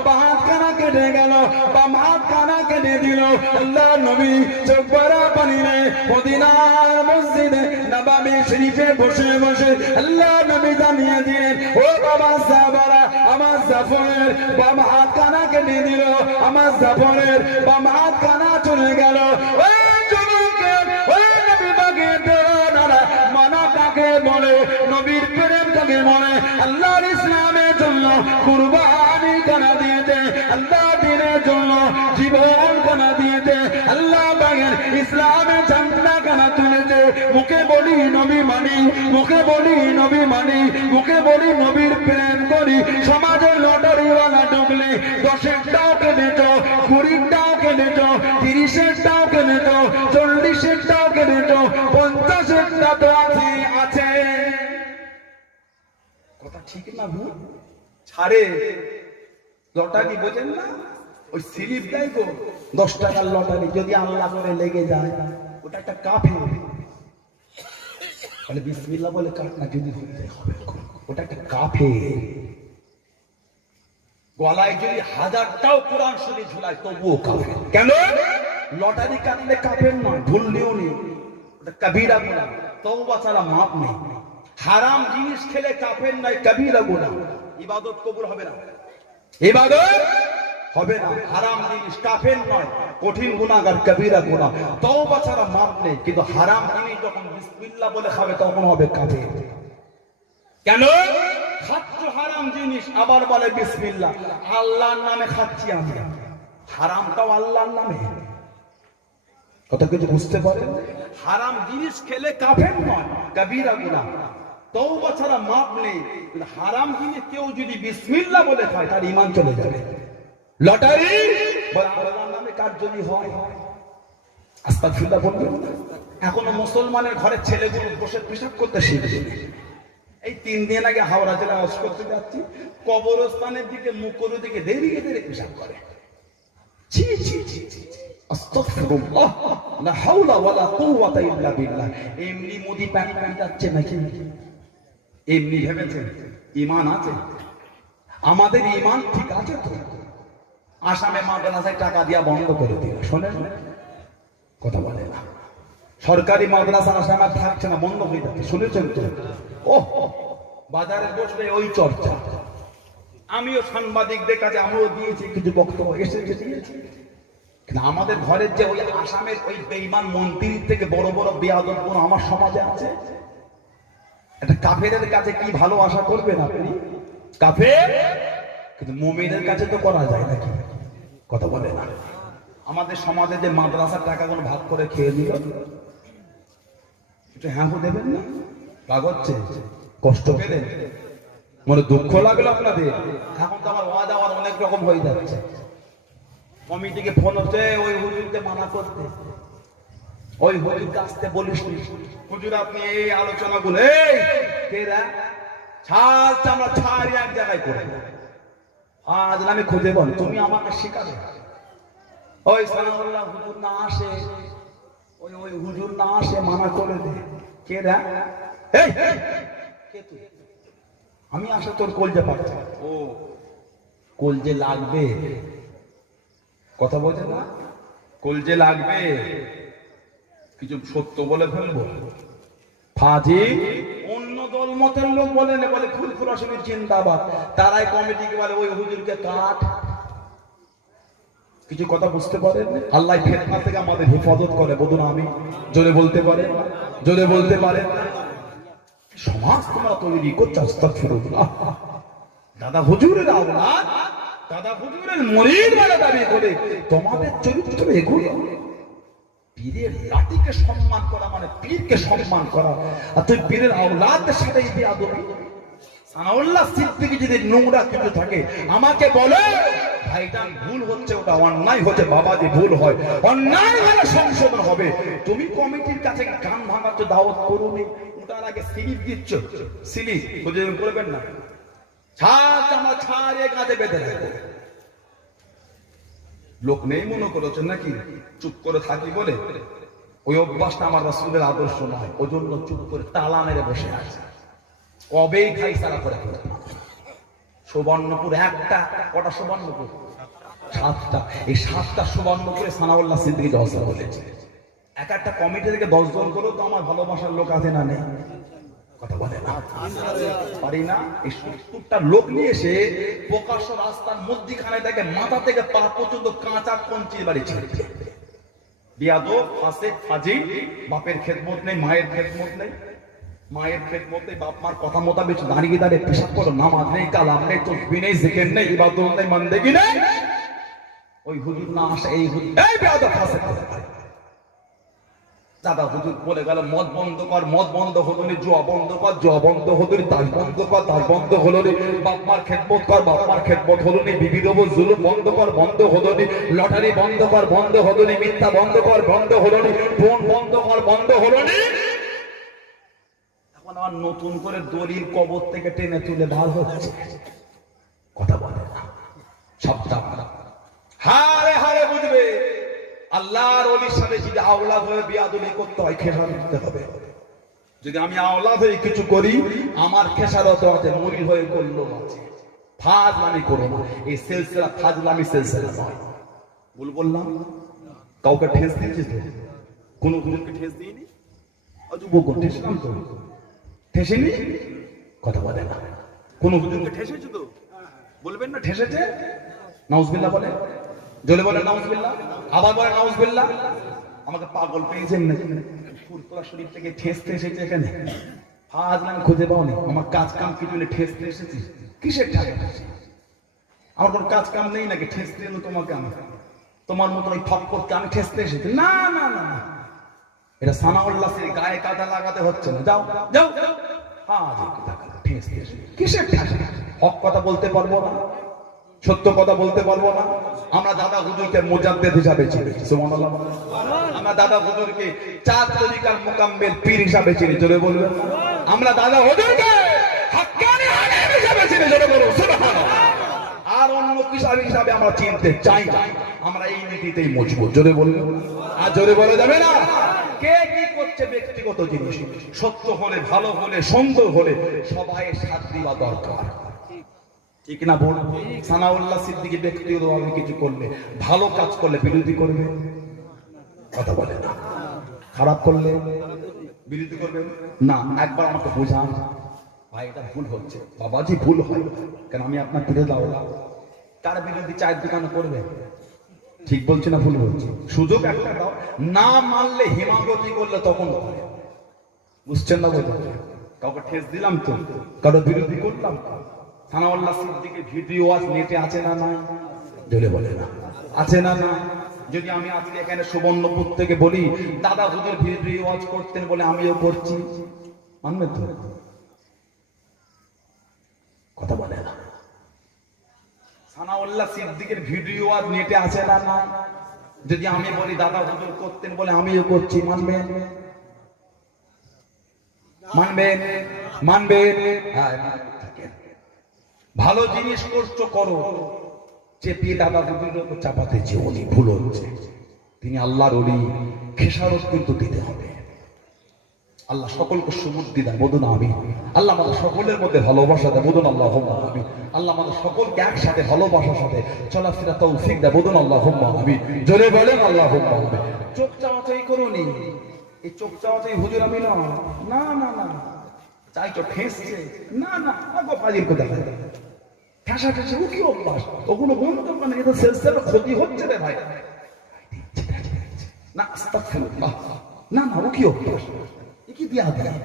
বাহাত খানা কেটে গেল, বাম হাত খানা কেটে দিল। আল্লাহ নবী চোখ ভরা পানি মদিনার মসজিদে নববী শরীফে বসে বসে আল্লাহ নবী জানিয়ে দিলেন, ও বাবা সাহাবারা, আমার জাফরের বাম হাত কানা কেটে দিল, আমার জাফরের বাম হাত কানা চলে গেল। মানা কাকে বলে, নবীর প্রেম কাকে বলে, আল্লাহর ইসলামের জন্য কুরবানি কানা দিয়েছে, আল্লাহ দিনের জন্য জীবন কানা দিয়েছে, আল্লাহ বাগের ইসলামের ঝান্ডা কানা তুলেছে। মুখে বলি নবী মানি, মুখে বলি নবী মানি, মুখে বলি নবীর প্রেম করি। সমাজের লটারিওয়ালা ঢুকলে 10-টাও কেনেছ, 20-টাও কেনেছ, 30-টাও কেনেছ, 40-টাও কেনেছ, 50-টা তো আছে আছে। কথা ঠিক না ভুল? ছাড়ে লটারি বোঝেন না, ওই স্লিপ দেয় গো 10 টাকার লটারি, যদি আল্লাহ করে লেগে যায় ওটা একটা কাফের। মানে বিসমিল্লাহ বলে কাট না, যদি হয়ে যায় হবে, ওটা একটা কাফের। গলায় যদি 1000টাও কোরআন শরীফ ঝুলায় তবুও কাফের। কেন? লটারি কাটলে কাফের নয়, ভুললেও নেই, ওটা কবিরা গুনাহ, তওবা ছাড়া মাপ নেই। হারাম জিনিস খেলে কাফের নয়, কবিরা গুনাহ, ইবাদত কবুল হবে না, ইবাদত হবে না। হারাম জিনিস কাফের নয়, কঠিন গুনাহগার, কবিরা গুনাহ, তওবা ছাড়া মাপ নেই। কিন্তু হারাম জিনিস যখন বিসমিল্লাহ বলে খাবে তখন হবে কাফের। কেন? খাচ্ছ হারাম জিনিস, আবার বলে বিসমিল্লাহ, আল্লাহর নামে খাচ্ছি আমি, হারামটাও আল্লাহর নামে। কত কিছু বুঝতে পারেন? হারাম জিনিস খেলে কাফের নয়, কবিরা গুনাহ, তওবা ছাড়া মাপ নেই। হারাম জিনিস কেউ যদি বিসমিল্লাহ বলে খায় তার ঈমান চলে যাবে। লটারি বলে আল্লাহর নামে কাজ যদি হয়, আস্তাগফিরুল্লাহ বলবেন। এখনো মুসলমানের ঘরের ছেলেগুলো বসে পেশাব করতে শিখছে। এই 3 দিন আগে হাওড়া জেলা হজ করতে যাচ্ছি, কবরস্থানের দিকে মুখ করে দিকে দেরিয়ে দেরিয়ে পেশাব করে। ছি ছি ছি ছি, আস্তাগফিরুল্লাহ, লা হাওলা ওয়ালা কুওয়াতা ইল্লা বিল্লাহ। এমনি মুদি পানি পানি যাচ্ছে নাকি? এমনি ভেবেছেন ঈমান আছে? আমাদের ঈমান ঠিক আছে তো? আসামে মাদ্রাসায় টাকা দিয়া বন্ধ করে দিল, শোনেন কথা বলে না। সরকারি মাদ্রাসা আসামে থাকছে না, বন্ধ হয়ে যাচ্ছে, শুনেছেন তো? ও বাজারে বসলে ওই চর্চা। আমিও সাংবাদিকদের কাছে আমিও দিয়েছি কিছু বক্তব্য, এসে দিয়েছি। কিন্তু আমাদের ঘরের যে ওই আসামের ওই বেঈমান মন্ত্রী থেকে বড় বড় বেয়াদব গুণ আমার সমাজে আছে। একটা কাফেরের কাছে কি ভালো আশা করবেন আপনি? কাফের, কিন্তু মুমিনের কাছে তো করা যায় নাকি? কথা বলে না। আমাদের সমাজে যে মাদ্রাসার টাকাগুলো ভাগ করে খেয়ে দিল, একটু হ্যাঁ দেবেন না? রাগ হচ্ছে? কষ্ট পেলেন? মনে দুঃখ লাগলো আপনাদের? এখন তো আমার ওয়াজ আবার অনেক রকম হয়ে যাচ্ছে। কমিটিকে ফোন হচ্ছে ওই হুজুরকে মানা করতে, ওই হুজুরকে আসতে বলিস, হুজুর আপনি এই আলোচনা গুলো আমরা ছাড়ি এক জায়গায় করে আজ আমি খুঁজে বল, তুমি আমাকে শিখাবে। ওই সালাউল্লাহ হুজুর না আসে, ওই হুজুর না আসে, মানা করে দে। কে রা? এই কে তুই? আমি আসে তোর কলজে পাচ্ছি। ও কলজে লাগবে, কথা বলছে না? কলজে লাগবে, কিছু সত্য বলে ফেলবো। ফাজি অন্য দল মতের লোক বলে না, বলে ফুলফুল আসমির জিন্দাবাদ, তারাই কমিটিকে বলে ওই হুজুরকে কাট। কিছু কথা বুঝতে পারেন? আল্লাহ ফিতনা থেকে আমাদের হেফাজত করে, বলুন আমি। জোরে বলতে পারেন? জোরে বলতে পারেন? সমাজ তোমরা তৈরি করছো, আস্তাগফিরুল্লাহ। দাদা হুজুরের আওলাদ, দাদা হুজুরের মুরিদ বলে দাবি করে তোমাদের চরিত্র এগুলো। পীরের লাঠিকে সম্মান করা মানে পীরকে সম্মান করা, আর তুই পীরের আওলাদের সাথে বেয়াদবি। সানাউল্লাহ সিদ্দিকী যদি নোংরা কিছু থাকে আমাকে বলে ভাইজান ভুল হচ্ছে, ওটা অন্যায় হচ্ছে, বাবাজি ভুল হয়, অন্যায় হলে সংশোধন হবে। তুমি কমিটির কাছে গান ভাঙাচ্ছ, দাওয়াত করুনি, ওটার আগে স্লিপ দিচ্ছ, স্লিপ বুঝে করবেন না। ছাড় আমার ছাড়, এ কাজে বেঁধে রাখবো। লোক নেই মনে করেছেন নাকি? চুপ করে থাকি বলে ওই অভ্যাসটা আমার রাসূলের আদর্শ নয়, ওই জন্য চুপ করে তালা মেরে বসে আছে। কবেই খাই সারা করে সুবর্ণপুর একটা, কটা সুবর্ণপুর? 7টা। এই 7টা সুবর্ণপুরে সানাউল্লাহ সিদ্দিকী জলসা বলেছে। এক একটা কমিটি থেকে 10 জন করেও তো আমার ভালোবাসার লোক আছে না? নেই? কথা বলে না? পারি না? এই 70টা লোক নিয়ে এসে প্রকাশ্য রাস্তার মধ্যখানে দেখে মাথা থেকে পা পর্যন্ত কাঁচা কঞ্চির বাড়ি ছেড়েছে। বিয়াদব, ফাসিক, ফাজিল, বাপের খেদমত নেই, মায়ের খেদমত নেই, মায়ের খেদমত নেই, বাপ মার কথা মোতাবেক দাঁড়িয়ে দাঁড়িয়ে পেশাব করো, নামাজ নেই, কালাম নেই, তসবিহ নেই, জিকির নেই, ইবাদত নেই, মানদেগি নেই। ওই হুজুর না আসে, এই হুজুর, এই বিয়াদব, ফাসিক। দাদা হুজুর বলে গেল মদ বন্ধ কর, মদ বন্ধ হলো নি, জুয়া বন্ধ কর, জুয়া বন্ধ হলো নি, তাস বন্ধ কর, তাস বন্ধ হলো নি, বাপ মার খেদমত কর, বাপ মার খেদমত হলো নি, বিবি দেব জুলুম বন্ধ কর, বন্ধ হলো নি, লটারি বন্ধ কর, বন্ধ হলো নি, মিথ্যা বন্ধ কর, বন্ধ হলো নি, ফোন বন্ধ কর, বন্ধ হলো নি। এখন আবার নতুন করে দলিল কবর থেকে টেনে তুলে বার হচ্ছে, কথা বলে না। সবটা হারে হারে বুঝবে। আল্লাহর ওলির সাথে যদি আওলাদ হয়ে বিয়াদবি করতে হয়, খেসারত দিতে হবে। যদি আমি আওলাদ হয়ে কিছু করি, আমার খেসারত আছে, মুরিদ হয়ে করলো আছে। ফাজলামি করো না, এই সিলসিলা ফাজলামি সিলসিলা নয়। ভুল বললাম? কাউকে ঠেস দিয়েছি তো? কোন হুজুরকে ঠেস দিইনি? যুবক ঠেসলাম তো? ঠেসেনি? কথা বলে না। কোন হুজুরকে ঠেসেছে তো? বলবেন না ঠেসেছে? নাউজুবিল্লাহ বলে, জলে বলে নাউজুবিল্লাহ, আবার বলে নাউজুবিল্লাহ। আমাকে পাগল পেয়েছেন নাকি? ফুরফুরা শরীফ থেকে ঠেসতে এসেছে এখানে? আজ আমি খুঁজে পাওনি। আমার কাজ কাম কিছু নেই, ঠেসতে এসেছি। কিসের টাকা? আমার কোনো কাজ কাম নেই নাকি ঠেসতে এলো তোমাকে? আমি তোমার মতন ওই ঠক করতে আমি ঠেসতে এসেছি? না না না, এটা সানাউল্লাহ গায়ে কাদা লাগাতে হচ্ছে না। যাও যাও, আজ ঠেসতে এসেছি। কিসের টাকা? হক কথা বলতে পারবো না, সত্য কথা বলতে পারবো না। আমরা দাদা হুজুরকে মুজাদ্দিদ হিসাবে চিনি, সুবহানাল্লাহ। আমরা দাদা হুজুরকে চার তরিকার মুকাম্মিল পীর হিসাবে চিনি, জোরে বলবেন। আমরা দাদা হুজুরকে হাক্কানি আলেম হিসাবে চিনি, জোরে বলুন সুবহানাল্লাহ। আর অন্য কিসব হিসাবে আমরা চিনতে চাই না। আমরা এই নীতিতেই মজবুত, জোরে বলবেন। আর জোরে বলা যাবে না। কে কি করছে ব্যক্তিগত জিনিস, সত্য হলে, ভালো হলে, সুন্দর হলে সবাই সাথ দেওয়া দরকার, ঠিক না? বল। সানাউল্লাহ সিদ্দিকী ব্যক্তিগতভাবে কিছু করলে, ভালো কাজ করলে বিরোধী করবে, কথা বলে না। খারাপ করলে বিরোধী করবে না। একবার আমাকে বোঝান, ভাই এটা ভুল হচ্ছে, বাবাজি ভুল হয়, কেন আমি আপনার তুলে দাও, তার বিরোধী চায়ের দোকানে করবে, ঠিক বলছি না ভুল বলছি? সুযোগ একটা দাও, না মানলে হিমাগতি করলে তখন বুঝছেন না? বলতে কাউকে ঠেস দিলাম তো, কারো বিরোধী করলাম। সানাউল্লাহ সিদ্দিকীর ভিডিও আজ নেটে আছে না? না, জলে বলে না, আছে না? না, যদি আমি আজকে এখানে সুবর্ণপুর থেকে বলি দাদা হুজুর ভিডিও ওয়াজ করতেন বলে আমিও করছি, মানবে তো? কথা বলে না। সানাউল্লাহ সিদ্দিকের ভিডিও ওয়াজ নেটে আছে না? না। যদি আমি বলি দাদা হুজুর করতেন বলে আমিও করছি, মানবেন? মানবেন? মানবেন? হ্যাঁ। ভালো জিনিস করছো করো, চেপিয়ে দাদা হুজুরের উপর চাপাতে চেয়ে ভুল হচ্ছে। তিনি আল্লাহর ওলি, খেসারত কিন্তু দিতে হবে। আল্লাহ সকলকে সুবুদ্ধি দেয়, বলুন আমিন। আল্লাহ আমাদের সকলের মধ্যে ভালোবাসা দেয়, বলুন আল্লাহুম্মা আমিন। আল্লাহ আমাদের সকলকে একসাথে ভালোবাসার সাথে চলাফেরা তৌফিক দেয়, বলুন আল্লাহুম্মা আমিন। জোরে বলেন আল্লাহুম্মা আমিন। চোখ চাওয়াচাই করুনি, এই চোখ চাওয়াচাই হুজুর আমি না, না না না, চাই তো ঠেসছে, না না, আগো ফাজিল কোথায় ঠেসা ঠেসে ও কি অভ্যাস, ওগুলো বন্ধ মানে এটা সেলসের ক্ষতি হচ্ছে রে ভাই। না আস্তাগফিরুল্লাহ, না না, ও কি অভ্যাস, কি দিয়া দেয়,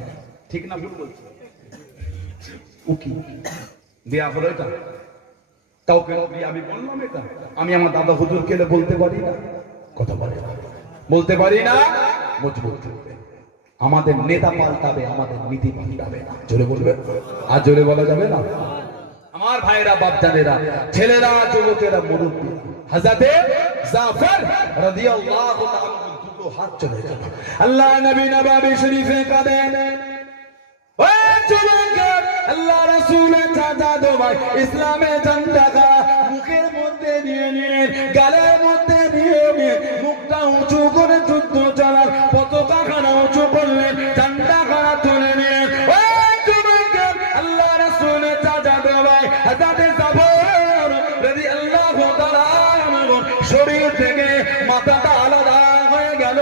ঠিক না ভুল বলছে? ও কি দেয়া হলো এটা? কাউকে আমি বললাম এটা? আমি আমার দাদা হুজুর কেলে বলতে পারি না? কথা বলে বলতে পারি না? মজবুত থাকবে। আমাদের নেতা পাল্টাবে, আমাদের নীতি পাল্টাবে না। জোরে বলবে আর জোরে বলা যাবে না? আমার ভাইরা, বাপজানেরা, ছেলেরা, যুবকেরা, মুরব্বী, হযরতে জাফর রাদিয়াল্লাহু তাআলা দুটো হাত চলে গেল। আল্লাহ নবী নববী শরীফে কাঁদেন, ও যুবক, আল্লাহ রাসূলের চাচা দো ভাই ইসলামে ঝান্ডা মুখের মধ্যে নিয়ে নিলেন, গালের মধ্যে নিয়ে নিয়ে মুখটা উঁচু করে যুদ্ধ চলার পতাকা খানা উঁচু করলেন, ঝান্ডা খানা তুলে নিলেন। ও যুবক, আল্লাহ রাসূলের চাচা দো ভাই হযরতে জাফর রাদিয়াল্লাহু তাআলা শরীর থেকে মাথাটা আলাদা হয়ে গেল,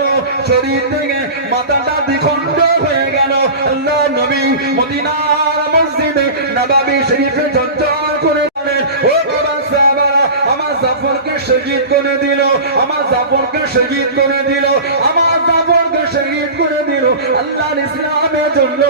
শরীর থেকে মাথাটা দ্বিখণ্ড হয়ে গেল। আল্লাহ নবী মদিনার মসজিদে নববী শরীফে চঞ্চল করে বলেন, ও বাবা সাহাবারা, আমার জাফরকে শহীদ করে দিল, আমার জাফরকে শহীদ করে দিল, আমার জাফরকে শহীদ করে দিল আল্লাহর ইসলামের জন্য,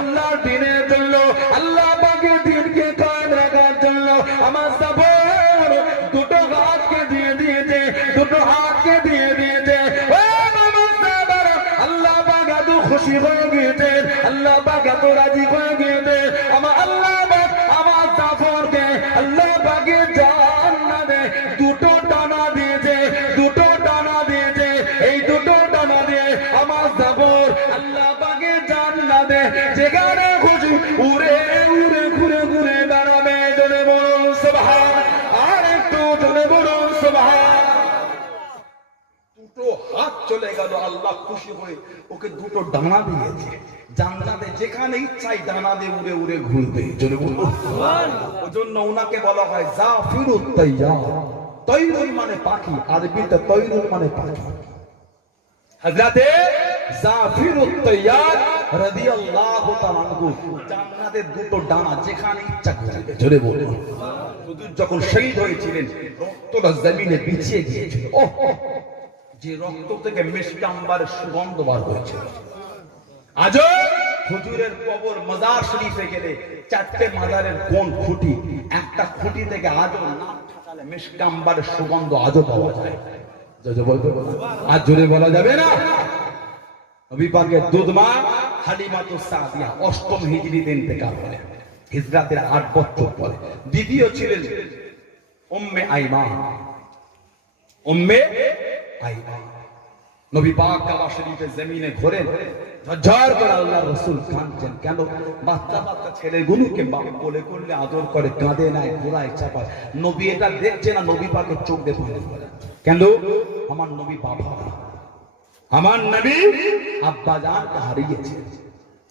আল্লাহর দ্বীনের জন্য, আল্লাহ পাকের দ্বীনকে কায়েম রাখার জন্য। আমার জাফর দুটো হাতকে দিয়ে দিয়েছে, দুটো হাতকে দিয়ে দিয়েছে। ও বাবা সাহাবারা, আল্লাহ পাক এত খুশি হয়ে গিয়েছেন, আল্লাহ পাক এত রাজি হয়ে গিয়েছেন, আমার আল্লাহ পাক আমার জাফরকে আল্লাহ পাকে জান্নাতে দুটো ডানা দিয়েছে, দুটো ডানা দিয়েছে। এই দুটো ডানা দিয়ে আমার জাফর আল্লাহ পাকে জান্নাতে যেখানে খুশি উড়ে উড়ে ঘুরে ঘুরে বেড়াবে। জোরে বলুন সুবহান, আর একটু জোরে বলুন সুবহান। দুটো হাত চলে গেল, আল্লাহ খুশি হয়ে ওকে দুটো ডানা দিয়েছে, জান্নাতে যেখানে ইচ্ছাই ডানা দিয়ে উড়ে উড়ে ঘুরবে। জোরে বলুন সুবহানাল্লাহ। ওজন্য ওনাকে বলা হয় জাফিরুত তাইয়ার। তাইরুল মানে পাখি, আরবিতে তাইরুল মানে পাখি। হযরতে জাফিরুত তাইয়ার রাদিয়াল্লাহু তাআলা আনহু জান্নাতে দুটো ডানা যেখানে ইচ্ছা ঘুরবে। জোরে বলুন। হুজুর যখন শহীদ হয়েছিলেন রক্তটা জমিনে বিছিয়ে গিয়েছিল, ওহ, যে রক্ত থেকে মিশক আম্বারের সুগন্ধ বার হয়েছিল। আজও হুজুরের কবর মাজার শরীফে গেলে চারটে মাজারের কোন খুঁটি, একটা খুঁটি থেকে আজও না ঠাকালে মিশক আম্বারের সুগন্ধ আজও পাওয়া যায়। আর জোরে বলা যাবে না? নবী পাকের দুধমা হালিমাতুস সাদিয়া অষ্টম হিজরিতে ইন্তেকাল করেন, হিজরাতের 8 বছর পরে। দ্বিতীয় ছিলেন উম্মে আইমান। উম্মে আইমান নবী পাক কাবা শরীফের জমিনে ঘোরেন, ঝরঝর করে আল্লাহর রাসূল কাঁদছেন। কেন? বাচ্চা বাচ্চা ছেলেগুলোকে বাপ কোলে করলে আদর করে, কাঁদে নাই, ঘোড়ায় চাপায়। নবী এটা দেখছে না, নবী পাকের চোখ দিয়ে পানি পড়ে। কেন? আমার নবী বাবা, আমার নবী আব্বা জানকে হারিয়েছে।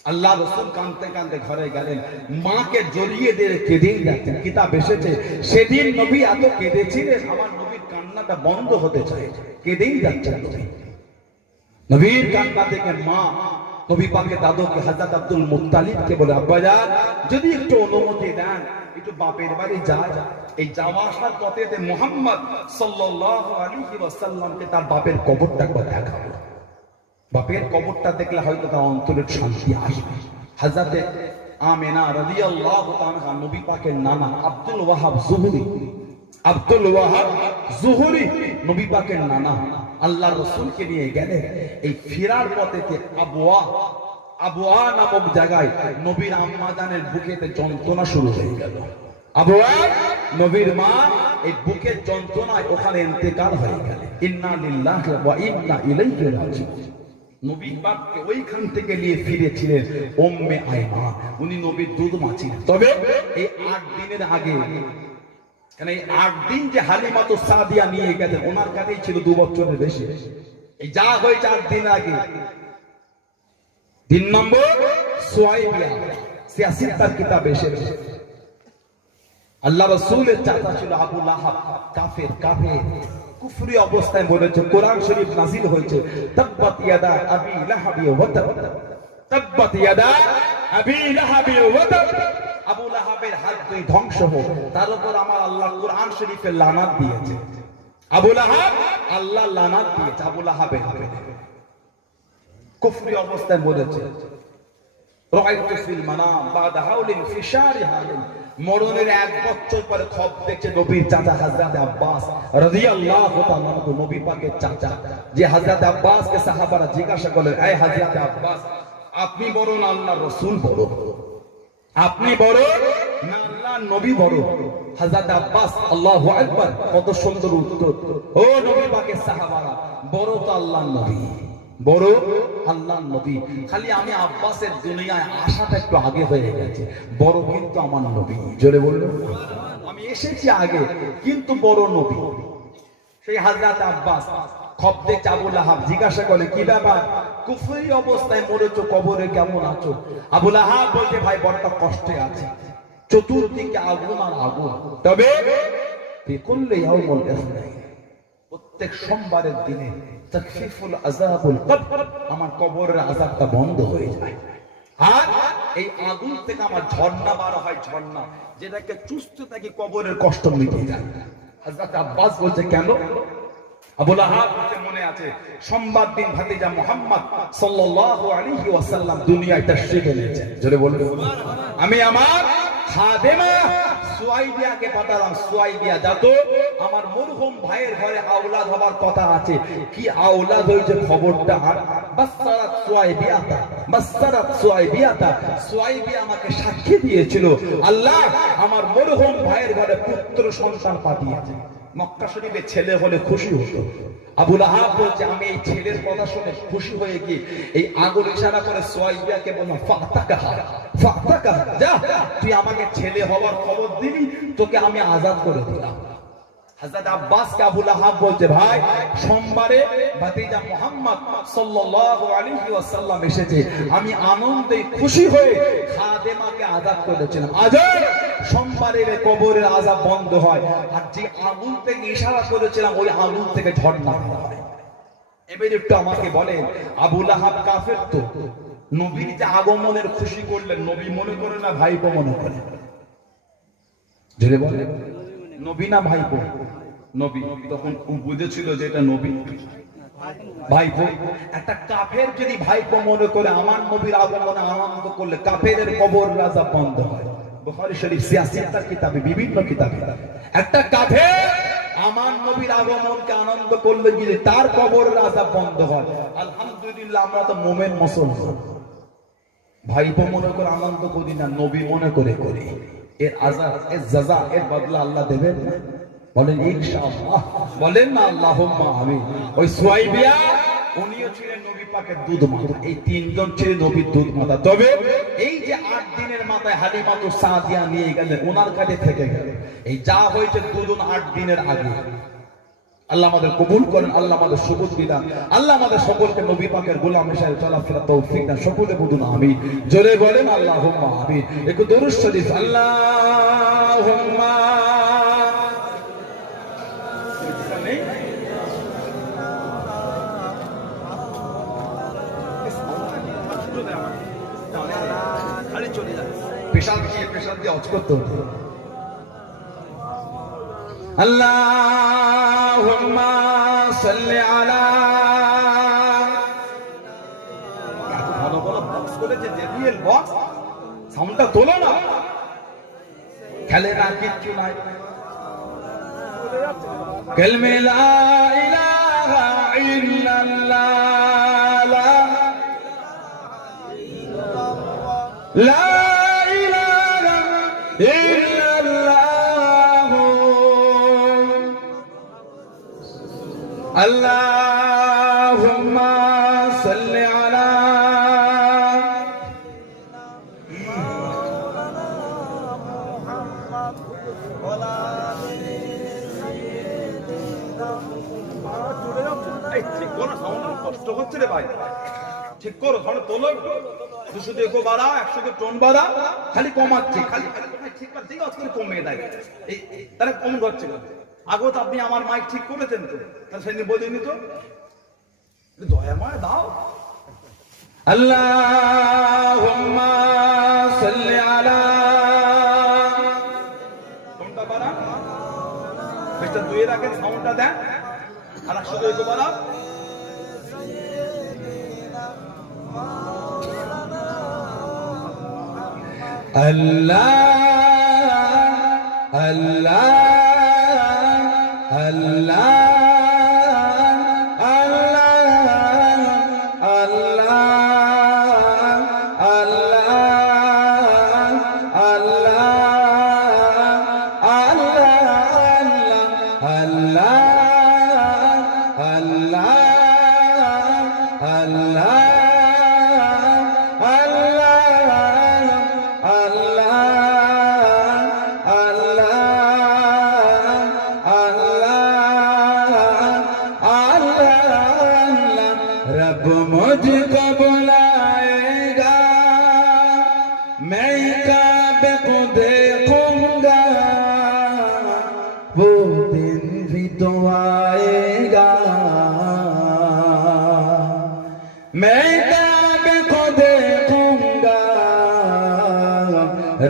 আল্লাহ রাসূল কাঁদতে কাঁদতে ঘরে গেলেন, মাকে জড়িয়ে দিয়ে কেঁদেই যাচ্ছেন। কিতাব এসেছে সেদিন নবী এত কেঁদেছিলেন, আমার নবীর কান্নাটা বন্ধ হতে চায়, কেঁদেই যাচ্ছেন নবী। নবীর কান্না থেকে মা নবী পাকের দাদুকে হযরত আব্দুল মুত্তালিবকে বলে, আব্বা জান যদি একটু অনুমতি দেন একটু বাপের বাড়ি যায়। এই যাওয়া আসার পথেতে মুহাম্মদ সাল্লাল্লাহু আলাইহি ওয়াসাল্লামকে তার বাপের কবরটা একবার দেখাবো। বাপের কবরটা দেখলে হয়তো তার অন্তরের শান্তি আসবে। হযরতে আমিনা রাদিয়াল্লাহু তাআলা নবী পাকের নানা আব্দুল ওয়াহাব যুহরি আব্দুল ওয়াহাব জুহরি নবী পাকের নানা আল্লাহর রাসূলকে নিয়ে গেলেন। এই ফিরার পথেতে আবওয়া নামক জায়গায় নবীর আম্মা জানের বুকেতে যন্ত্রণা শুরু হয়ে গেল। আবওয়া নবীর মা এই বুকের যন্ত্রণায় ওখানে ইন্তেকাল হয়ে গেল। ইন্না লিল্লাহি ওয়া ইন্না ইলাইহি রাজিউন। নবী পাককে ওইখান থেকে নিয়ে ফিরেছিলেন উম্মে আয়মা, উনি নবীর দুধ মা ছিলেন। তবে এই 8 দিনের আগে, কারণ এই 8 দিন যে হালিমা তো সাদিয়া নিয়ে গেছেন ওনার কাছেই ছিল 2 বছরের বেশি। এই যা হয়েছে 8 দিন আগে। 3 নম্বর সুয়াইবিয়া, সিয়াসিত তার কিতাবে এসেছে আল্লাহ রাসূলের চাচা ছিল আবু লাহাব, কাফের কুফরি অবস্থায় বলেছে। কোরআন শরীফ নাযিল হয়েছে তাব্বাত ইয়াদা আবি লাহাবি ওয়া তাব, তাব্বাত ইয়াদা আবি লাহাবি ওয়া তাব। আবু লাহাবের হাত দুই ধ্বংস হোক, তার উপর আমার আল্লাহ কোরআন শরীফে লানাত দিয়েছে। আবু লাহাব আল্লাহ লানাত দিয়েছে আবু লাহাবের হাতে। কুফরি অবস্থায় বলেছে রাআইতু ফিল মানাম বাদা হাউলিন ফিশারি হালিন, মরণের 1 বছর পরে খব দেখে নবীর চাচা হযরত আব্বাস রাদিয়াল্লাহু তাআলা নবী পাকের চাচা, যে হযরত আব্বাসকে সাহাবারা জিজ্ঞাসা করলেন, এই হযরত আব্বাস আপনি বড় না আল্লাহর রাসূল বড়? আপনি বড় না আল্লাহর নবী বড়? হযরত আব্বাস আল্লাহু আকবার, কত সুন্দর উত্তর। ও নবী পাকের সাহাবারা, বড় তো আল্লাহর নবী, বড় আল্লাহর নবী। খালি আমি আব্বাসের দুনিয়ায় আসাটা একটু আগে হয়ে গেছে, বড় কিন্তু আমার নবী। জোরে বলুন, আমি এসেছি আগে কিন্তু বড় নবী। সেই হযরত আব্বাস খব দেখে আবু লাহাব জিজ্ঞাসা করে, কি ব্যাপার, কুফরি অবস্থায় মরেছো, কবরে কেমন আছো? আবু লাহাব বলছে, ভাই বড় কষ্টে আছে, চতুর্দিকে আগুন আর আগুন। তবে বিকুল্লি ইয়াউমুল ইসনাইন, প্রত্যেক সোমবারের দিনে তাকফিফুল আযাবুল কবর, আমার কবরের আযাবটা বন্ধ হয়ে যায়। আর এই আগুন থেকে আমার ঝর্ণা বার হয়, ঝর্ণা যেটাকে চুষতে থাকি কবরের কষ্ট মিটে যায়। হযরত আব্বাস বলছে, কেন? আবু লাহাব বলছে, মনে আছে সোমবার দিন ভাতিজা মুহাম্মদ সাল্লাল্লাহু আলাইহি ওয়াসাল্লাম দুনিয়ায় তাশরীফ এনেছেন। জোরে বলুন সুবহানাল্লাহ। আমি আমার খাদেমা সুয়াইবিয়াকে পাঠালাম, সুয়াইবিয়া যাতো আমার মরহুম ভাইয়ের ঘরে আওলাদ হবার কথা আছে। কি আওলাদ হয়েছে খবরটা আর বাসসারাত সুয়াইবিয়াতা, বাসসারাত সুয়াইবিয়াতা, সুয়াইবিয়া আমাকে সাক্ষী দিয়েছিল আল্লাহ আমার মরহুম ভাইয়ের ঘরে পুত্র সন্তান পাঠিয়েছে। মক্কা শরীফে ছেলে হলে খুশি হতো। আবু লাহাব বলছে, আমি এই ছেলের কথা শুনে খুশি হয়ে গিয়ে এই আগুন ইশারা করে সুয়াইবিয়াকে বললাম, ফাতাকাহা, ফাতাকাহা, যা তুই আমাকে ছেলে হওয়ার খবর দিবি, তোকে আমি আজাদ করে দিলাম। হযরত আব্বাসকে আবু লাহাব বলছে, ভাই সোমবারে ভাতিজা মুহাম্মদ সাল্লাল্লাহু আলাইহি ওয়াসাল্লাম এসেছে, আমি আনন্দে খুশি হয়ে খাদেমাকে আজাদ করেছিলাম। আজাদ সোমবারের কবরের আযাব বন্ধ হয়, আর যে আগুন থেকে ইশারা করেছিলাম ওই আগুন থেকে ঝর্ণা হয়। এবার একটু আমাকে বলেন, আবু লাহাব কাফের তো, নবীর যে আগমনের খুশি করলেন, নবী মনে করে না ভাইপো মনে করে? জোরে বলেন, নবী না ভাইপো? নবী। তখন বুঝেছিল যে এটা নবী, ভাইপো। একটা কাফের যদি ভাইপো মনে করে, আমার নবীর আগমনে আনন্দ করলে কাফেরের কবর আযাব বন্ধ হয়। বুখারী শরীফ, সিয়াসিত তার কিতাবে, বিভিন্ন কিতাবে একটা কাফের আমার নবীর আগমনকে আনন্দ করলে যদি তার কবরের আযাব বন্ধ হয়। আলহামদুলিল্লাহ, আমরা তো মুমিন মুসলমান, ভাইপো মনে করে আনন্দ করি না, নবী মনে করে করি। এর আযাব, এর জাযা, এর বদলা আল্লাহ দেবেন। বলেন ইনশাআল্লাহ, বলেন না আল্লাহুম্মা আমিন। ওই সুয়াইবিয়া উনিও ছিলেন নবী পাকের দুধ মাতা, এই তিনজন ছিলেন নবীর দুধ মাতা। তবে এই যে 8 দিনের মাথায় হালিমাতু সাদিয়া নিয়ে গেলেন, ওনার কাছে থেকে গেল। এই যা হয়েছে দুজন 8 দিনের আগে। আল্লাহ আমাদের কবুল করেন, আল্লাহ আমাদের সবুজ বিধান, আল্লাহ আমাদের সকলকে নবী পাকের গোলাম হিসেবে চলাফেরা তৌফিক দান। সকলে বলুন আমিন। জোরে বলেন আল্লাহুম্মা আমিন। একটু দরুদ শরীফ, আল্লাহুম্মা পেশাব দিয়ে অজ করতে হতো। আল্লাহুম্মা সাল্লি আলা, এত ভালো ভালো বক্স করেছে, জেবিএল বক্স, সাউন্ডটা তোলো না, খেলে না কিচ্ছু নাই। कलमे ला इलाहा इल्लल्लाह, ला इलाहा इल्लल्लाह, अल्लाहुम्मा सल्लि अला কষ্ট হচ্ছে রে ভাই, ঠিক করো, তোলো, 200 দেখো বাড়া, 100 কে টোন বাড়া, খালি কমাচ্ছে, খালি ঠিক করে কমিয়ে দেয়, তাহলে কম হচ্ছে। আগত আপনি আমার মাইক ঠিক করেছেন তো, তাহলে সেদিন বলিনি তো, দয়া মায় দাও। আল্লাহুম্মা সাল্লি আলা, কোনটা বাড়া, এটা দুইয়ের আগে সাউন্ডটা দেন, আর 100 দেখো বাড়া। अल्लाह अल्लाह अल्लाह अल्लाह अल्लाह अल्लाह अल्लाह अल्लाह अल्लाह अल्लाह मुझको बुलाएगा, मैं काबे को देखूंगा, वो दिन भी तो आएगा। मैं काबे को देखूंगा,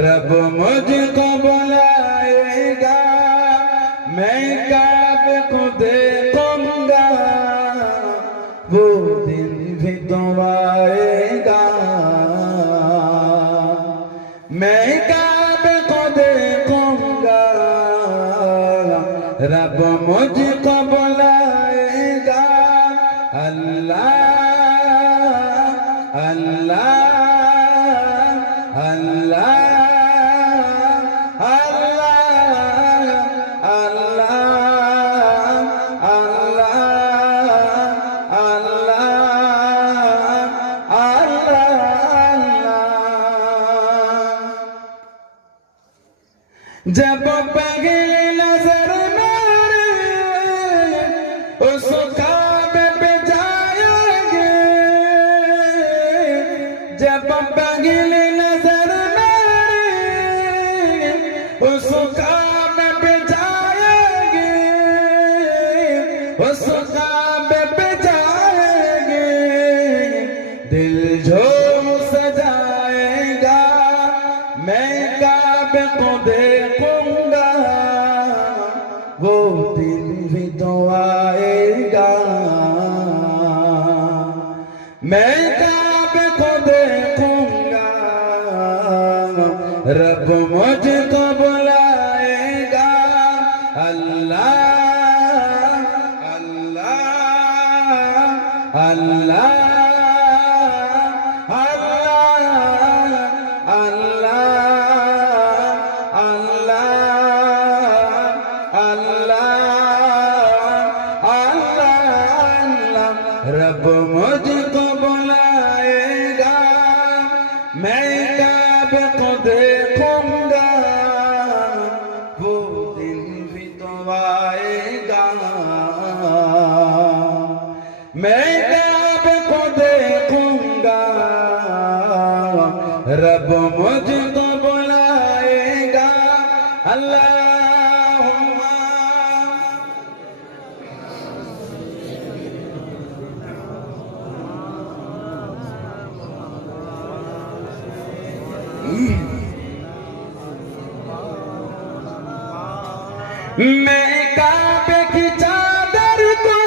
रब मुझको बुलाएगा, मैं काबे को देखूंगा, वो दिन भी तो आएगा। मैं काबे को देखूंगा, रब मुझको बुलाएगा। अल्लाह अल्लाह अल्लाह अल्लाह जब पहले नजर मेरे उस काबे पे जाएंगे, जब पहले नजर मेरे उस काबे पे जाएंगे, उस काबे पे जाएंगे, दिल झूम सजाएगा, मैं काबे को देखूंगा, वो दिन भी तो आएगा। मैं काबे को देखूंगा, रब मुझको बुलाएगा। अल्लाह अल्लाह अल्लाह रब मुझको बुलाएगा, मैं काबे को देखूंगा, वो दिन भी तो आएगा। मैं काबे को देखूंगा, रब मुझको बुलाएगा। अल्लाह मैं काबे की चादर को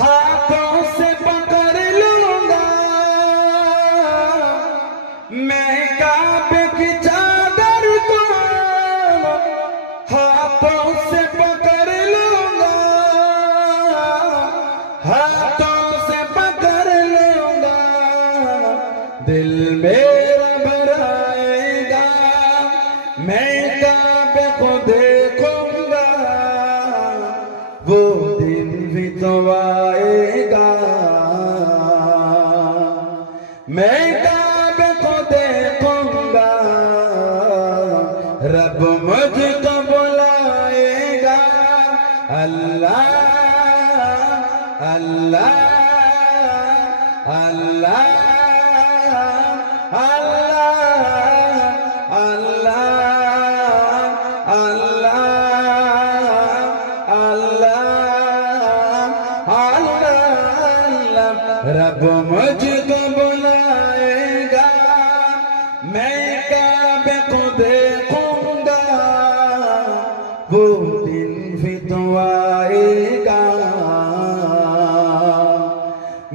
हाथों से पकड़ लूंगा, मैं काबे की चादर को हाथों আল্লাহ আল্লাহ আল্লাহ रब मुझको बुलाएगा मैं काबे को देखूंगा वो दिन भी तो आएगा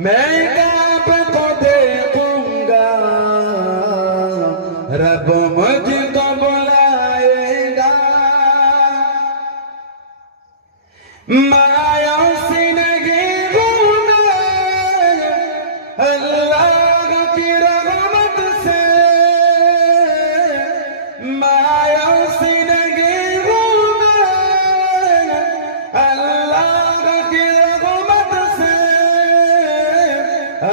मैं काबे को देखूंगा रब मुझको बुलाएगा माया से अल्लाह की रहमत से माया से नहीं होगा अल्लाह की रहमत से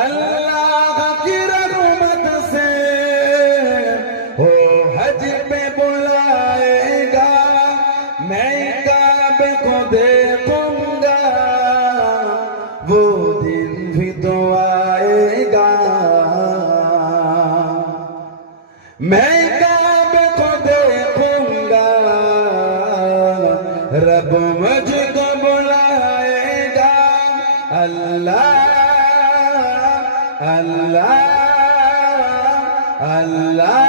अल्लाह की रहमत से हो हज पे बुलाएगा मैं काबे को देखूंगा वो दिन भी तो मैं काबे को देखूंगा रब मुझको बुलाएगा अल्लाह अल्लाह अल्लाह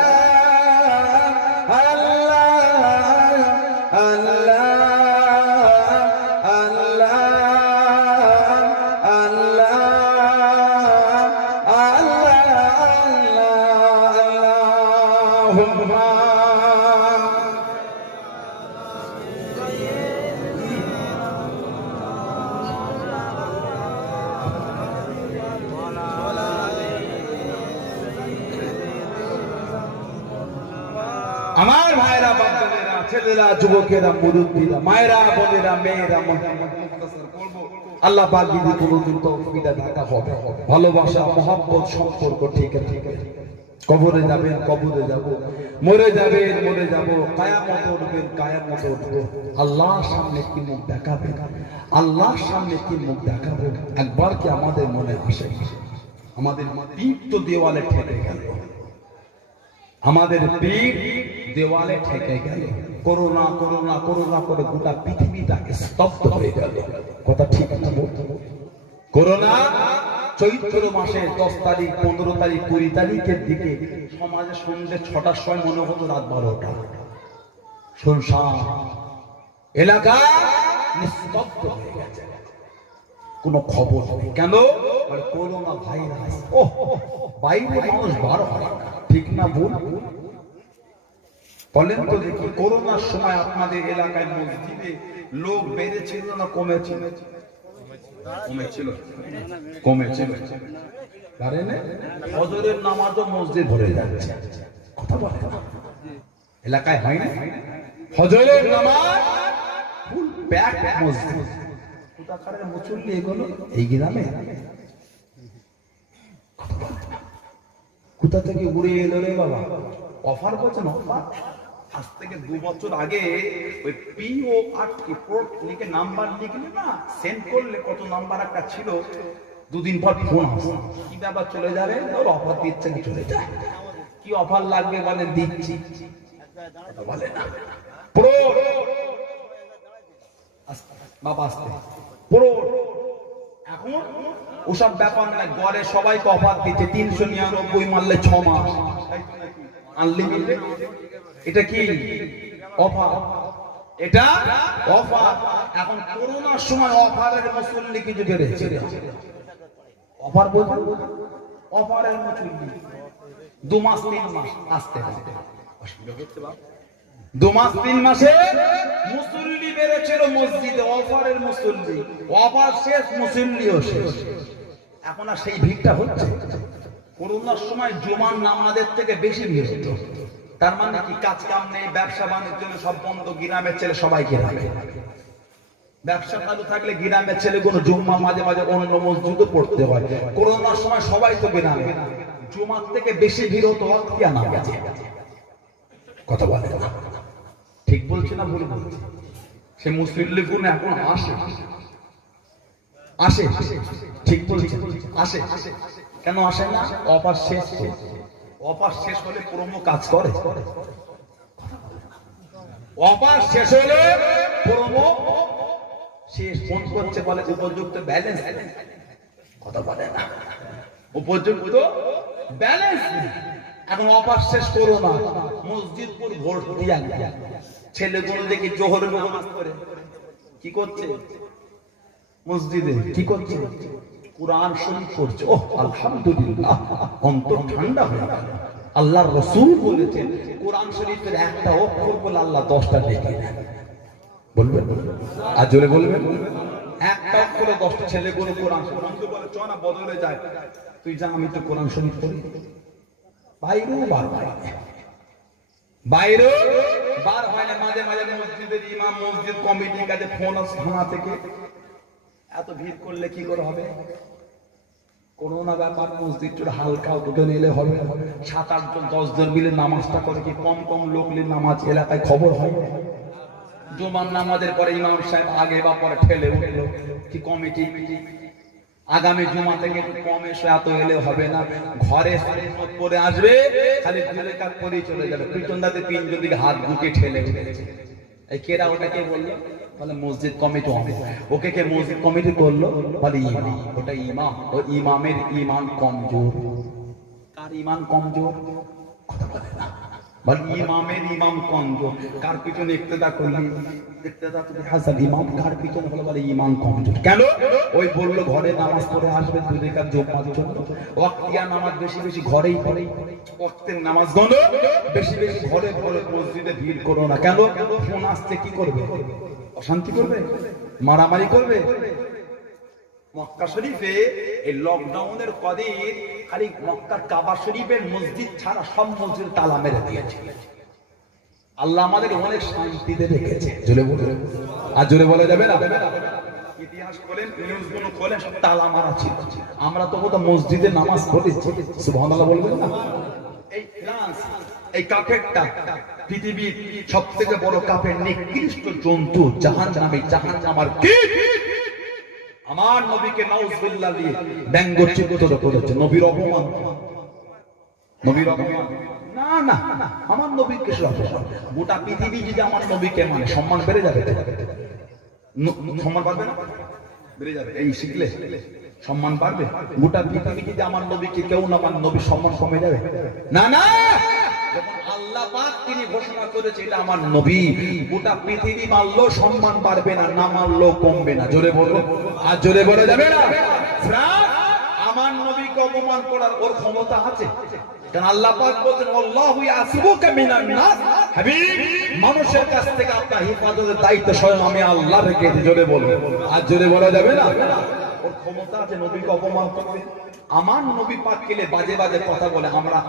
আমার ভাইরা বাচ্চাদেরা ছেলেরা যুবকেরা মুরব্বীরা মায়েরা বোনেরা মেয়েরা আল্লাহ পাক যদি কোনোদিন তৌফিক দাতা হবে ভালোবাসা মহব্বত সম্পর্ক ঠিক আছে কবরে যাবেন কবরে যাব মরে যাবেন মরে যাব কিয়ামত উঠবেন কিয়ামত উঠবে আল্লাহর সামনে কি মুখ দেখাবে আল্লাহর সামনে কি মুখ দেখাবে একবার কি আমাদের মনে আসে আমাদের পিঠ তো দেওয়ালে ঠেকে গেল আমাদের পিঠ দেওয়ালে ঠেকে গেল করোনা করোনা করোনা করে গোটা পৃথিবীটাকে স্তব্ধ হয়ে গেল কথা ঠিক না করোনা চৈত্র মাসের 10 তারিখ 15 তারিখ 20 তারিখের দিকে সমাজে সন্ধ্যে 6টার সময় মনে হতো রাত 12টা শুনশান এলাকা নিস্তব্ধ হয়ে গেছে কোনো খবর নেই কেন করোনা ভাইরাস বাইরে মানুষ বার হয় ঠিক না ভুল বলেন তো দেখি করোনার সময় আপনাদের এলাকায় মসজিদে লোক বেড়েছিল না কমেছিল কমেছিল কমেছিল কারণ ফজরের নামাজও মসজিদ ভরে যাচ্ছে কথা বলে এলাকায় হয় না ফজরের নামাজ ফুল প্যাক মসজিদ কোথাকার মুসল্লি এগুলো এই গ্রামে কোথা থেকে ঘুরে এলো রে বাবা অফার করছেন অফার আজ থেকে 2 বছর আগে ওই পিও আর রিপোর্ট লিখে নাম্বার লিখলে না সেন্ড করলে কত নাম্বার একটা ছিল দুদিন পর ফোন আসে কি ব্যাপার চলে যাবে ওর অফার দিচ্ছে না চলে যায় কি অফার লাগবে বলে দিচ্ছি বলে না প্রো বাবা আসতে প্রো এখন ওসব ব্যাপার না গড়ে সবাইকে অফার দিচ্ছে 399 মারলে 6 মাস আনলিমিটেড এটা কি অফার এটা অফার এখন করোনার সময় অফারের মুসল্লি কিছু বেড়েছে অফার বলতে অফারের মুসল্লি 2 মাস 3 মাস আসতে আসতে অসুবিধা হচ্ছে বাবা 2 মাস 3 মাসে মুসল্লি বেড়েছিল মসজিদে অফারের মুসল্লি অফার শেষ মুসল্লিও শেষ এখন আর সেই ভিড়টা হচ্ছে করোনার সময় জুমার নামাজের থেকে বেশি ভিড় হতো তার মানে কি কাজ কাম নেই ব্যবসা বাণিজ্য সব বন্ধ গ্রামের ছেলে সবাই গ্রামে ব্যবসা চালু থাকলে গ্রামের ছেলেগুলো জুম্মা মাঝে মাঝে অন্য মসজিদে পড়তে হয় করোনার সময় সবাই তো গ্রামে জুমার থেকে বেশি ভিড় হতো ওয়াক্তিয়া নামাজে কথা বলে না ঠিক বলছি না ভুল বলছি সে মুসলিম লীগ এখন আসে আসে, ঠিক বলছে, আসে। কেন আসে না? অফার শেষ, অফার শেষ হলে প্রোমো কাজ করে, অফার শেষ হলে প্রোমো শেষ। ফোন করছে, বলে উপযুক্ত ব্যালেন্স, কথা বলে না, উপযুক্ত ব্যালেন্স। এখন অফার শেষ করো না, মসজিদপুর ভোট দিয়া ছেলেগুলো দেখি জোহরের নামাজ পড়ে কি করছে, মসজিদে কি করছে, কুরআন শরীফ পড়ছে। ওহ আলহামদুলিল্লাহ, অন্তর ঠান্ডা হয়ে গেল। আল্লাহর রাসূল বলেছেন কুরআন শরীফের একটা অক্ষর বলে আল্লাহ 10টা লিখে দেন। বলবেন আর জোরে বলবেন, একটা অক্ষরে 10টা ছেলেগুলো কোরআন শরীফ। বন্ধু বলে চ না বদলে যায়, তুই যা, আমি তো কোরআন শরীফ পড়ি। বাইরেও বার হয় না, বাইরেও বার হয় না। মাঝে মাঝে মসজিদের ইমাম, মসজিদ কমিটির কাছে ফোন আসে থানা থেকে, এত ভিড় করলে কি করে হবে, করোনা ব্যাপার, মসজিদ চোর হালকা দুটো নিলে হবে। 7-8 জন 10 জন মিলে নামাজটা করে কি কম কম লোক নিয়ে নামাজ এলাকায় খবর হয়। জুমার নামাজের পরে ইমাম সাহেব আগে বা পরে ঠেলে উঠলো কি কমিটি, আগামী জুমা থেকে কম এসে এত এলে হবে না, ঘরে পরে আসবে, খালি দুলে কাজ করেই চলে যাবে। পিছন দাতে 3 জন দিকে হাত ঢুকে ঠেলে এই কেরা, ওটা কে বললো, বলে মসজিদ কমিটি। ওকে কে মসজিদ কমিটি করলো, বলে ইমাম। ওটা ইমাম, ও ইমামের ইমান কমজোর। কার ইমান কমজোর, কথা বলে না, বলে ইমামের ইমাম কমজোর। কার পিছনে ইক্তেদা করলি, ইক্তেদা তুমি হাসান ইমাম, কার পিছনে হলো, বলে ইমান কমজোর। কেন? ওই বললো ঘরে নামাজ পড়ে আসবে 2 রাকাত জুমার জন্য, ওয়াক্তিয়া নামাজ বেশি বেশি ঘরেই পড়ে, ওয়াক্তের নামাজ গনো বেশি বেশি ঘরে পড়ে, মসজিদে ভিড় করো না। কেন? ফোন আসতে কি করবে, অশান্তি করবে, মারামারি করবে। মক্কা শরীফে এই লকডাউনের কদিন খালি মক্কার কাবা শরীফের মসজিদ ছাড়া সব মসজিদ তালা মেরে দিয়েছে। আল্লাহ আমাদের অনেক শান্তিতে রেখেছে, জোরে বলে আর জোরে বলা যাবে না। ইতিহাস বলেন, নিউজ গুলো খোলেন, সব তালা মারা ছিল। আমরা তো কত মসজিদে নামাজ পড়েছি, সুবহানাল্লাহ বলবেন না। এই ফ্রান্স, এই কাফেরটা পৃথিবীর সবথেকে বড় কাফের, নিকৃষ্ট জন্তু, জাহান্নামী, জাহান্নামার কীট। আমার নবীকে নাউজুবিল্লাহ দিয়ে ব্যঙ্গ চিত্র করেছে, নবীর অপমান, নবীর অপমান। না না, আমার নবীকে গোটা পৃথিবী যদি আমার নবীকে মানে, সম্মান বেড়ে যাবে, সম্মান বাড়বে না, বেড়ে যাবে। এই শিখলে সম্মান বাড়বে। গোটা পৃথিবী যদি আমার নবীকে কেউ না মানে, নবীর সম্মান কমে যাবে না। না, যখন আল্লাহ পাক তিনি ঘোষণা করেছে এটা আমার নবী, গোটা পৃথিবী মানলেও সম্মান বাড়বে না, না মানলেও কমবে না। জোরে বলো আর জোরে বলে যাবে না। আমার নবীকে অপমান করার ওর ক্ষমতা আছে? কারণ আল্লাহ পাক বলেন আল্লাহু ইয়াসিবুকা মিনান নাস, হাবিব মানুষের কাছ থেকে আপনার হিফাজতের দায়িত্ব স্বয়ং আমি আল্লাহ রেখেছি। জোরে বলো আর জোরে বলা যাবে না। ওর ক্ষমতা আছে নবীকে অপমান করতে। আমার নবী পাক কেলে বাজে বাজে কথা বলে, আমরা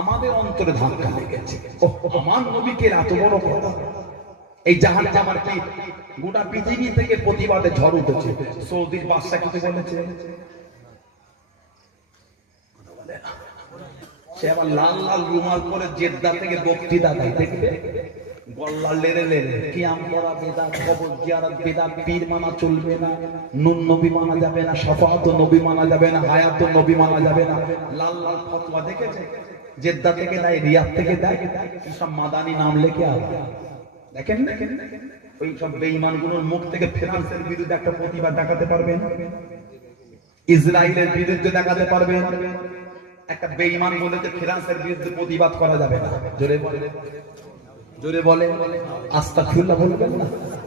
আমাদের অন্তরে ধাক্কা লেগেছে, আমার নবীকে এত বড় কথা। এই জাহান্নামের কি গোটা পৃথিবী থেকে প্রতিবাদে ঝড় উঠেছে। সৌদির বাদশা কিছু বলেছে, সে আবার লাল লাল রুমাল পরে জেদ্দা থেকে বক্তৃতা দেয়, দেখবে গল্লা লেরে লেরে কিয়াম করা বেদাত, কবর জিয়ারত বেদাত, পীর মানা চলবে না, নুন নবী মানা যাবে না, শাফাআত নবী মানা যাবে না, হায়াত নবী মানা যাবে না। লাল লাল ফতোয়া দেখেছে, জেদ্দা থেকে দেয়, রিয়াদ থেকে দেয়, সব মাদানি নাম লেখে আর দেখেন দেখেন। ওই সব বেঈমানগুলোর মুখ থেকে ফ্রান্সের বিরুদ্ধে একটা প্রতিবাদ দেখাতে পারবেন, ইসরায়েলের বিরুদ্ধে দেখাতে পারবেন। একটা বেঈমান বলেছে ফ্রান্সের বিরুদ্ধে প্রতিবাদ করা যাবে না। জোরে বলে, জোরে বলে আস্তাগফিরুল্লাহ বলবেন না।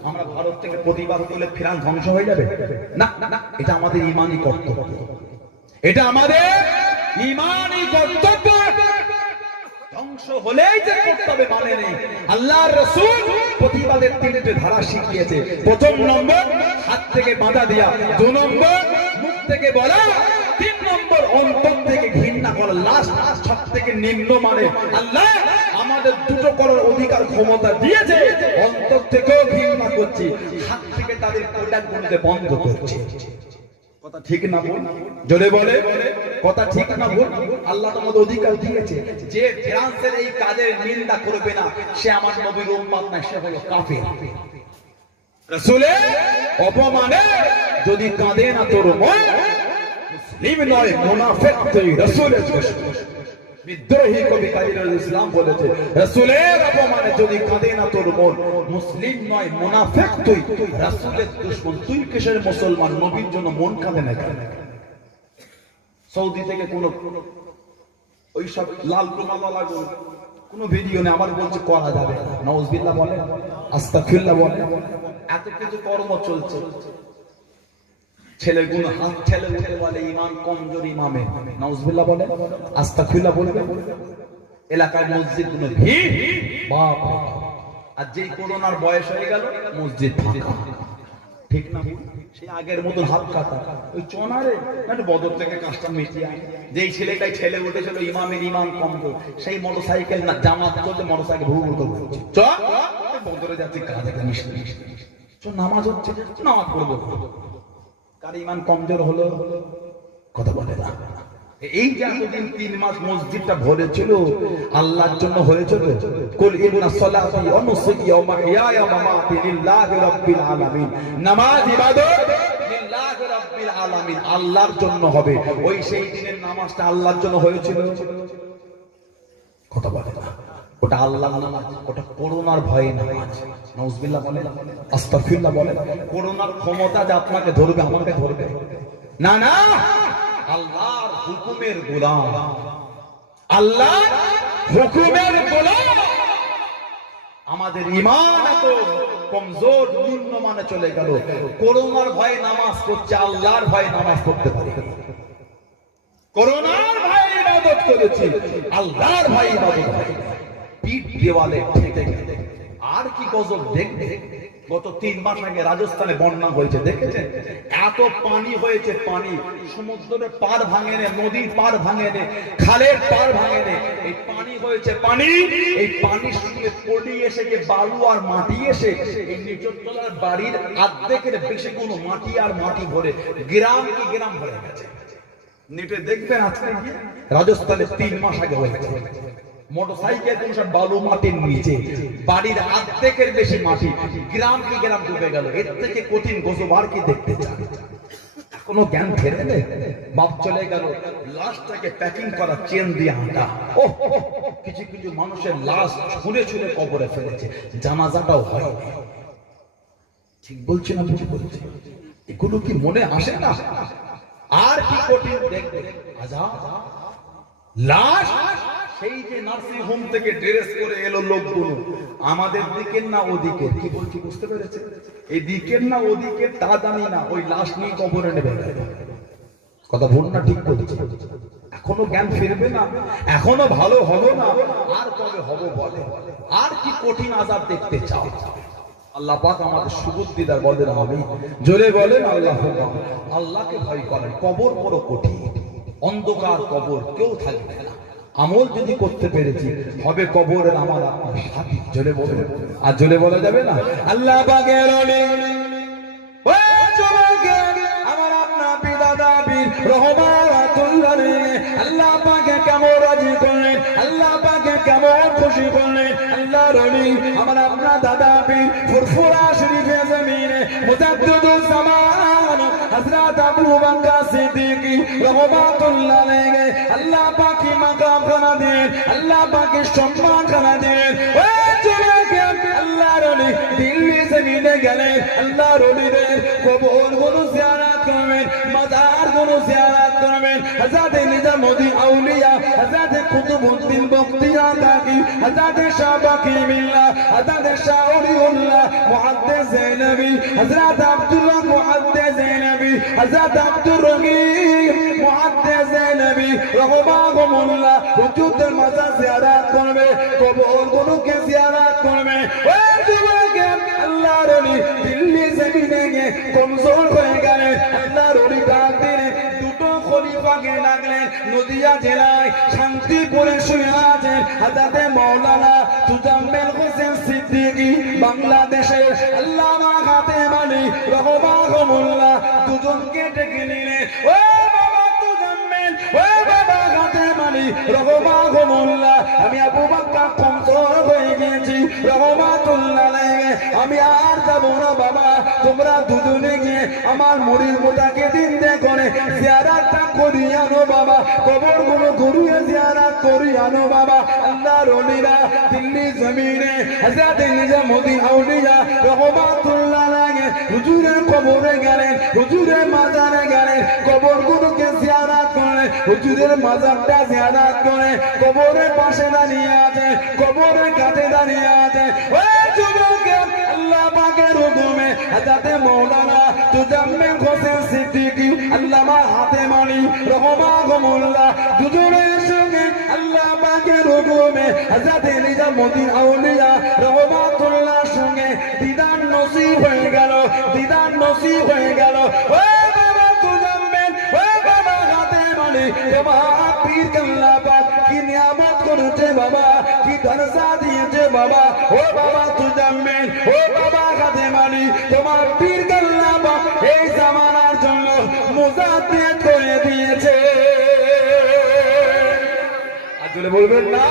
আমরা ভারত থেকে প্রতিবাদ করলে ফ্রান্স ধ্বংস হয়ে যাবে না, না, এটা আমাদের ঈমানি কর্তব্য, এটা আমাদের ঈমানি কর্তব্য। ধ্বংস হলেই যে করতে হবে মানে নেই। আল্লাহর রাসূল প্রতিবাদের 3টে ধারা শিখিয়েছে। প্রথম নম্বর হাত থেকে বাঁধা দিয়া, 2 নম্বর মুখ থেকে বলা, 3 নম্বর অন্তর থেকে ঘৃণা করা। লাস্ট সবথেকে নিম্ন মানে আল্লাহ আমাদের দুটো করার অধিকার ক্ষমতা দিয়েছে, অন্তর থেকেও ঘৃণা করছি, হাত থেকে তাদের প্রোডাক্ট গুলোতে বন্ধ করছি। কথা ঠিক না বল? জোরে বলে কথা ঠিক না বল? আল্লাহ তোমাদের অধিকার দিয়েছে। যে ফ্রান্সের এই কাজের নিন্দা করবে না, সে আমার নবীর উম্মত না, সে হলো কাফের। রাসূলের অপমানে যদি কাঁদে না তোর মন, মুসলিম নয় মুনাফিক তুই রাসূলের দুশমন। বিদ্রোহী কবি কাজী নজরুল ইসলাম বলেছে, রাসূলের অপমানে যদি কাঁদে না তোর মন, মুসলিম নয় মুনাফিক তুই রাসূলের দুশমন। তুই কিসের মুসলমান, নবীর জন্য মন কাঁদে না কেন? সৌদি থেকে কোন ওই সব লাল রুমালা কোন ভিডিও নেই, আমার বলছে করা যাবে না। নাউজুবিল্লাহ বলে, আস্তাগফিরুল্লাহ বলে, এত কিছু কর্ম চলছে। ছেলেগুলো হাত ঠেলে উঠে বলে ইমান কমজোর ইমামে, নাউজুবিল্লাহ বলে, আস্তাগফিরুল্লাহ বলবে। এলাকায় মসজিদ গুলো ভিড়, বাপ। আর যেই করোনার বয়স হয়ে গেল মসজিদ ফাঁকা, ঠিক না? সেই আগের মতন হাত কাটা ওই চোনারে মানে বদর থেকে কাজটা মিটিয়ে আয়। যেই ছেলেটাই ঠেলে উঠেছিল ইমামের ইমান কমজোর, সেই মোটরসাইকেল না জামাত করতে মোটরসাইকেল ভুল ভুল করছে, চ বদরে যাচ্ছি কাজ একটা মিশতে চ, নামাজ হচ্ছে নামাজ পড়বো। কার ইমান কমজোর হলো? কথা বলে না। এই যে এতদিন 3 মাস মসজিদটা ভরে ছিল, আল্লাহর জন্য হয়েছিল। কুল ইন্না সলাতি ওয়া নুসুকি ওয়া মাহইয়ায়া ওয়া মামাতি লিল্লাহি রাব্বিল আলামিন। নামাজ ইবাদত লিল্লাহি রাব্বিল আলামিন, আল্লাহর জন্য হবে। ওই সেই দিনের নামাজটা আল্লাহর জন্য হয়েছিল। কথা বলে না। ওটা আল্লাহর নামাজ, ওটা করোনার ভয়ে নামাজ। নাউজুবিল্লাহ বলে, আস্তাগফিরুল্লাহ বলে। করোনার ক্ষমতা যে আপনাকে ধরবে আমাকে ধরবে না, না। আল্লাহর হুকুমের গোলাম, আল্লাহর হুকুমের গোলাম। আমাদের ঈমান এত কমজোর, নিম্নমানে চলে গেল। করোনার ভয়ে নামাজ পড়ছে, আল্লাহর ভয়ে নামাজ পড়তে পারি। করোনার ভয়ে ইবাদত করেছি, আল্লাহর ভয়ে ইবাদত করি। পিঠ দেওয়ালে ঠেকে গেলে আর কি গজব দেখবে। গত 3 মাস আগে রাজস্থানে বন্যা হয়েছে, দেখেছেন? এত পানি হয়েছে, পানি সমুদ্রের পার ভাঙে নে, নদীর পার ভাঙে নে, খালের পার ভাঙে নে। এই পানি হয়েছে, পানি এই পানির সঙ্গে পড়ে এসে যে বালু আর মাটি এসে এই নিচতলার বাড়ির অর্ধেকের বেশি কোনো মাটি আর মাটি ভরে গ্রাম কি গ্রাম ভরে গেছে। নেটে দেখবেন আজকে রাজস্থানে 3 মাস আগে হয়েছে। মোটরসাইকেল কোন সব বালু মাটির নিচে, বাড়ির অর্ধেকের বেশি মাটি, গ্রাম কি গ্রাম ডুবে গেল। এর থেকে কঠিন গজব আর কি দেখতে চান? এখনো জ্ঞান ফেরে নেই। বাপ চলে গেল, লাশটাকে প্যাকিং করা চেন দিয়ে আটা। ওহ, কিছু কিছু মানুষের লাশ ছুঁড়ে ছুঁড়ে কবরে ফেলেছে, জানাজাটাও হয়। ঠিক বলছি না? কিছু বলছি, এগুলো কি মনে আসে না? আর কি কঠিন দেখবে? আজাব, লাশ। সেই যে নার্সিং হোম থেকে ড্রেস করে এলো লোকগুলো, আমাদের দিকের না ওদিকের, কি বলছি বুঝতে পেরেছে? এই দিকের না ওদিকের তা জানি না, ওই লাশ নিয়ে কবরে নেবে। কথা ভুল না ঠিক বলছি? এখনো জ্ঞান ফিরবে না, এখনো ভালো হলো না। আর কবে হবো বলে? আর কি কঠিন আযাব দেখতে চাও? আল্লাহ পাক আমাদের সুবুদ্ধি দার, বলেন আমি জোরে বলেন আল্লাহ। আল্লাহকে ভয় করেন। কবর বড় কঠিন, অন্ধকার কবর, কেউ থাকবে না। আমল যদি করতে পেরেছি হবে কবরের আমার আপনার সাথী। জোরে বলে, আর জোরে বলা যাবে না? আল্লাহ পাকের ওলি ও যুবকে আমার আপনার পিতা দাবির রহমাতুল্লাহ আলাইহি, আল্লাহ পাকে কেমন রাজি করলেন, আল্লাহ পাকে কেমন খুশি করলেন। আল্লাহর ওলি আমার আপনার দাদা পীর ফুরফুরা শরীফে জমিনে মুজাদ্দিদুজ জামান হযরত আবু বকর সিদ্দিক রহমাতুল্লাহ আলাইহি, আল্লাহ পাক কি মাকাম খানা দেন, আল্লাহ পাক কি সম্মান খানা দেন। ও যুবকে আল্লাহর ওলি দিল্লি জমিনে গেলেন, আল্লাহর ওলিদের কবর গুলো জিয়ারত করবেন, মাজার গুলো জিয়ারত করবেন। হযরত নিজামুদ্দিন আউলিয়া, হযরত কুতুবউদ্দিন বখতিয়ার কাকি, হযরত শাহ বাকি মিল্লাহ, হযরত শাহ ওলিউল্লাহ মুহাদ্দিস নবী, হযরত আব্দুল্লাহ মুহাদ্দিস নবী, হযরত আব্দুর রহিম মুহাদ্দিস নবী রহমাহুল্লাহ হুজুরদের মাজার জিয়ারত করবে, কবর গুলোকে জিয়ারত করবে। ও যুবক, আল্লাহর ওলি দিল্লি জমিনে গিয়ে কমজোর হয়ে গেলেন। আল্লাহর ওলি ডাক দিলেন, দুটো খলিফাকে ডাকলেন। নদিয়া জেলায় শান্তিপুরে শুয়ে আছেন হযরত মাওলানা তুজাম্মেল হোসেন সিদ্দিকী, বাংলাদেশে আল্লামা খাতেম আলী রহমাহুল্লাহ দুজনকে ডেকে নিলেন। ও বাবা তুজাম্মেল, ও বাবা খাতেম আলী রহমাহুল্লাহ, আমি আবু বকর কমজোর হয়ে গেছি রহমাতুল্লাহ আলাইহি, আমি আর যাব না বাবা, তোমরা দুজনে গিয়ে আমার মুড়ির মোটাকে দিনতে করে জিয়ারাতটা করি আনো বাবা, কবর গুলো ঘুরিয়ে জিয়ারাত করি আনো বাবা। আল্লাহর ওলিরা দিল্লি জমিনে হযরত নিজামুদ্দিন আউলিয়া রহমাতুল্লাহ আলাইহি হুজুরের কবরে গেলেন, হুজুরের মাজারে গেলেন, কবর গুলোকে জিয়ারাত করে, হুজুরের মাজারটা জিয়ারাত করে, কবরের পাশে দাঁড়িয়ে আছে, কবরের কাছে দাঁড়িয়ে আছে। ও যুবক, আল্লাহ পাকের হুকুমে হযরত মাওলানা তুজাম্মিল হোসেন সিদ্দিকী আল্লামা হাতেম আলী রহমাহুল্লাহ দুজনের সঙ্গে আল্লাহ পাকের হুকুমে হযরত নিজামুদ্দিন আউলিয়া রহমাতুল্লাহর সঙ্গে দিদার নসিব হয়ে গেল, দিদার নসিব হয়ে গেল। ও বাবা তুজাম্মিল, ও বাবা হাতেম আলী, তোমার পীর আল্লাহ পাক কি নিয়ামত করেছে বাবা, কি দরজা দিয়েছে বাবা। ও বাবা তুজাম্মিল, ও বাবা হাতেম আলী, তোমার পীর আল্লাহ পাক এই জামানার জন্য মুজাদ্দিদ করে দিয়েছে। আসলে বলবেন না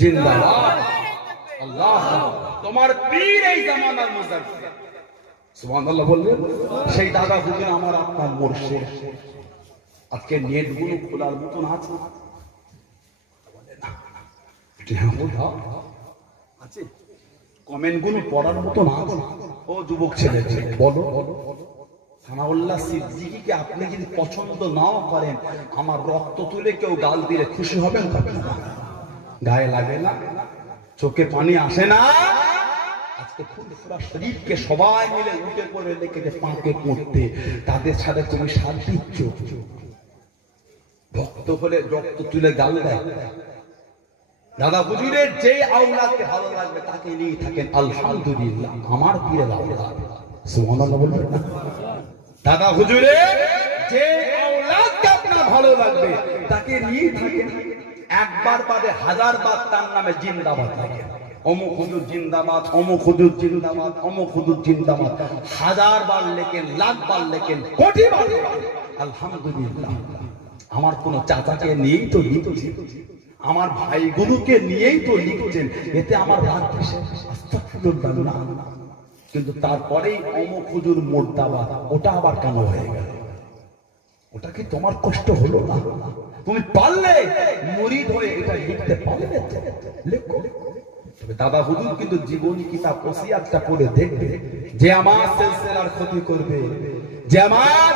জিন্দাবাদ আল্লাহ, তোমার পীর এই জামানার মুজাদ্দিদ। সুবহানাল্লাহ বললেন। সেই দাদা হুজুর আমার আপনার মুর্শিদ। আজকে নেট গুলো খোলার মতন আছে, আছে কমেন্ট গুলো পড়ার মতন আছে। ও যুবক ছেলে বলো, সানাউল্লাহ সিদ্দিকীকে আপনি যদি পছন্দ নাও করেন, আমার রক্ত তুলে কেউ গাল দিলে খুশি হবেন? গায়ে লাগে না? চোখে পানি আসে না? আজকে ফুরফুরা শরীফকে সবাই মিলে উঠে পড়ে লেখেছে পাঁকে পড়তে, তাদের সাথে তুমি সাথ দিচ্ছ। ভক্ত হলে রক্ত তুলে গাল দেয়। দাদা হুজুরের যে আওলাদকে ভালো লাগবে তাকে নিয়ে থাকেন আলহামদুলিল্লাহ, আমার পীরের আওলাদ। সুবহানাল্লাহ বলবেন না? দাদা হুজুরের যে আওলাদকে আপনার ভালো লাগবে তাকে নিয়ে থাকেন। একবার বাদে হাজার বার তার নামে জিন্দাবাদ লাগে। অমুক হুজুর জিন্দাবাদ, অমুক হুজুর জিন্দাবাদ, অমুক হুজুর জিন্দাবাদ। হাজার বার লেখেন, লাখ বার লেখেন, কোটি বার আলহামদুলিল্লাহ। আমার কোন চাচাকে নিয়েই তো লিখছি, আমার ভাইগুলোকে নিয়েই তো লিখছেন, এতে আমার রাগ কিসের? আস্তাগফিরুল্লাহ। কিন্তু তারপরেই অমুক হুজুর মুর্দাবাদ, ওটা আবার কেন হয়ে গেল? ওটা কি তোমার কষ্ট হলো না? তুমি পারলে মুরিদ হয়ে এটা লিখতে পারলে, লেখো। তবে দাদা হুজুর কিন্তু জীবনী কিতাব ওসিয়াতটা পড়ে দেখবে, যে আমার সিলসিলার ক্ষতি করবে, যে আমার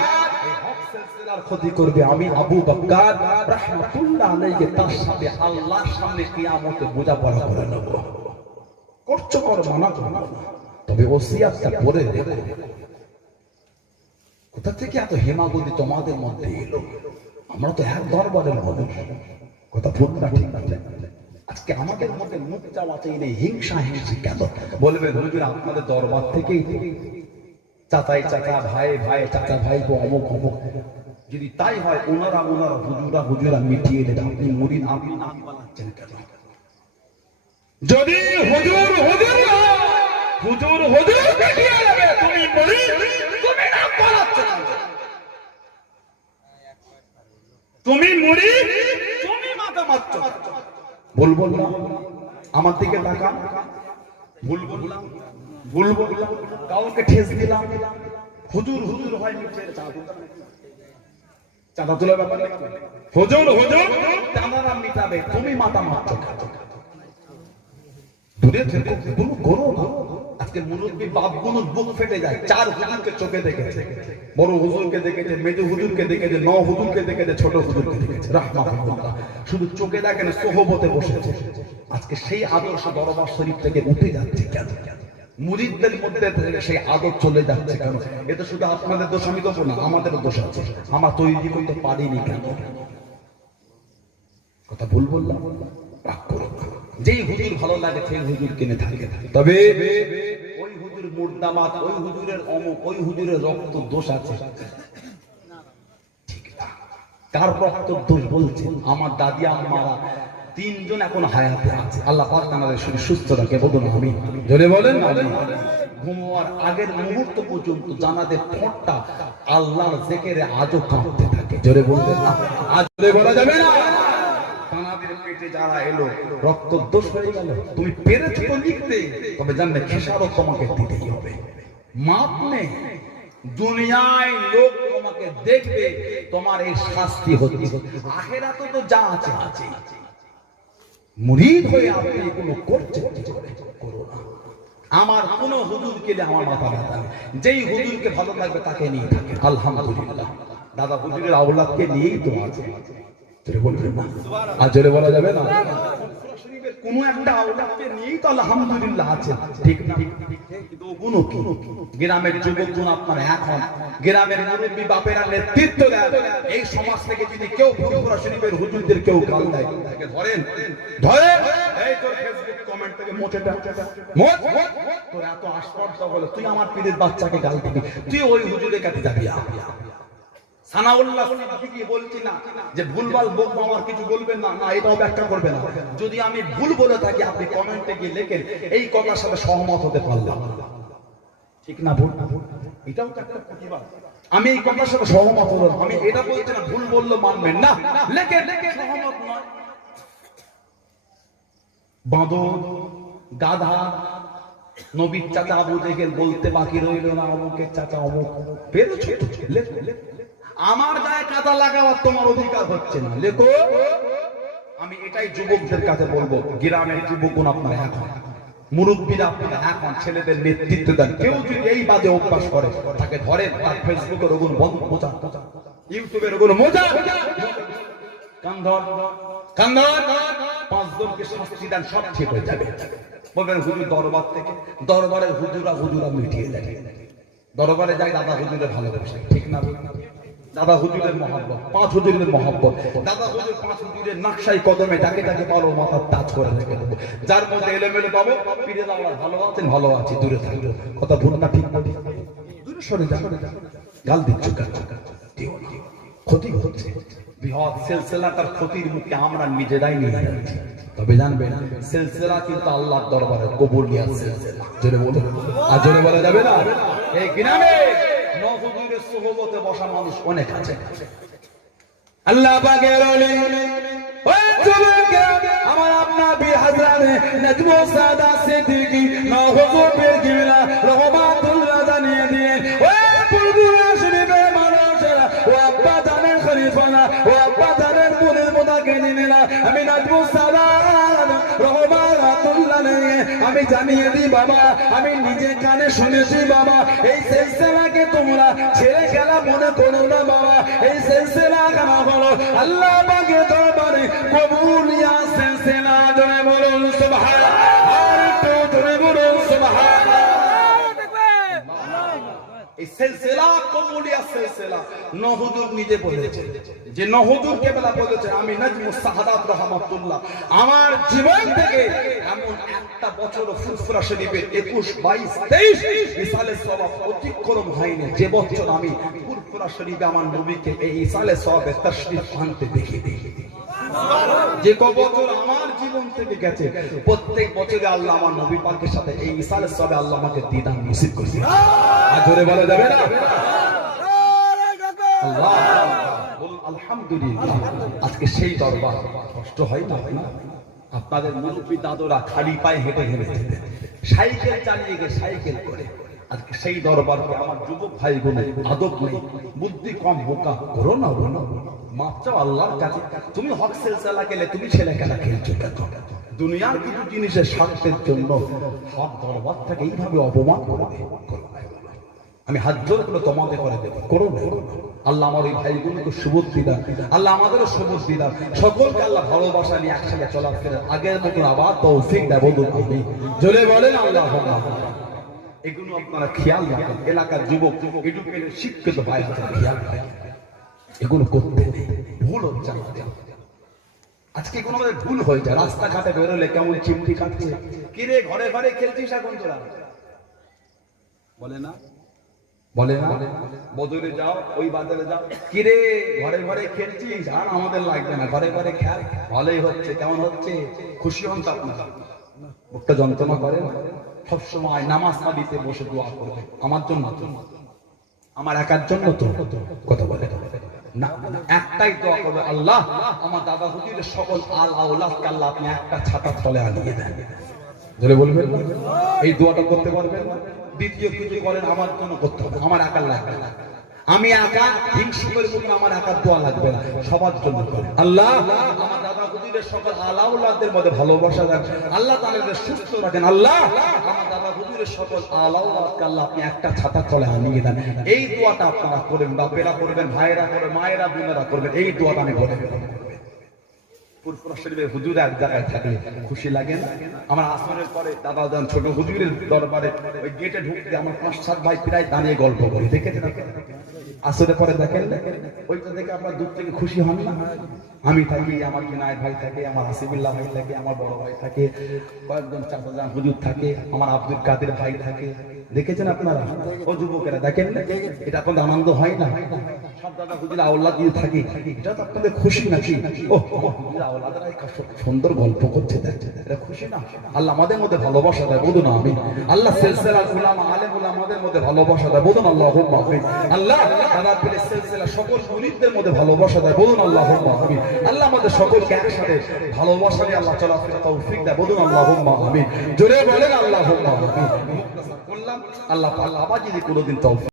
হক সিলসিলার ক্ষতি করবে, আমি আবু বকর রাহমাতুল্লাহ আলাইহি তার সাথে আল্লাহর সামনে কিয়ামতে বোঝাপড়া করে নেব। করছো কর, মানা করো না, তবে ওসিয়াতটা পড়ে দেখো। কোথা থেকে এত হেমাগতি তোমাদের মধ্যে এলো? আমরা তো এক দরবারের মানুষ, কথা বলুন না ঠিক আছে? আজকে আমাদের মধ্যে মুখ চাওয়াচাই নেই, হিংসা হিংসি কেন? বলবে হুজুর আপনাদের দরবার থেকেই চাচাই চাচা, ভাই ভাই, চাচা ভাই গো, অমুক অমুক। যদি তাই হয়, ওনারা হুজুরা মিটিয়ে দেন। আপনি মুরিদ, আপনি নাম বানাচ্ছেন কেন? যদি হুজুর মিটিয়ে দেবে, তুমি মুরিদ, তুমি নাম বানাচ্ছ কেন? তুমি মুরিদ, তুমি মাথা মারছো। ভুল বললাম? আমার দিকে তাকান। ভুল বললাম? কাউকে ঠেস দিলাম? হুজুর হয় মিটের চাঁদা তোলার ব্যাপার। হুজুর চাঁদারা মিটাবে, তুমি মাথা মারছো। দূরে থেকে করো না। আজকে মুরব্বী বাপগুলো বুক ফেটে যায়। 4 হুজুরকে চোখে দেখেছে, বড় হুজুরকে দেখেছে, মেজো হুজুরকে দেখেছে, 9 হুজুরকে দেখেছে, ছোট হুজুরকে দেখেছে, রাহমাতুল্লাহ। শুধু চোখে দেখেন, সোহবতে বসেছে। আজকে সেই আদর্শ দরবার শরীফ থেকে উঠে যাচ্ছে কেন? মুরিদদের মধ্যে থেকে সেই আদর চলে যাচ্ছে কেন? এটা শুধু আপনাদের দোষ, আমি দোষ না, আমাদেরও দোষ আছে। আমরা তৈরি করতে পারিনি কেন? কথা ভুল বললাম? রাগ করো না। যেই হুজুর ভালো লাগে সেই হুজুর কিনে থাকে, তবে ওই হুজুর মুর্দাবাদ, ওই হুজুরের অমুক, ওই হুজুরের রক্ত দোষ আছে। ঠিক না? কার রক্ত দোষ বলছেন? আমার দাদি আম্মারা 3 জন এখন হায়াতে আছে। আল্লাহ পাক তাদের শরীর সুস্থ রাখে, বলুন আমিন। জোরে বলেন আমিন। ঘুমানোর আগের মুহূর্ত পর্যন্ত জানাতে ঠোঁটটা আল্লাহর জিকিরে আজও কাঁপতে থাকে। জোরে বলবেন না? আজ জোরে বলা যাবে না। তানাদের পেটে যারা এলো রক্ত দোষ হয়ে গেল, তুমি পেরেছো তো লিখতে, তবে জানবে খেসারত তোমাকে দিতেই হবে, মাপ নেই। দুনিয়ায় লোক তোমাকে দেখবে, তোমার এই শাস্তি হচ্ছে। আখিরাতে তো যা আছে আছে। মুরিদ হয়ে আপনি এগুলো করছেন, করো না। আমার কোন হুজুর কেলে আমার মাথা ব্যথা নেই, যেই হুজুরকে ভালো লাগবে তাকে নিয়ে থাকে। আলহামদুলিল্লাহ, দাদা হুজুরের আওলাদকে নিয়েই তো আছে। বলবেন না, আর জোরে বলা যাবে না? কোন একটা আওলাদকে নিয়েই তো আলহামদুলিল্লাহ আছে, ঠিক না? কিন্তু গুণ কি? গ্রামের যুবকগুণ আপনার এখন গ্রামের মুরব্বী বাপেরা নেতৃত্ব দেয়, এই সমাজ থেকে যদি কেউ ফুরফুরা শরীফের হুজুরদের কেউ গাল দেয়, তাকে ধরেন, ধরেন, এই তোর ফেসবুক কমেন্ট থেকে মোটেটা মোট তোর এত আস্পর্ধা বলে তুই আমার পীরের বাচ্চাকে গাল দিবি, তুই ওই হুজুরের কাছে যাবি। সানাউল্লাহ সিদ্দিকী বলছি না যে ভুলভাল বকবো, আমার কিছু বলবেন না, না এটাও ব্যাখ্যা করবে না। যদি আমি ভুল বলে থাকি আপনি কমেন্টে গিয়ে লেখেন এই কথার সাথে সহমত হতে পারলাম, ঠিক না? ভুল, এটাও একটা প্রতিবাদ। আমি এই কথার সাথে সহমত হলাম, আমি এটা বলছি না ভুল বললো মানবেন না, লেখেন, লেখেন সহমত নয়। বাঁদর, গাধা, নবীর চাচা আবু জেহেল বলতে বাকি রইল না অমুকের চাচা অমুক, পেরেছো? লেখো, লেখো। আমার গায়ে কাদা লাগাবার তোমার অধিকার হচ্ছে না, লেখো। আমি এটাই যুবকদের কাছে বলবো, গ্রামের যুবকগণ আপনারা এখন, মুরব্বীরা আপনারা এখন ছেলেদের নেতৃত্ব দেন। কেউ যদি এই বাজে অভ্যাস করে তাকে ধরেন, তার ফেসবুকের ওগুলো বন্ধ, মোজা, ইউটিউবের ওগুলো মোজা, কান্ধর কান্ধর 5 জনকে শাস্তি দেন, সব ঠিক হয়ে যাবে। বলবেন হুজুর দরবার থেকে, দরবারের হুজুরা মিটিয়ে দেয়, দরবারে যায় দাদা হুজুরের ভালোবাসে, ঠিক না? দাদা হুজুরের মহব্বত, 5 হুজুরের মহব্বত, দাদা হুজুর 5 হুজুরের নকশাই কদমে যাকে যাকে পারো মাথার টাচ করে রেখে দেবো। যার মধ্যে এলোমেলো পাবো, পীরে দাওয়া ভালো আছেন, ভালো আছি, দূরে থাকবো। কথা ভুল না, ঠিক না? দূরে সরে যা, গাল দিচ্ছ, ক্ষতি হচ্ছে। বৃহৎ সিলসিলাটার ক্ষতির মুখে আমরা নিজেরাই নিয়ে যাচ্ছি। তবে জানবেন সিলসিলা কিন্তু আল্লাহর দরবারে কবুলিয়াত সিলসিলা। জোরে বলো, আর জোরে বলা যাবে না? এই গ্রামে নবুদের সুহবতে বসা মানুষ অনেক আছে। আল্লাহ পাকের ওলি ওই যুবক আমার আপনার বীর হযরত নজমুল সাদা সিদ্দিকী নবুর বীর কিবলা রহমাতুল্লাহ জানিয়ে দিয়েন, ওই ফুরফুরা শরীফের মানুষেরা, ও আব্বা জানের খলিফানা, ও আব্বা জানের মুনির মুতাকিনিনা, আমি নজমুল সাদা রহমাতুল্লাহ নিয়ে আমি জানিয়ে দিই বাবা, আমি নিজে কানে শুনেছি বাবা, এই সিলসিলাকে তোমরা ছেড়ে খেলা মনে করো না বাবা। এই সিলসিলা কেন হলো আল্লাহ পাকের দরবারে কবুলিয়াত সিলসিলা। জোরে বলুন সুবহানাল্লাহ, আর একটু জোরে বলুন সুবহানাল্লাহ। এই সিলসিলা কবুলিয়াত সিলসিলা নহুজুর নিজে বলেছেন, যে নহুজুর কেবলা বলেছেন আমি নজমুস সাহাদাত রহমাতুল্লাহ আমার জীবন থেকে এমন একটা বছর ফুরফুরা শরীফের 21, 22, 23 ইসালে সওয়াব অতিক্রম হয়নি যে বছর আমি ফুরফুরা শরীফে আমার নবীকে এই ইসালে সওয়াবে তাশরীফ আনতে দেখি। যে বছর আমার জীবন থেকে গেছে প্রত্যেক বছরে আল্লাহ আমার নবী পাকের সাথে এই ইসালে সওয়াবে আল্লাহ আমাকে দিদার নসিব করেছে। আর জোরে বলা যাবে না? আল্লাহ বলুন আলহামদুলিল্লাহ। আজকে সেই দরবার কষ্ট হয় না? আপনাদের মুরব্বী দাদুরা খালি পায়ে হেঁটে হেঁটে যেতেন, সাইকেল চালিয়ে গিয়ে সাইকেল করে। আজকে সেই দরবারকে আমার যুবক ভাই বোনের আদব নেই, বুদ্ধি কম, বোকা করো না, মাপ চাও আল্লাহর কাছে। তুমি হক সিলসিলা গেলে তুমি ছেলে খেলা খেলছো কেন? দুনিয়ার কিছু জিনিসের স্বার্থের জন্য হক দরবার থেকে এইভাবে অপমান করবে। আমি হাত জোর করে তোমাকে করে দেবো, করো না। আল্লাহ আমার এই ভাইগুলোকে সুবুদ্ধি দান, আল্লাহ আমাদেরও সুবুদ্ধি দান, সকলকে আল্লাহ ভালোবাসা নিয়ে একসাথে চলাফেরা আগের মতো আবার তৌফিক দেব। আমি জোরে বলেন আল্লাহুম্মা। এগুলো আপনারা খেয়াল রাখেন, এলাকার যুবক এডুকেটেড শিক্ষিত ভাই আছে, খেয়াল রাখেন এগুলো করতে নেই, ভুল হচ্ছে আমাদের। আজকে কোনো ভুল হয়ে যায়, রাস্তাঘাটে বেরোলে কেমন চিমটি কাটছে, কিরে ঘরে ঘরে খেলছিস এখন তোরা, বলে না? বলে না? বদলে যাও, ওই বাজারে যাও, কিরে ঘরে ঘরে খেলছিস? আর আমাদের লাগবে না, ঘরে ঘরে খেল, ভালোই হচ্ছে। কেমন হচ্ছে? খুশি হন তো আপনারা? বুকটা যন্ত্রণা করে না? সবসময় নামাজ পাড়িতে বসে দোয়া করবে আমার জন্য, আমার একার জন্য তো কথা বলে। না, একটাই দোয়া করবে, আল্লাহ আমার দাদা হুজুরের সকল আল আওলাদকে আল্লাহ আপনি একটা ছাতার তলে আনিয়ে দেন। ধরে বলবেন না? এই দোয়াটা করতে পারবেন না? দ্বিতীয় কিছু করেন, আমার জন্য করতে হবে, আমার একার লাগবে না। আমি একা হিংসুকের মতন আমার একার দোয়া লাগবে না, সবার জন্য করেন। আল্লাহ আমার দাদা হুজুরের সকল আল আওলাদদের মধ্যে ভালোবাসা দেন, আল্লাহ তাআলা সুস্থ রাখেন। আল্লাহ আমার দাদা হুজুরের সকল আল আওলাদকে আল্লাহ আপনি একটা ছাতার তলে আনিয়ে দেন। এই দোয়াটা আপনারা করেন, বাপেরা করবেন, ভাইয়েরা করবেন, মায়েরা বোনেরা করবেন। এই দোয়াটা আমি বলে দেব। ফুরফুরা শরীফের হুজুর এক জায়গায় থাকলে খুশি লাগে না? আমার আসরের পরে দাদা যান ছোট হুজুরের দরবারে ওই গেটে ঢুকতে আমার 5-7 ভাই প্রায় দাঁড়িয়ে গল্প করি, দেখেছেন? আসরের পরে দেখেন ওইটা দেখে আপনার দূর থেকে খুশি হন না? আমি থাকি, আমার বিনায়ক ভাই থাকে, আমার আসিফুল্লাহ ভাই থাকে, আমার বড় ভাই থাকে, কয়েকজন চাচাজান হুজুর থাকে, আমার আব্দুল কাদের ভাই থাকে, দেখেছেন আপনারা? ও যুবকেরা দেখেন, এটা আপনাদের আনন্দ হয় না? সব দাদা হুজুর আওলাদ দিয়ে থাকি, এটা তো আপনাদের খুশি নাকি? ও হুজুর আওলাদরা সুন্দর গল্প করছে, এটা খুশি না? আল্লাহ আমাদের মধ্যে ভালোবাসা দেয়, বলুন আমিন। আল্লাহ সিলসিলা উলামা আলেম উলামাদের মধ্যে ভালোবাসা দেয়, বলুন আল্লাহুম্মা আমিন। আল্লাহ দাদা পীরের সিলসিলা সকল মুরিদদের মধ্যে ভালোবাসা দেয়, বলুন আল্লাহুম্মা আমিন। আল্লাহ আমাদের সকলকে একসাথে ভালোবাসা দিয়ে আল্লাহ চলাফেরা তৌফিক দেয়, বলুন আল্লাহুম্মা আমিন। জোরে বলেন আল্লাহুম্মা আমিন। আল্লাহ আল্লাহ আবার যদি কোনোদিন তৌফিক